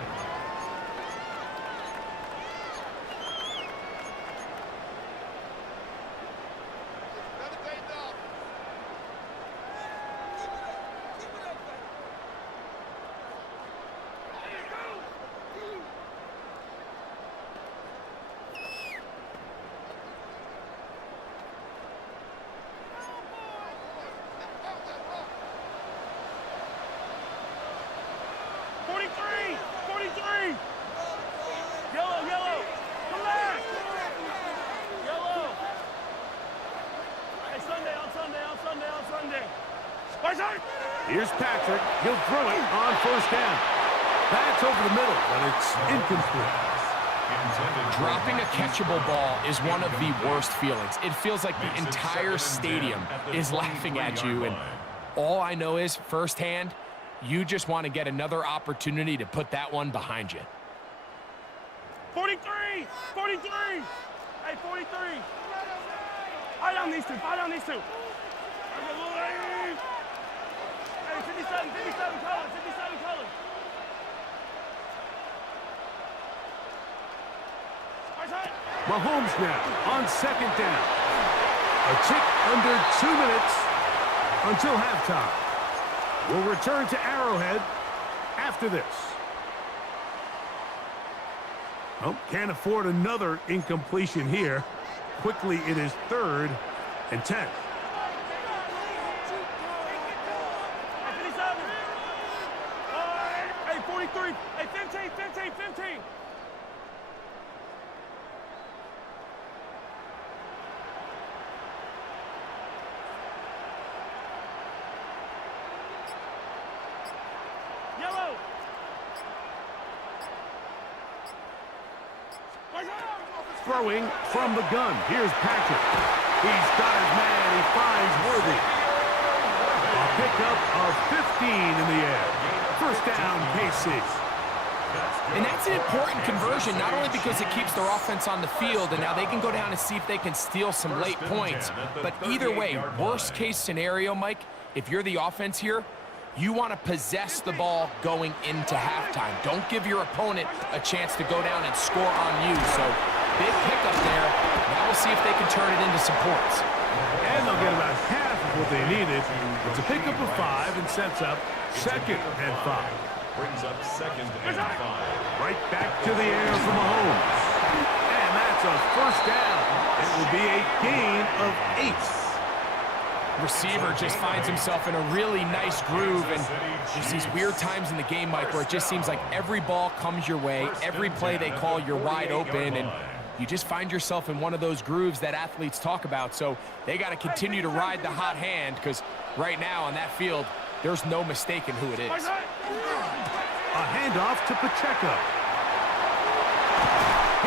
Here's Patrick. He'll throw it on first down. That's over the middle, but it's incomplete. Dropping a catchable ball is one of the worst feelings. It feels like the entire stadium is laughing at you, and all I know is firsthand, you just want to get another opportunity to put that one behind you. 43! 43! Hey, 43! Fire down these two! Fire down these two! Hey, 57 colors! 57 colors! Mahomes now on second down. A tick under 2 minutes until halftime. We'll return to Arrowhead after this. Oh, can't afford another incompletion here. Quickly, it is 3rd and 10. Hey, 43! Hey, 15! 15! 15! Yellow! Throwing from the gun. Here's Patrick. He's got his man. He finds Worthy. A pickup of 15 in the air. First down, KC. And that's an important conversion, not only because it keeps their offense on the field, and now they can go down and see if they can steal some late points. But either way, worst case scenario, Mike, if you're the offense here, you want to possess the ball going into halftime. Don't give your opponent a chance to go down and score on you. So big pickup there. Now we'll see if they can turn it into some points. And they'll get about half of what they needed. It's a pickup of 5 and sets up 2nd and 5. Brings up 2nd and 5. Right back to the air for Mahomes. And that's a first down. It will be a gain of 8. Receiver just finds himself in a really nice groove, and there's these weird times in the game, Mike, where it just seems like every ball comes your way, every play they call, you're wide open, and you just find yourself in one of those grooves that athletes talk about. So they got to continue to ride the hot hand, because right now on that field, there's no mistaking who it is. A handoff to Pacheco.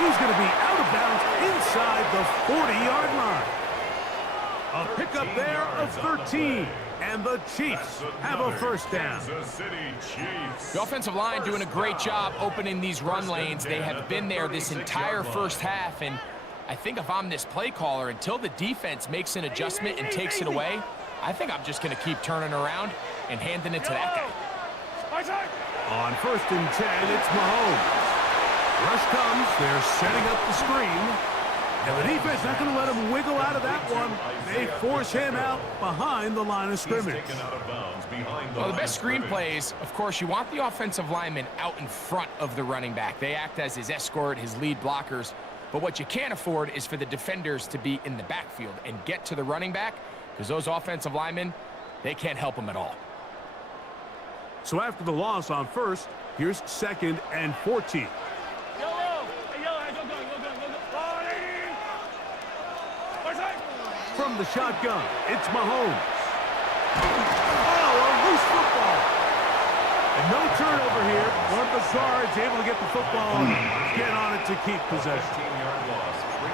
He's going to be out of bounds inside the 40-yard line. A pickup there of 13, and the Chiefs have a first down. The offensive line doing a great job opening these run lanes. They have been there this entire first half, and I think if I'm this play caller, until the defense makes an adjustment and takes it away, I think I'm just going to keep turning around and handing it to that guy. On 1st and 10, it's Mahomes. Rush comes, they're setting up the screen. And the defense not going to let him wiggle out of that one. They force him out behind the line of scrimmage. Well, the best screen plays, of course, you want the offensive lineman out in front of the running back. They act as his escort, his lead blockers. But what you can't afford is for the defenders to be in the backfield and get to the running back, because those offensive linemen, they can't help him at all. So after the loss on 1st, here's 2nd and 14. From the shotgun, it's Mahomes. Oh, a loose football. And no turnover here. One of the guards able to get the football, get on it to keep possession.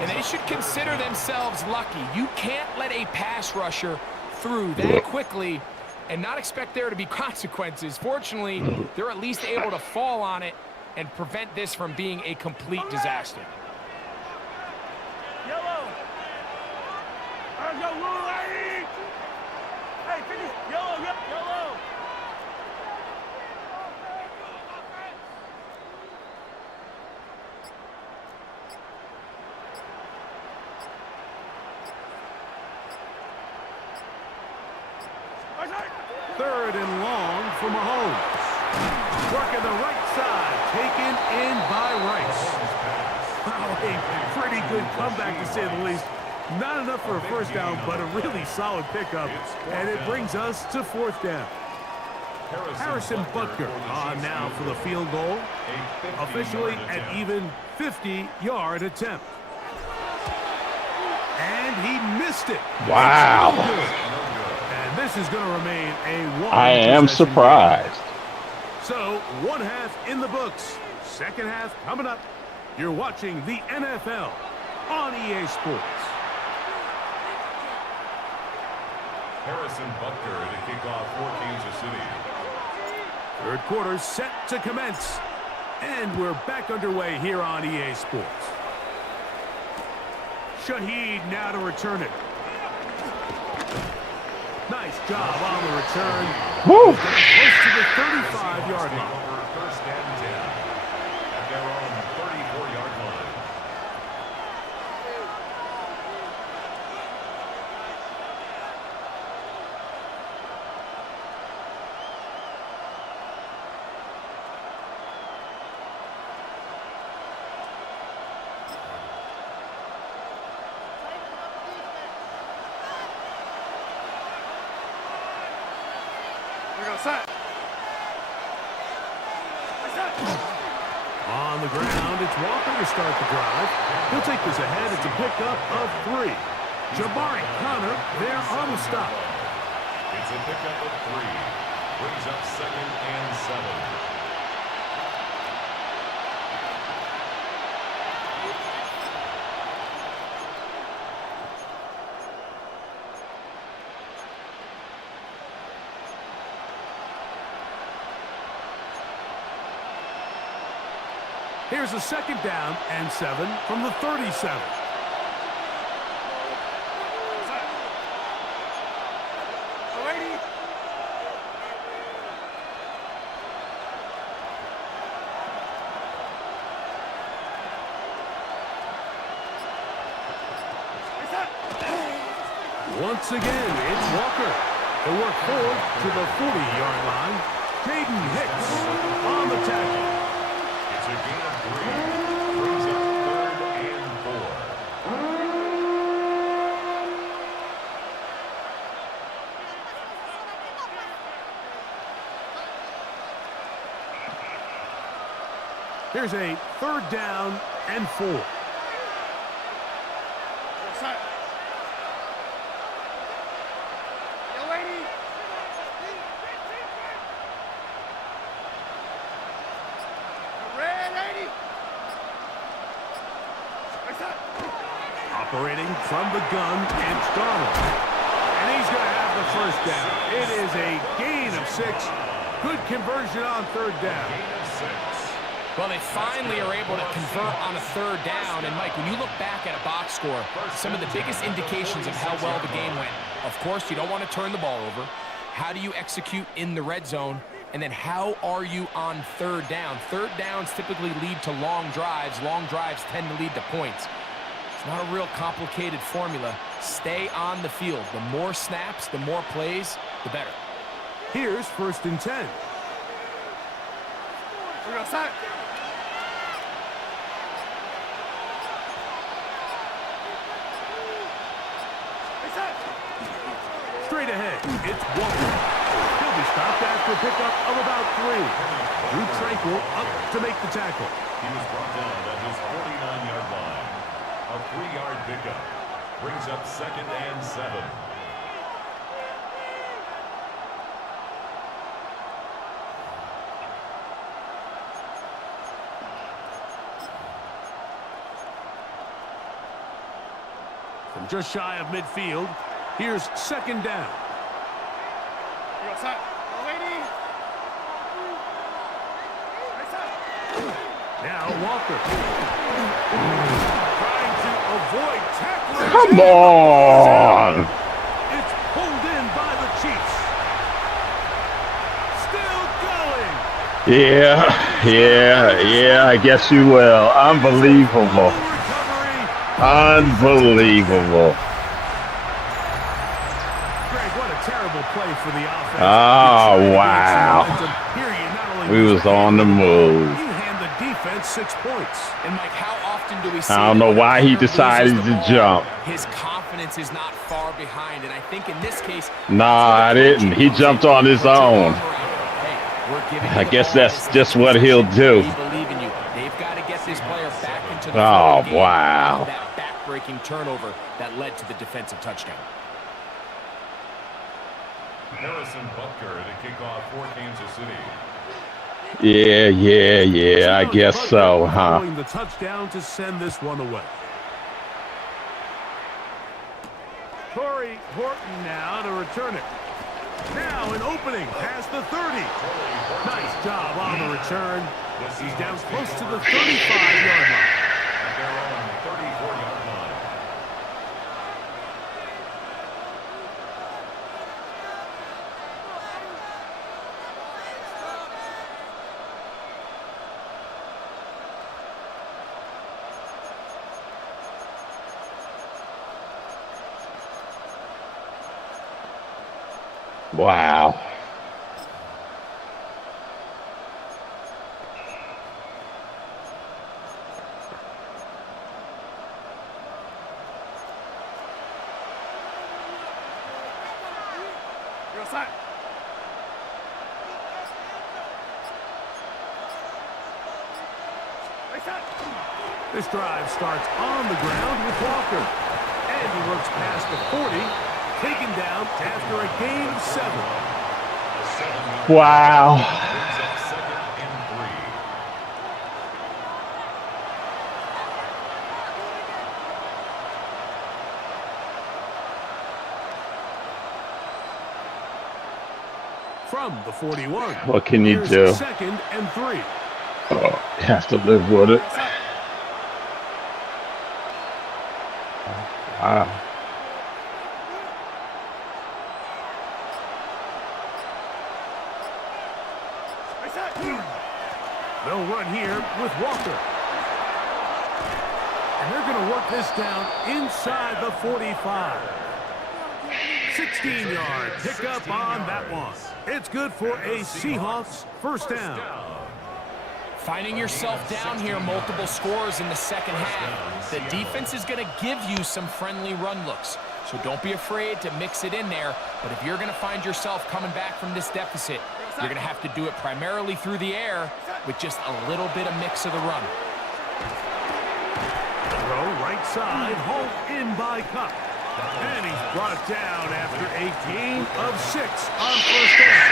And they should consider themselves lucky. You can't let a pass rusher through that quickly and not expect there to be consequences. Fortunately, they're at least able to fall on it and prevent this from being a complete disaster. Yellow. Yo, little lady! Hey, finish. Yellow, yellow. Third and long for Mahomes. Working the right side, taken in by Rice. Oh, a pretty good comeback to say the least. Not enough for a first down, but a really solid pickup. And it brings us to fourth down. Harrison Butker on now for the field goal. Officially an even 50-yard attempt. And he missed it. Wow. And this is going to remain a one. I am surprised. So, one half in the books. Second half coming up. You're watching the NFL on EA Sports. Harrison Butker to kick off for Kansas City. Third quarter set to commence. And we're back underway here on EA Sports. Shaheed now to return it. Nice job on the return. Woo! Close to the 35-yard line. Over first and 10 at their own 34-yard line. On the ground, it's Walker to start the drive. He'll take this ahead. It's a pickup of 3. Jabari Connor there on the stop. It's a pickup of 3. Brings up second and 7. Here's a second down and 7 from the 37. Once again, it's Walker. He'll work forward to the 40-yard line. Jaden Hicks on the tackle. It's a gain of 3. Brings up third and 4. Here's a third down and 4. Operating from the gun, it's Donald. And he's going to have the first down. It is a gain of 6. Good conversion on third down. Gain of 6. Well, they finally are able to convert on a third down. And, Mike, when you look back at a box score, some of the biggest indications of how well the game went, of course, you don't want to turn the ball over. How do you execute in the red zone? And then how are you on third down? Third downs typically lead to long drives. Long drives tend to lead to points. It's not a real complicated formula. Stay on the field. The more snaps, the more plays, the better. Here's first and 10. Straight ahead, it's Walker. He'll be stopped after a pickup of about 3. Drew Tranquil up to make the tackle. He was brought down at his 49-yard line. A 3-yard pickup. Brings up second and 7. From just shy of midfield, here's second down. Now Walker. Trying to Avoid tackling. Come on. It's pulled in by the Chiefs. Still going. Yeah, I guess you will. Unbelievable. Unbelievable. Greg, what a terrible play for the offense. Oh, wow. We was on the move. You hand the defense 6 points. And Mike, how often do we see I don't know why he decided to jump. His confidence is not far behind, and I think in this case, Nah, I didn't. He jumped on his own. I guess that's just what he'll do. We believe in you. They've got to get this player back into the Oh, game. wow. That back-breaking turnover that led to the defensive touchdown. Harrison Butker to kick off for Kansas City. Yeah, I guess so, huh? The touchdown to send this one away. Torrey Horton now to return it. Now an opening past the 30. Nice job on the return. He's down close to the 35-yard line. At their own 34-yard line. Wow. You're outside. This drive starts on the ground with Walker. And he looks past the 40, taken down after a gain of 7. Wow. Brings up 2nd and 3. From the 41. What can you Here's do? 2nd and 3. Oh, you have to live with it. Wow. They'll run here with Walker. And they're going to work this down inside the 45. 16-yard pickup on that one. It's good for a Seahawks first down. Finding yourself down here, multiple scores in the second half. The defense is going to give you some friendly run looks. So don't be afraid to mix it in there. But if you're going to find yourself coming back from this deficit, you're going to have to do it primarily through the air with just a little bit of mix of the run. Throw right side, home in by Cup. And he's brought down after a gain of 6 on first down.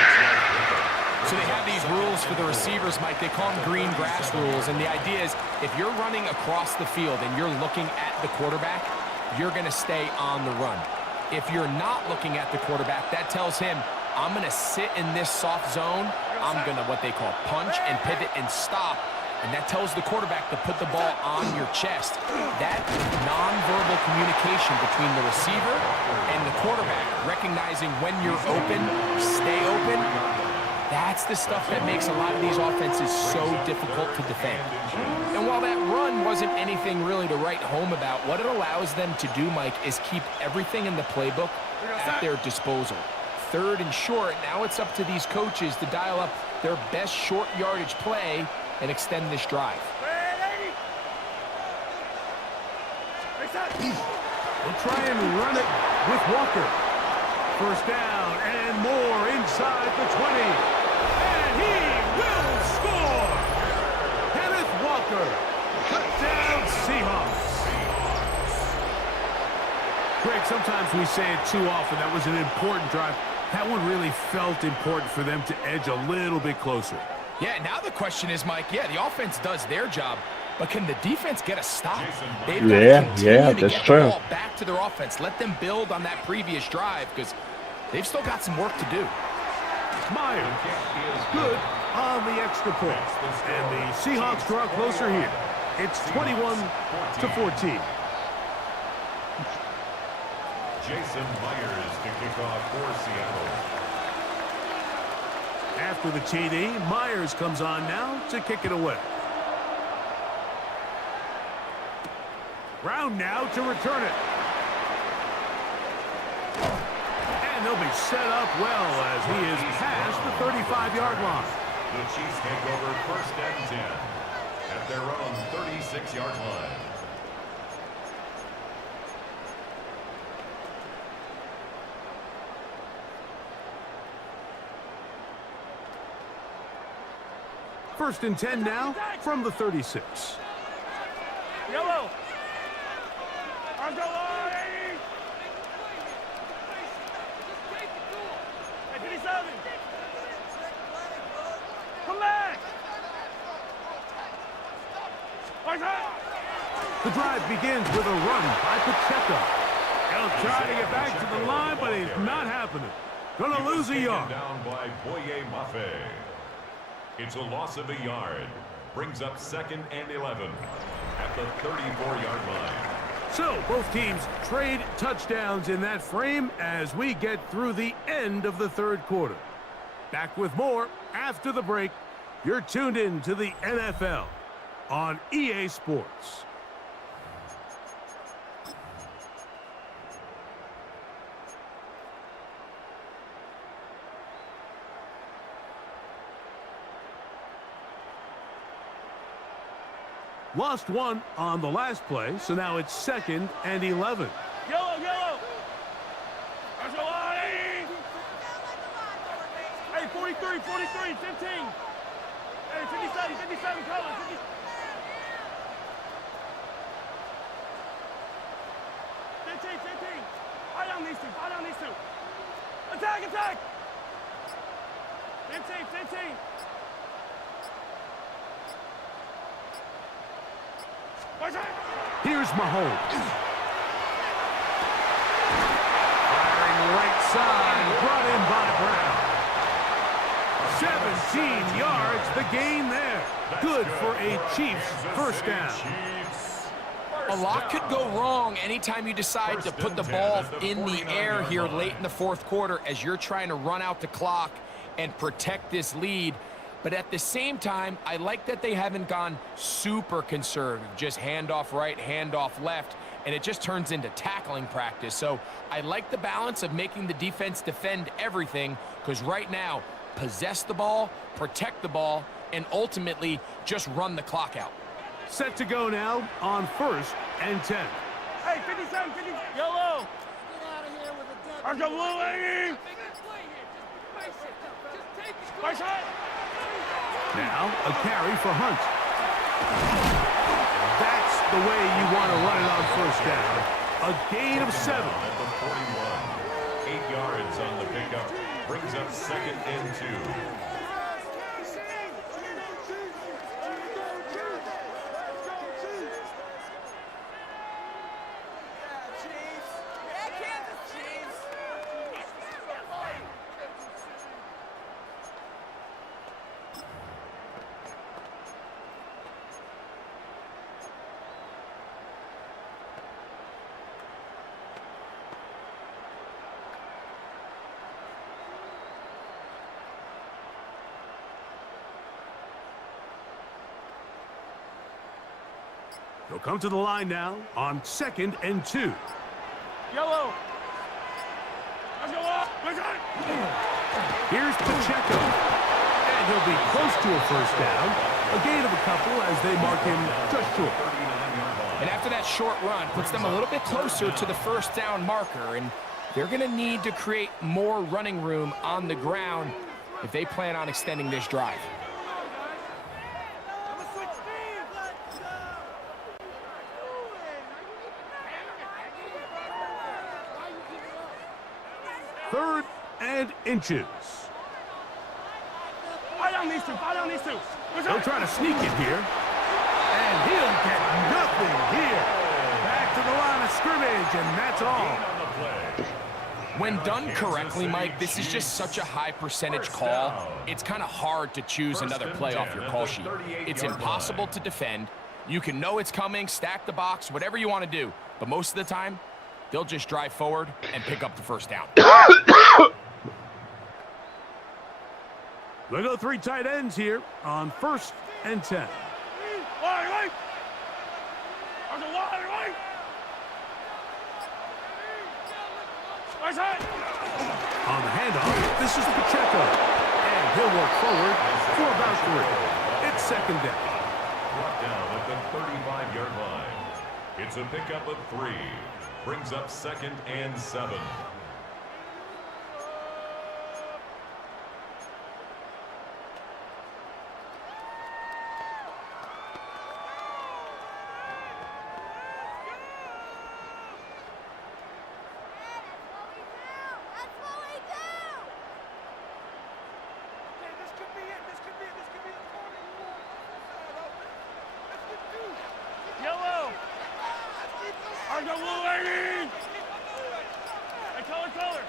So they have these rules for the receivers, Mike. They call them green grass rules. And the idea is if you're running across the field and you're looking at the quarterback, you're going to stay on the run. If you're not looking at the quarterback, that tells him, I'm going to sit in this soft zone. I'm going to what they call punch and pivot and stop. And that tells the quarterback to put the ball on your chest. That nonverbal communication between the receiver and the quarterback, recognizing when you're open, stay open, that's the stuff that makes a lot of these offenses so difficult to defend. And while that run wasn't anything really to write home about, what it allows them to do, Mike, is keep everything in the playbook at their disposal. 3rd and short, now it's up to these coaches to dial up their best short yardage play and extend this drive. We'll try and run it with Walker. First down and more inside the 20. And he will score! Kenneth Walker, touchdown Seahawks. Greg, sometimes we say it too often. That was an important drive. That one really felt important for them to edge a little bit closer. Yeah, now the question is, Mike, the offense does their job, but can the defense get a stop? They've got to continue to get the ball back to their offense. Let them build on that previous drive because they've still got some work to do. Myers is good on the extra point. And the Seahawks draw closer here. It's 21-14. Jason Myers to kick off for Seattle. After the TD, Myers comes on now to kick it away. Brown now to return it. And they'll be set up well as he is past the 35-yard line. The Chiefs take over 1st and 10 at their own 36-yard line. First and 10 now from the 36. Yellow. Arms go wide. Hey, 57. Come back. The drive begins with a run by Pacheco. He'll try to get back to the line, but he's not happening. Gonna lose a yard. Down by Boye Mafe. It's a loss of a yard. Brings up 2nd and 11 at the 34-yard line. So both teams trade touchdowns in that frame as we get through the end of the 3rd quarter. Back with more after the break. You're tuned in to the NFL on EA Sports. Lost one on the last play, so now it's 2nd and 11. Yellow, yellow. Arms go wide. Hey, 43, 43, 15. Hey, 57, 57, color. 50. Fight on these two, fight on these two. Attack, attack. 15, 15. Here's Mahomes. Firing right side, brought in by Brown. 17 yards, the gain there. Good for a Chiefs first down. A lot could go wrong anytime you decide to put the ball in the air here late in the 4th quarter as you're trying to run out the clock and protect this lead. But at the same time, I like that they haven't gone super conservative, just handoff right, handoff left, and it just turns into tackling practice. So I like the balance of making the defense defend everything, because right now, possess the ball, protect the ball, and ultimately just run the clock out. Set to go now on 1st and 10. Hey, 57, 50, yellow. Arms go blue, lady. Right side. Now, a carry for Hunt. That's the way you want to run it on 1st down. A gain of 7. At the 41. 8 yards on the pickup. Brings up 2nd and 2. They'll come to the line now on 2nd and 2. Yellow. Let's go up. Here's Pacheco. And he'll be close to a first down. A gain of a couple as they mark him just short. And after that short run, puts them a little bit closer to the first down marker. And they're going to need to create more running room on the ground if they plan on extending this drive. Third and inches. Fight on these two, fight on these two. They'll try to sneak it here. And he'll get nothing here. Back to the line of scrimmage, and that's all. When done correctly, Mike, this is just such a high percentage call. It's kind of hard to choose another play off your call sheet. It's impossible to defend. You can know it's coming, stack the box, whatever you want to do. But most of the time, they'll just drive forward and pick up the first down. They go 3 tight ends here on 1st and 10. Right. On the line, right. Right side. On the handoff, this is Pacheco. And he'll work forward for about 3. It's 2nd down. Brought down at the 35-yard line. It's a pickup of 3. Brings up 2nd and 7. Yellow. Are the blue lady? Hey, color.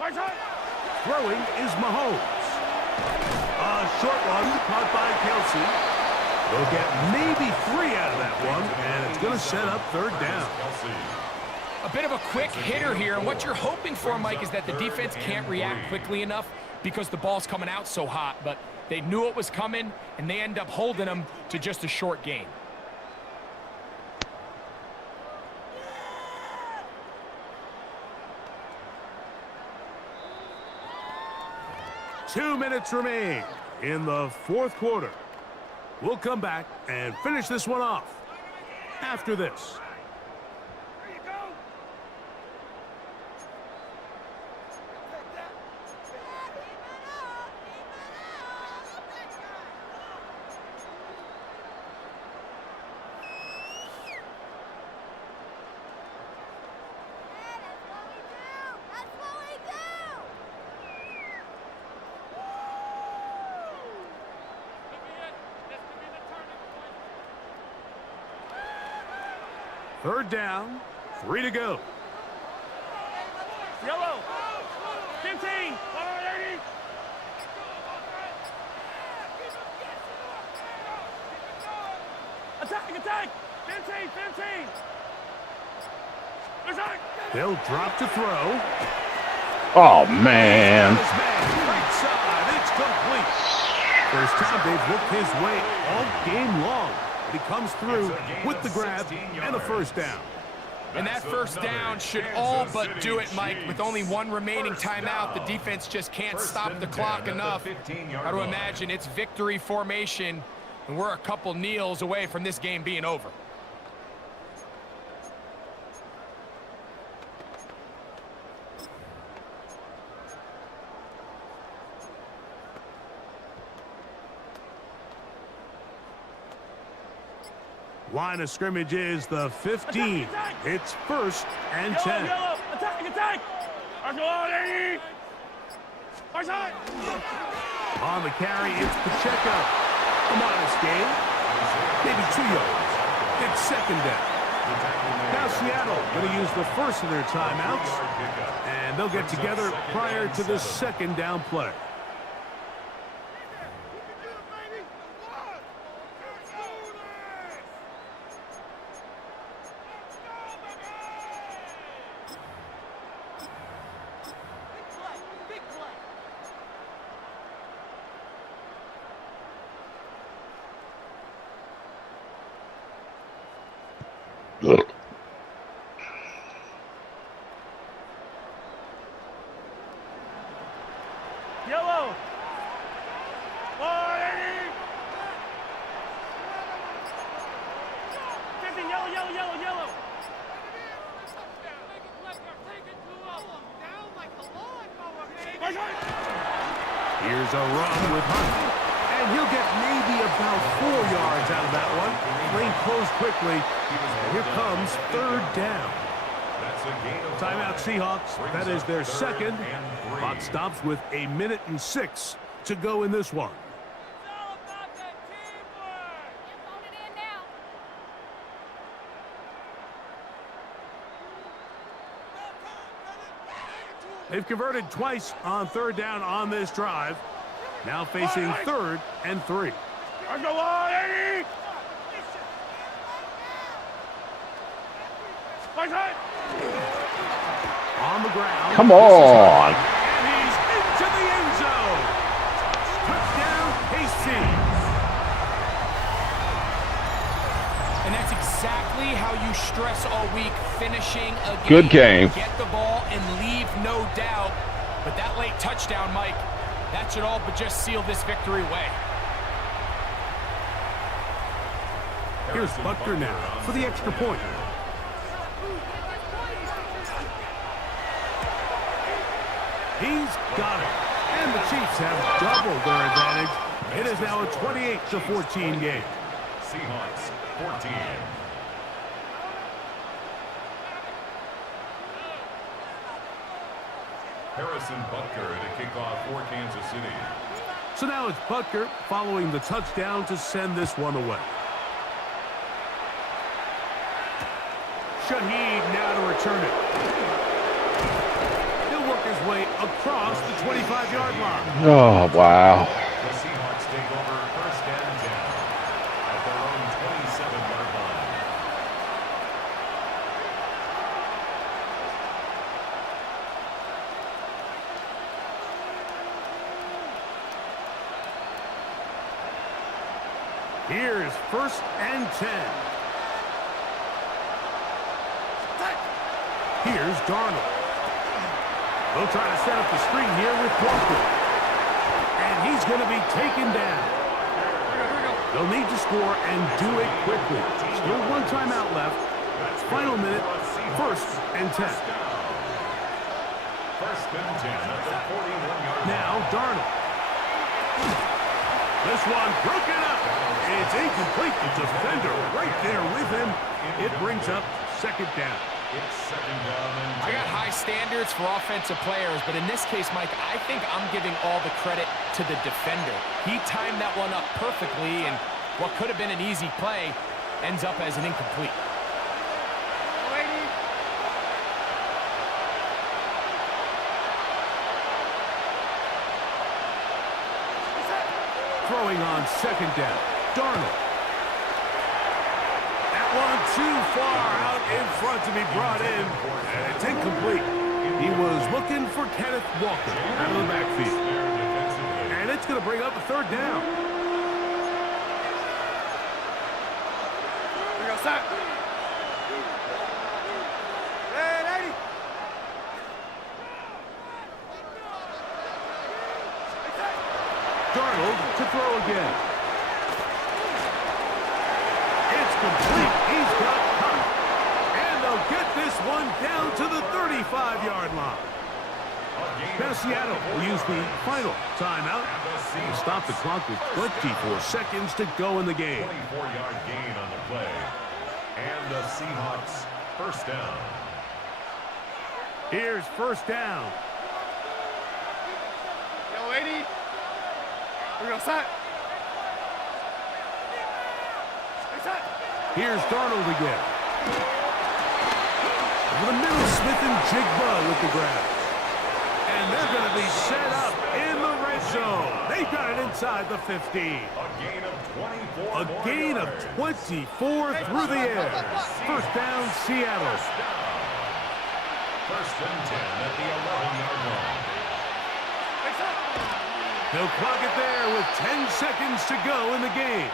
Right side. Throwing is Mahomes. A short one caught by Kelsey. They'll get maybe 3 out of that one, and it's going to set up 3rd down. A bit of a quick hitter here, and what you're hoping for, Mike, is that the defense can't react quickly enough because the ball's coming out so hot, but they knew it was coming, and they end up holding them to just a short gain. Two minutes remain in the 4th quarter. We'll come back and finish this one off after this. There you go. Third down, 3 to go. Yellow. 15. Attack. 15. Attack. They'll drop to throw. Oh, man. Right side, it's complete. First time they've looked his way all game long. He comes through with the grab and a 1st down. And that 1st down should all but do it, Mike. With only 1 remaining timeout, the defense just can't stop the clock enough. How to imagine it's victory formation, and we're a couple kneels away from this game being over. Line of scrimmage is the 15. It's 1st and 10. Yellow. Attack. Archie. Right side. On the carry, it's Pacheco. A modest gain. Maybe 2 yards. It's 2nd down. Now Seattle going to use the first of their timeouts, and they'll get together prior to the 2nd down play. Look. Yellow. Yellow. Here's a run with Hunt. And he'll get maybe about 4 yards out of that one. Lane closed quickly. And here comes 3rd down. Timeout Seahawks. That is their 2nd. Clock stops with 1:06 to go in this one. They've converted twice on 3rd down on this drive. Now facing 3rd and 3. On the ground. Come on. And he's into the end zone. Touchdown, KC. And that's exactly how you stress all week, finishing a game. Good game. Get the ball and leave no doubt. But that late touchdown, Mike, that should all but just seal this victory away. Here's Butker now for the extra point. He's got it. And the Chiefs have doubled their advantage. It is now a 28-14 game. Seahawks 14. Harrison Butker to kick off for Kansas City. So now it's Butker following the touchdown to send this one away. Shaheed now to return it. He'll work his way across the 25-yard line. Oh, wow. The Seahawks take over first and 10 at their own 27-yard line. Here's first and 10. Here's Darnold. They'll try to set up the screen here with Walker. And he's going to be taken down. They'll need to score and do it quickly. Still one timeout left. Final minute, first and 10. First and 10 at the 41-yard line. Now Darnold. This one broken up. It's incomplete. The defender right there with him. It brings up second down. It's second down and 10. I got high standards for offensive players, but in this case, Mike, I think I'm giving all the credit to the defender. He timed that one up perfectly, and what could have been an easy play ends up as an incomplete. Throwing on second down. Darnold. That one too far out in front to be brought in. And it's incomplete. He was looking for Kenneth Walker out of the backfield. And it's going to bring up a third down. We go, set. Ready. Darnold to throw again. It's complete. He's got time. And they'll get this one down to the 35-yard line. Now Seattle will use the final timeout to stop the clock with 24 seconds to go in the game. 24-yard gain on the play. And the Seahawks first down. Here's first down. Yo, 80. We go, set. Set. Here's Darnold again. Over the middle, Smith and Jigba with the grab. And they're going to be set up in the red zone. They've got it inside the 15. A gain of 24. A gain of 24 through the air. First down, Seattle. First and 10 at the 11-yard line. They'll clock it there with 10 seconds to go in the game.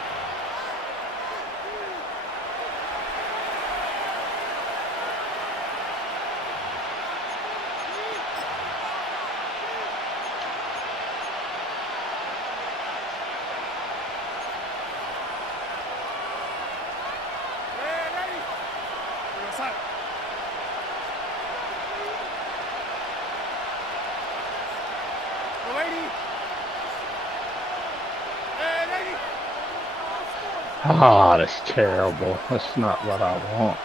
Ah, that's terrible. That's not what I want.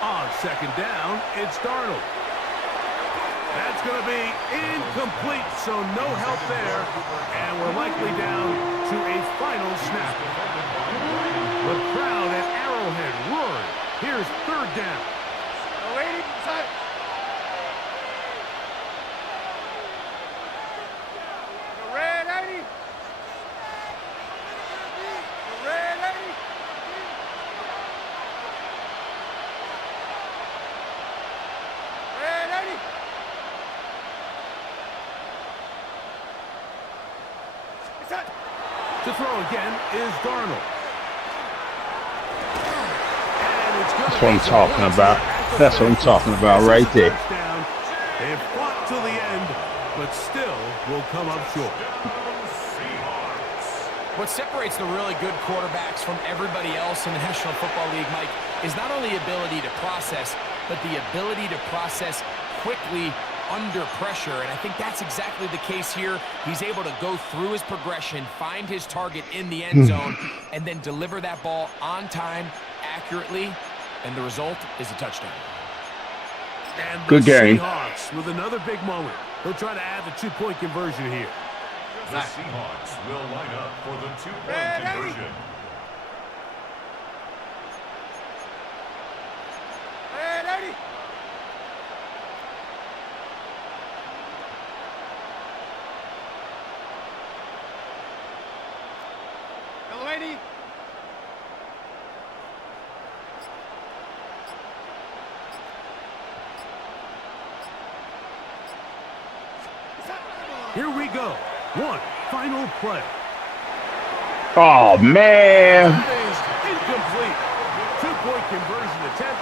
On second down, it's Darnold. That's going to be incomplete, so no help there. And we're likely down to a final snap. The crowd at Arrowhead roaring. Here's third down. To throw again is Darnold. That's what I'm talking about. That's what I'm talking about right there. They fought till the end, but still will come up short. What separates the really good quarterbacks from everybody else in the National Football League, Mike, is not only ability to process, but the ability to process quickly under pressure. And I think that's exactly the case here. He's able to go through his progression, find his target in the end zone, and then deliver that ball on time, accurately, and the result is a touchdown. And the Good game. Seahawks with another big moment. They'll try to add the 2-point conversion here. The Seahawks will line up for the 2-point conversion. Here we go. One final play. Oh, man. That is incomplete. 2-point conversion attempt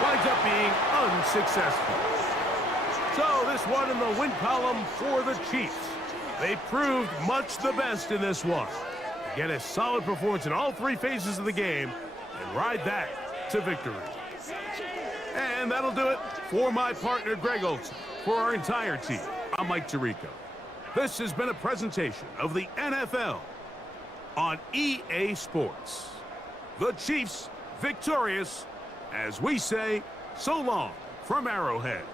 winds up being unsuccessful. So this one in the win column for the Chiefs. They proved much the best in this one. Get a solid performance in all 3 phases of the game and ride that to victory. And that'll do it for my partner, Greg Olson. For our entire team, I'm Mike Tirico. This has been a presentation of the NFL on EA Sports. The Chiefs victorious, as we say, so long from Arrowhead.